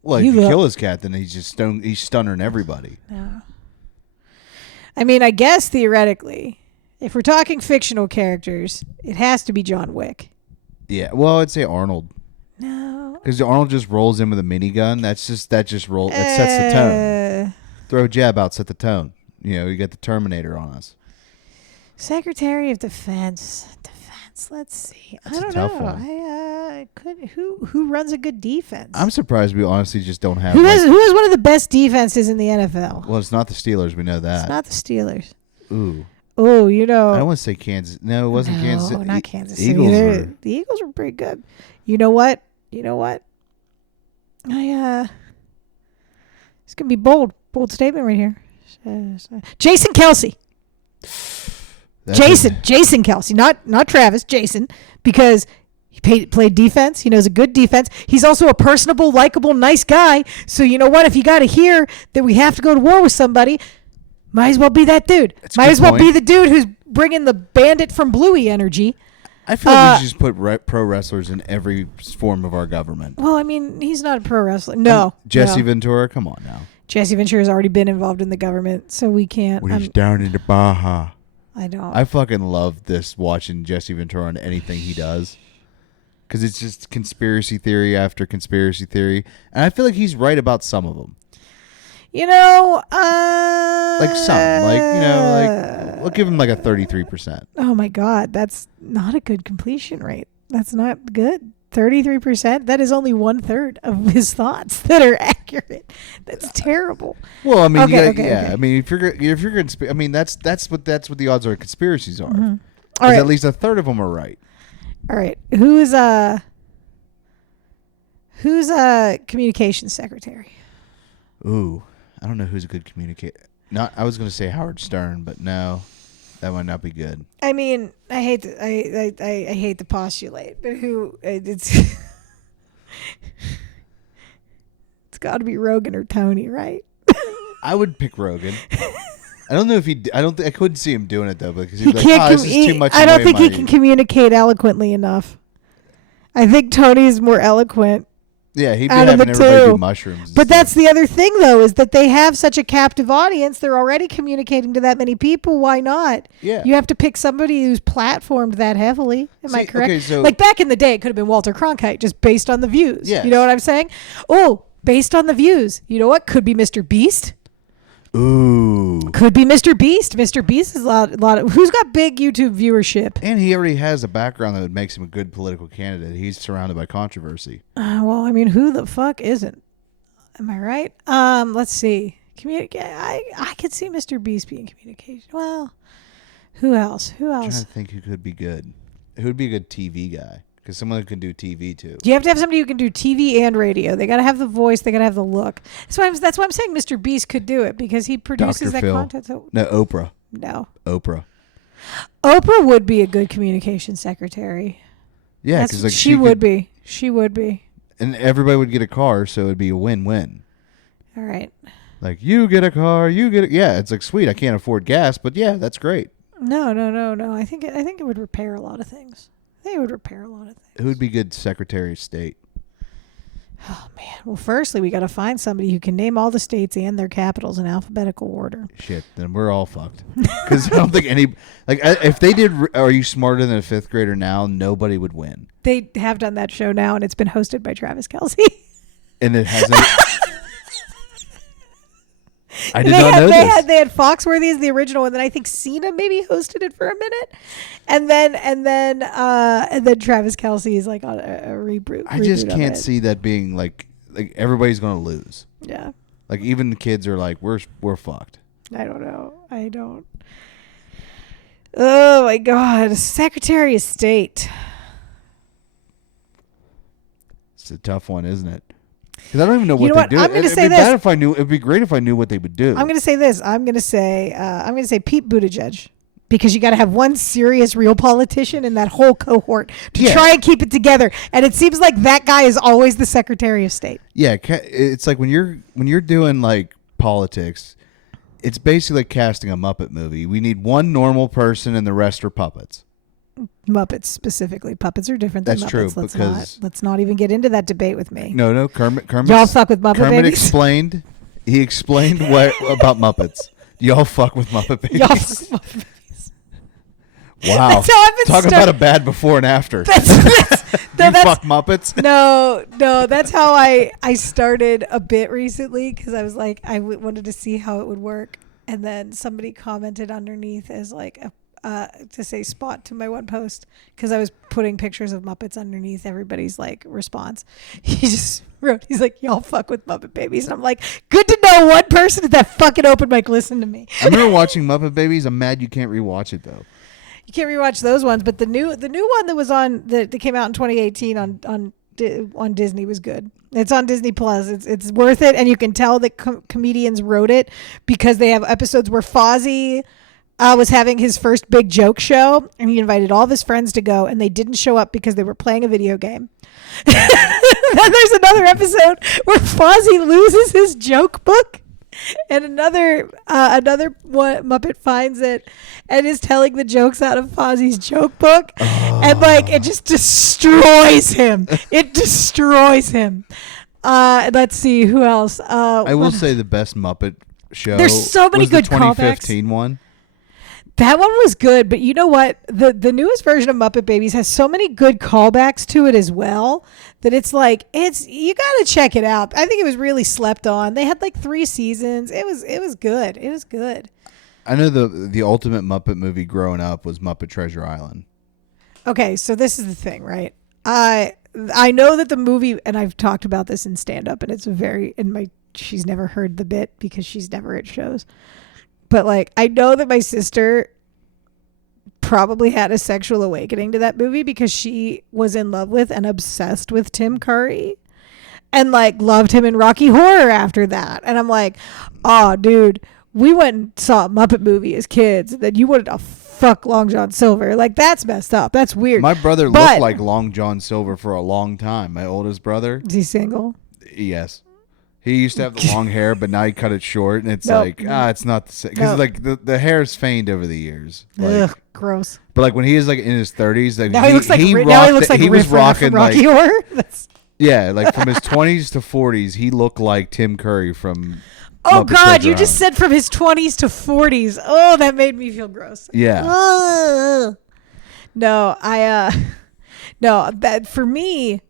Well, if you kill his cat, then he's just he's stunning everybody. No. I mean, I guess theoretically, if we're talking fictional characters, it has to be John Wick. Yeah, well, I'd say Arnold. No, because Arnold just rolls in with a minigun. That sets the tone. Throw a jab out, set the tone. You got the Terminator on us. Secretary of Defense. Let's see. That's I don't a tough know. one. Who runs a good defense? I'm surprised we honestly just don't have. Who has one of the best defenses in the NFL? Well, it's not the Steelers. We know that. It's not the Steelers. Ooh. Oh, I don't want to say Kansas. No, it wasn't Kansas. No, not Kansas City. Eagles The Eagles were pretty good. You know what? It's gonna be bold statement right here. Jason Kelsey. Jason Kelsey, not Travis. Jason, because he played defense. He knows a good defense. He's also a personable, likable, nice guy. So you know what? If you got to hear that we have to go to war with somebody, might as well be that dude. Might as well be the dude who's bringing the bandit from Bluey energy. I feel like we should just put pro wrestlers in every form of our government. Well, I mean, he's not a pro wrestler. No. Jesse Ventura, come on now. Jesse Ventura has already been involved in the government, so we can't. When he's down in the Baja. I don't. I fucking love this, watching Jesse Ventura on anything he does. Because it's just conspiracy theory after conspiracy theory. And I feel like he's right about some of them. Like some. We'll give him like a 33%. Oh my God. That's not a good completion rate. That's not good. 33%. That is only 1/3 of his thoughts that are accurate. That's terrible. Well, I mean, Okay. I mean, if you're I mean, that's what the odds are. Conspiracies are. Mm-hmm. All right. At least a third of them are right. All right. Who's a communications secretary? Ooh, I don't know who's a good communicator. I was going to say Howard Stern, but no, that might not be good. I mean, I hate to postulate, but it's it's got to be Rogan or Tony, right? I would pick Rogan. I don't know if I couldn't see him doing it though, because he's like, this is too much. I don't think he can communicate eloquently enough. I think Tony is more eloquent. Yeah, he'd be having everybody do mushrooms. But that's the other thing, though, is that they have such a captive audience. They're already communicating to that many people. Why not? Yeah. You have to pick somebody who's platformed that heavily. Am I correct? Okay, so like back in the day, it could have been Walter Cronkite, just based on the views. Yes. You know what I'm saying? Oh, based on the views. You know what? Could be Mr. Beast. Ooh. Could be Mr. Beast. Mr. Beast is a lot of who's got big YouTube viewership. And he already has a background that makes him a good political candidate. He's surrounded by controversy. Well, I mean, who the fuck isn't? Am I right? Let's see. I could see Mr. Beast being communication. Well, who else? I'm trying to think who could be good. Who would be a good TV guy? Because someone who can do TV too. You have to have somebody who can do TV and radio. They got to have the voice. They got to have the look. That's why I'm saying Mr. Beast could do it, because he produces that content. So, no, Oprah. No. Oprah would be a good communication secretary. Yeah, because like she would be. She would be. And everybody would get a car, so it'd be a win-win. All right. Like, you get a car, you get it. Yeah, it's like, sweet, I can't afford gas, but yeah, that's great. No. I think it would repair a lot of things. They would repair a lot of things. Who would be good Secretary of State? Oh, man. Well, firstly, we got to find somebody who can name all the states and their capitals in alphabetical order. Shit, then we're all fucked. Because I don't think if they did Are You Smarter Than a Fifth Grader now, nobody would win. They have done that show now, and it's been hosted by Travis Kelce. And it hasn't. I did not know this. They had Foxworthy as the original, and then I think Cena maybe hosted it for a minute, and then Travis Kelce is like on a reboot. I just can't see that being like everybody's gonna lose. Yeah. Like even the kids are like, we're fucked. I don't know. I don't. Oh my God, Secretary of State. It's a tough one, isn't it? Because I don't even know what they do. I'm going to say this. It'd be great if I knew what they would do. I'm going to say this. I'm going to say Pete Buttigieg, because you got to have one serious, real politician in that whole cohort to try and keep it together. And it seems like that guy is always the Secretary of State. Yeah, it's like when you're doing like politics, it's basically like casting a Muppet movie. We need one normal person, and the rest are puppets. Muppets specifically. Puppets are different than Muppets. That's true. Let's not even get into that debate with me. No, Kermit. Y'all fuck with Muppet Kermit babies. He explained what about Muppets. Y'all fuck with Muppet babies. Y'all fuck with Muppet babies. Wow. That's how I've been Talk about a bad before and after. That's fuck Muppets? No, that's how I started a bit recently, because I was like, I wanted to see how it would work. And then somebody commented underneath as like to say spot to my one post, because I was putting pictures of Muppets underneath everybody's like response. He just wrote, he's like, y'all fuck with Muppet babies. And I'm like, good to know one person at that fucking open mic listened to me. I remember watching Muppet Babies. I'm mad you can't rewatch it though. You can't rewatch those ones, but the new one that was on that came out in 2018 on Disney was good. It's on Disney Plus. It's worth it, and you can tell that comedians wrote it, because they have episodes where Fozzie was having his first big joke show, and he invited all of his friends to go, and they didn't show up because they were playing a video game. Then there's another episode where Fozzie loses his joke book, and another Muppet finds it and is telling the jokes out of Fozzie's joke book, and like it just destroys him. It destroys him. Let's see who else. I will say the best Muppet show. There's so many was good the 2015 one. That one was good, but you know what? The newest version of Muppet Babies has so many good callbacks to it as well that it's like you got to check it out. I think it was really slept on. They had like 3 seasons. It was good. It was good. I know the ultimate Muppet movie growing up was Muppet Treasure Island. Okay, so this is the thing, right? I know that the movie, and I've talked about this in stand up, and it's she's never heard the bit because she's never at shows. But like, I know that my sister probably had a sexual awakening to that movie because she was in love with and obsessed with Tim Curry and like loved him in Rocky Horror after that. And I'm like, oh, dude, we went and saw a Muppet movie as kids, and then you wanted to fuck Long John Silver. Like, that's messed up. That's weird. My brother looked like Long John Silver for a long time. My oldest brother. Is he single? Yes. He used to have the long hair, but now he cut it short, and it's it's not the same. Because like the hair's faded over the years. Like, ugh, gross. But like when he is like in his 30s, like now he looks like he was rocking from Rocky Horror. Yeah, like from his 20s to 40s, he looked like Tim Curry from. Oh God! You just said from his 20s to 40s. Oh, that made me feel gross. Yeah. No, no. That for me,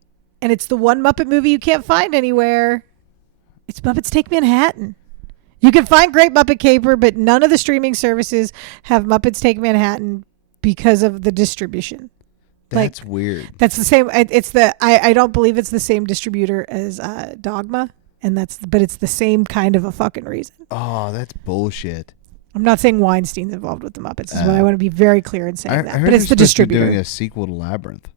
and it's the one Muppet movie you can't find anywhere. It's Muppets Take Manhattan. You can find Great Muppet Caper, but none of the streaming services have Muppets Take Manhattan because of the distribution. That's weird. That's the same. I don't believe it's the same distributor as Dogma. And but it's the same kind of a fucking reason. Oh, that's bullshit. I'm not saying Weinstein's involved with the Muppets. Is what I want to be very clear in saying that. But it's the distributor doing a sequel to Labyrinth,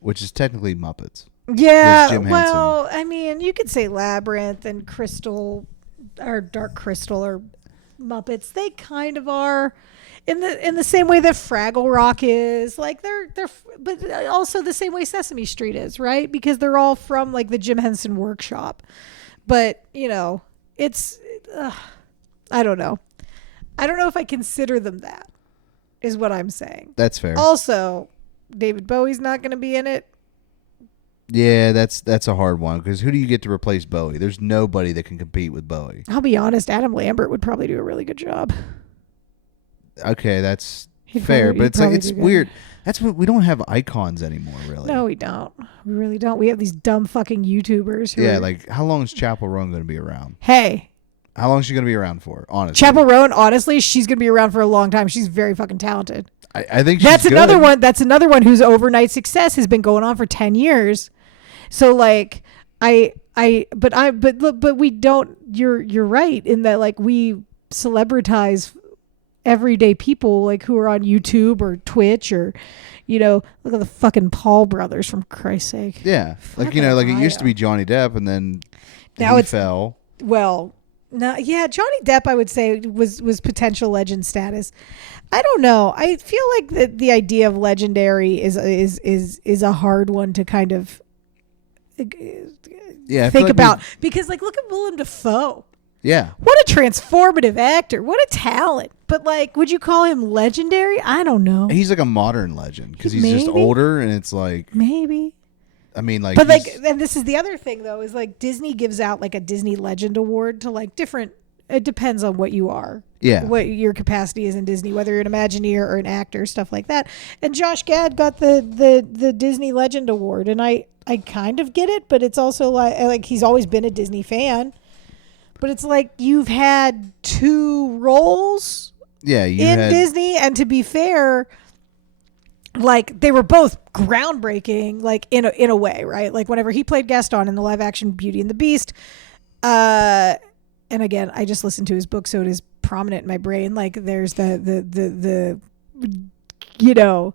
which is technically Muppets. Yeah, well, I mean, you could say Labyrinth and Crystal or Dark Crystal or Muppets. They kind of are in the same way that Fraggle Rock is. Like they're but also the same way Sesame Street is, right? Because they're all from like the Jim Henson Workshop. But, you know, it's I don't know. I don't know if I consider them that, is what I'm saying. That's fair. Also, David Bowie's not going to be in it. Yeah, that's a hard one because who do you get to replace Bowie? There's nobody that can compete with Bowie. I'll be honest, Adam Lambert would probably do a really good job. Okay, that's fair, but it's weird. That's what we don't have icons anymore, really. No, we don't. We really don't. We have these dumb fucking YouTubers. Like how long is Chappell Roan going to be around? Hey, how long is she going to be around for? Honestly, Chappell Roan. Honestly, she's going to be around for a long time. She's very fucking talented. I think she's that's good. another one. That's another one whose overnight success has been going on for 10 years. So like, but we don't. You're right in that like we celebritize everyday people like who are on YouTube or Twitch or, you know, look at the fucking Paul brothers, from Christ's sake. Yeah, like, you know, like it used to be Johnny Depp and then now he fell. Well, no, yeah, Johnny Depp I would say was potential legend status. I don't know. I feel like the idea of legendary is a hard one to kind of think about because like look at Willem Dafoe. Yeah. What a transformative actor. What a talent. But like, would you call him legendary? I don't know. He's like a modern legend because he's just older and it's like. Maybe. I mean, like. But like, and this is the other thing though, is like Disney gives out like a Disney Legend Award to like different, it depends on what you are. Yeah. What your capacity is in Disney, whether you're an Imagineer or an actor, stuff like that. And Josh Gad got the Disney Legend Award. And I kind of get it, but it's also like he's always been a Disney fan. But it's like you've had two roles in Disney. And to be fair, like they were both groundbreaking, like in a way, right? Like whenever he played Gaston in the live action Beauty and the Beast. And again, I just listened to his book, so it is prominent in my brain. Like there's the you know,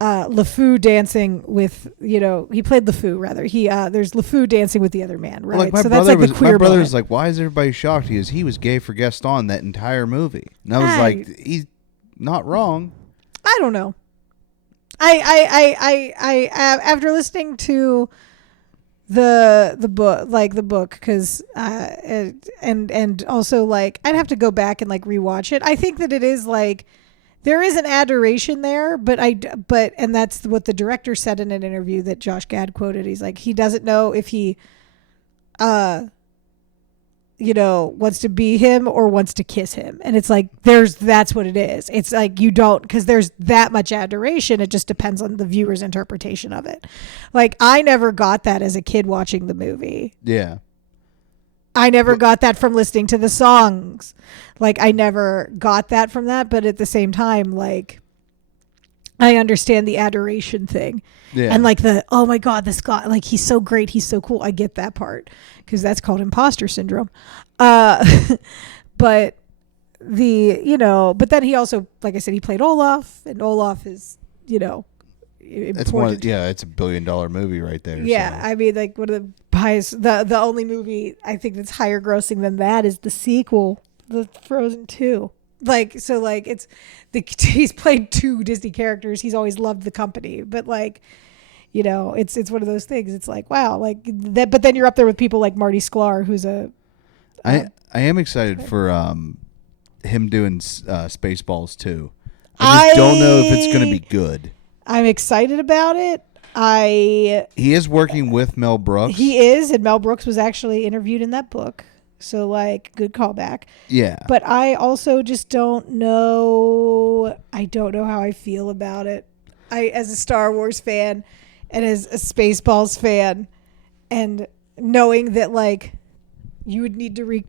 LeFou dancing with, you know, he played LeFou rather. There's LeFou dancing with the other man, right? Well, like so that's like the queer my brother's moment. like, why is everybody shocked? He was gay for Gaston that entire movie. And I was like, he's not wrong. I don't know. I after listening to the book because and also like I'd have to go back and like rewatch it. I think that it is like there is an adoration there, but and that's what the director said in an interview that Josh Gad quoted. He's like, he doesn't know if he you know, wants to be him or wants to kiss him. And it's like, that's what it is. It's like, you don't, because there's that much adoration. It just depends on the viewer's interpretation of it. Like, I never got that as a kid watching the movie. Yeah. I never got that from listening to the songs. Like, I never got that from that. But at the same time, like, I understand the adoration thing. Yeah. And like oh my God, this guy, like he's so great, he's so cool. I get that part because that's called imposter syndrome. But but then he also, like I said, he played Olaf, and Olaf is, important. It's $1 billion movie right there. Yeah, so. I mean, like one of the highest, the only movie I think that's higher grossing than that is the sequel, the Frozen 2. He's played 2 Disney characters. He's always loved the company, but it's one of those things. It's like, wow, like that. But then you're up there with people like Marty Sklar, who's I am excited for him doing Spaceballs too. I just don't know if it's going to be good. I'm excited about it. He is working with Mel Brooks. He is, and Mel Brooks was actually interviewed in that book. So, good callback. Yeah. But I also just don't know. I don't know how I feel about it. As a Star Wars fan and as a Spaceballs fan, and knowing that, you would need to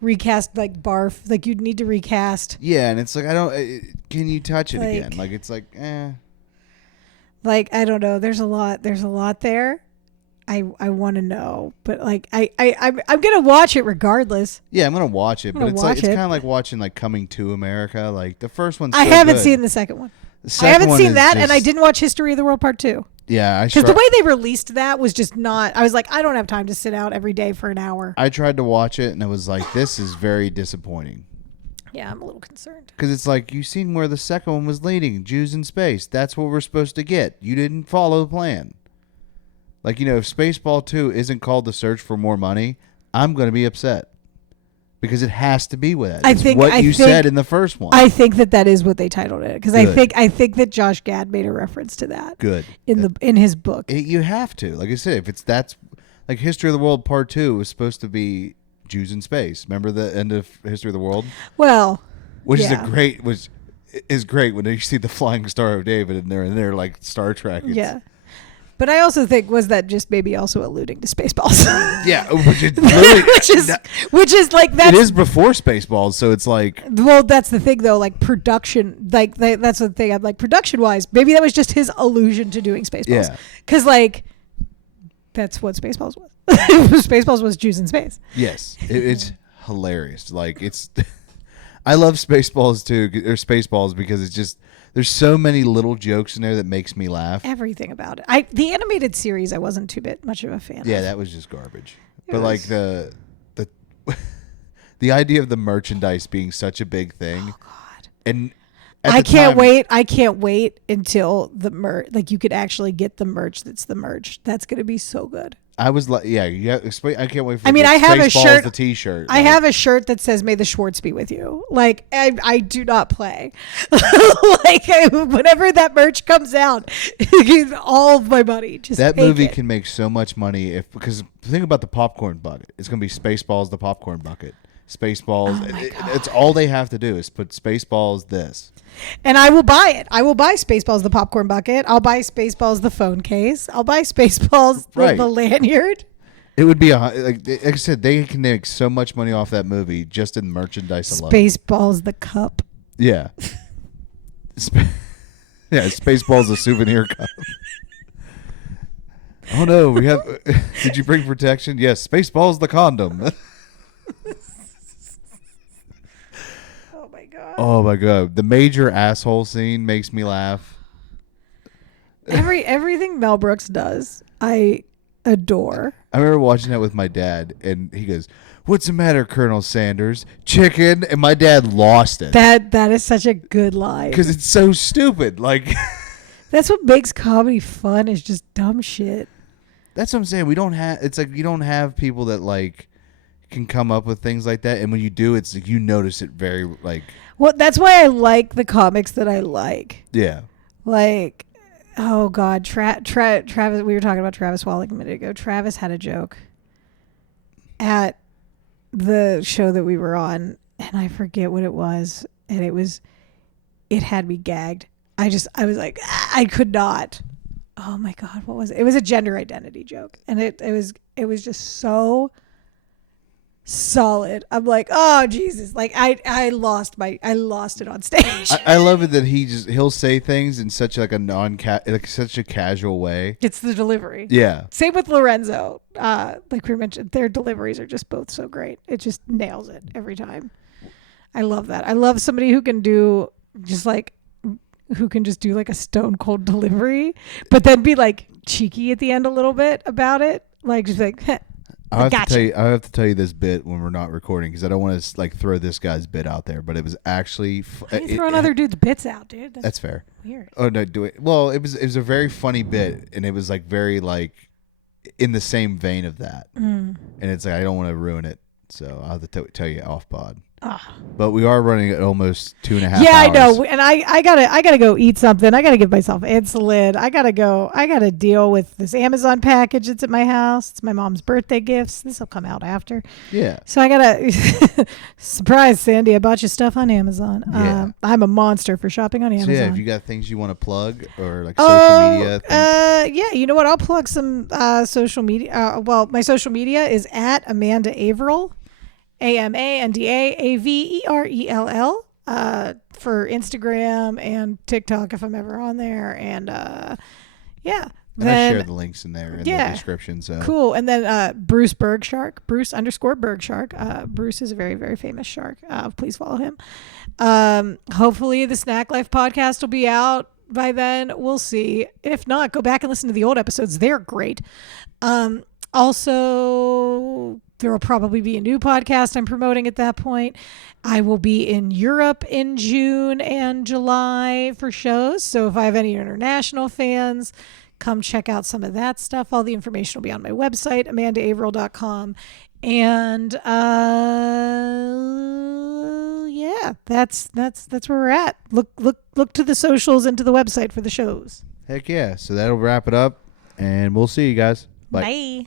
recast, Barf. You'd need to recast. Yeah, and it's can you touch it again? It's eh. I don't know. There's a lot there. I want to know, but I'm gonna watch it regardless. Yeah, I'm gonna watch it, but it's kind of like watching Coming to America. The first one. I haven't seen the second one. I haven't seen that, and I didn't watch History of the World Part 2. Yeah, because the way they released that was just not. I was like, I don't have time to sit out every day for an hour. I tried to watch it, and it was this is very disappointing. Yeah, I'm a little concerned. Because it's you've seen where the second one was leading, Jews in space. That's what we're supposed to get. You didn't follow the plan. If Spaceball 2 isn't called The Search for More Money, I'm going to be upset. Because it has to be with it. I think you said in the first one. I think that is what they titled it. Because I think that Josh Gad made a reference to that. Good. In his book. You have to. Like I said, if that's History of the World Part 2 was supposed to be Jews in space. Remember the end of History of the World? Well, is great when you see the Flying Star of David and they're like Star Trek. Yeah. But I also think was that just maybe also alluding to Spaceballs. Yeah, which is that. It is before Spaceballs, so it's Well, that's the thing though. Production, that's the thing. I'm production wise, maybe that was just his allusion to doing Spaceballs. Yeah. Because that's what Spaceballs was. Spaceballs was Jews in space. Yes, it's hilarious. I love Spaceballs too, or Spaceballs, because it's just there's so many little jokes in there that makes me laugh. Everything about it. The animated series, I wasn't much of a fan. Yeah, that was just garbage. But the idea of the merchandise being such a big thing. Oh God! And I can't wait until the merch. You could actually get the merch. That's the merch. That's gonna be so good. I was I can't wait for. I have a shirt. The T-shirt. I have a shirt that says "May the Schwartz be with you." I do not play. Whenever that merch comes out, all of my money. Just that movie can make so much money because think about the popcorn bucket. It's gonna be Spaceballs, the popcorn bucket. Spaceballs. Oh it's all they have to do is put Spaceballs this. And I will buy it. I will buy Spaceballs the popcorn bucket. I'll buy Spaceballs the phone case. I'll buy Spaceballs the lanyard. It would be like I said, they can make so much money off that movie just in merchandise alone. Spaceballs the cup. Yeah. Spaceballs the souvenir cup. Oh no, we have. Did you bring protection? Yes, Spaceballs the condom. Oh my god, the major asshole scene makes me laugh. Everything Mel Brooks does, I adore. I remember watching that with my dad, and he goes, "What's the matter, Colonel Sanders? Chicken?" And my dad lost it. That is such a good line because it's so stupid. That's what makes comedy fun. Is just dumb shit. That's what I'm saying. We don't have. It's you don't have people that can come up with things like that, and when you do, it's you notice it very Well, that's why I like the comics that I like. Yeah. Oh God, Travis. We were talking about Travis Walling a minute ago. Travis had a joke at the show that we were on, and I forget what it was, and it had me gagged. I was like, I could not. Oh my God, what was it? It was a gender identity joke, and it was just so solid. I'm like, oh Jesus! Like I lost it on stage. I love it that he'll say things in such like a such a casual way. It's the delivery. Yeah. Same with Lorenzo. Like we mentioned, their deliveries are just both so great. It just nails it every time. I love that. I love somebody who can do just like a stone cold delivery, but then be like cheeky at the end a little bit about it. Like just like. I have to tell you this bit when we're not recording because I don't want to like throw this guy's bit out there, but it was actually throwing other dudes' bits out, dude. That's fair. Weird. Oh no, do it. Well, it was a very funny bit, and it was like very like in the same vein of that, and it's like I don't want to ruin it, so I'll have to tell you off pod. But we are running at almost 2.5 hours. Yeah, I know. And I gotta go eat something. I gotta give myself insulin. I gotta deal with this Amazon package that's at my house. It's my mom's birthday gifts. This will come out after. Yeah. So I gotta surprise Sandy. I bought you stuff on Amazon. Yeah. I'm a monster for shopping on Amazon. So yeah, if you got things you want to plug or like social media. Yeah, you know what? I'll plug some social media. Well, my social media is at Amanda Averell. AmandaAverell for Instagram and TikTok if I'm ever on there. And yeah. And I share the links in there in the description. So cool. And then Bruce Bergshark, Bruce_Bergshark. Bruce is a very, very famous shark. Please follow him. Hopefully the Snack Life podcast will be out by then. We'll see. If not, go back and listen to the old episodes. They're great. Also, there will probably be a new podcast I'm promoting at that point. I will be in Europe in June and July for shows. So if I have any international fans, come check out some of that stuff. All the information will be on my website, amandaaverell.com. And yeah, that's where we're at. Look to the socials and to the website for the shows. Heck yeah. So that'll wrap it up, and we'll see you guys. Bye.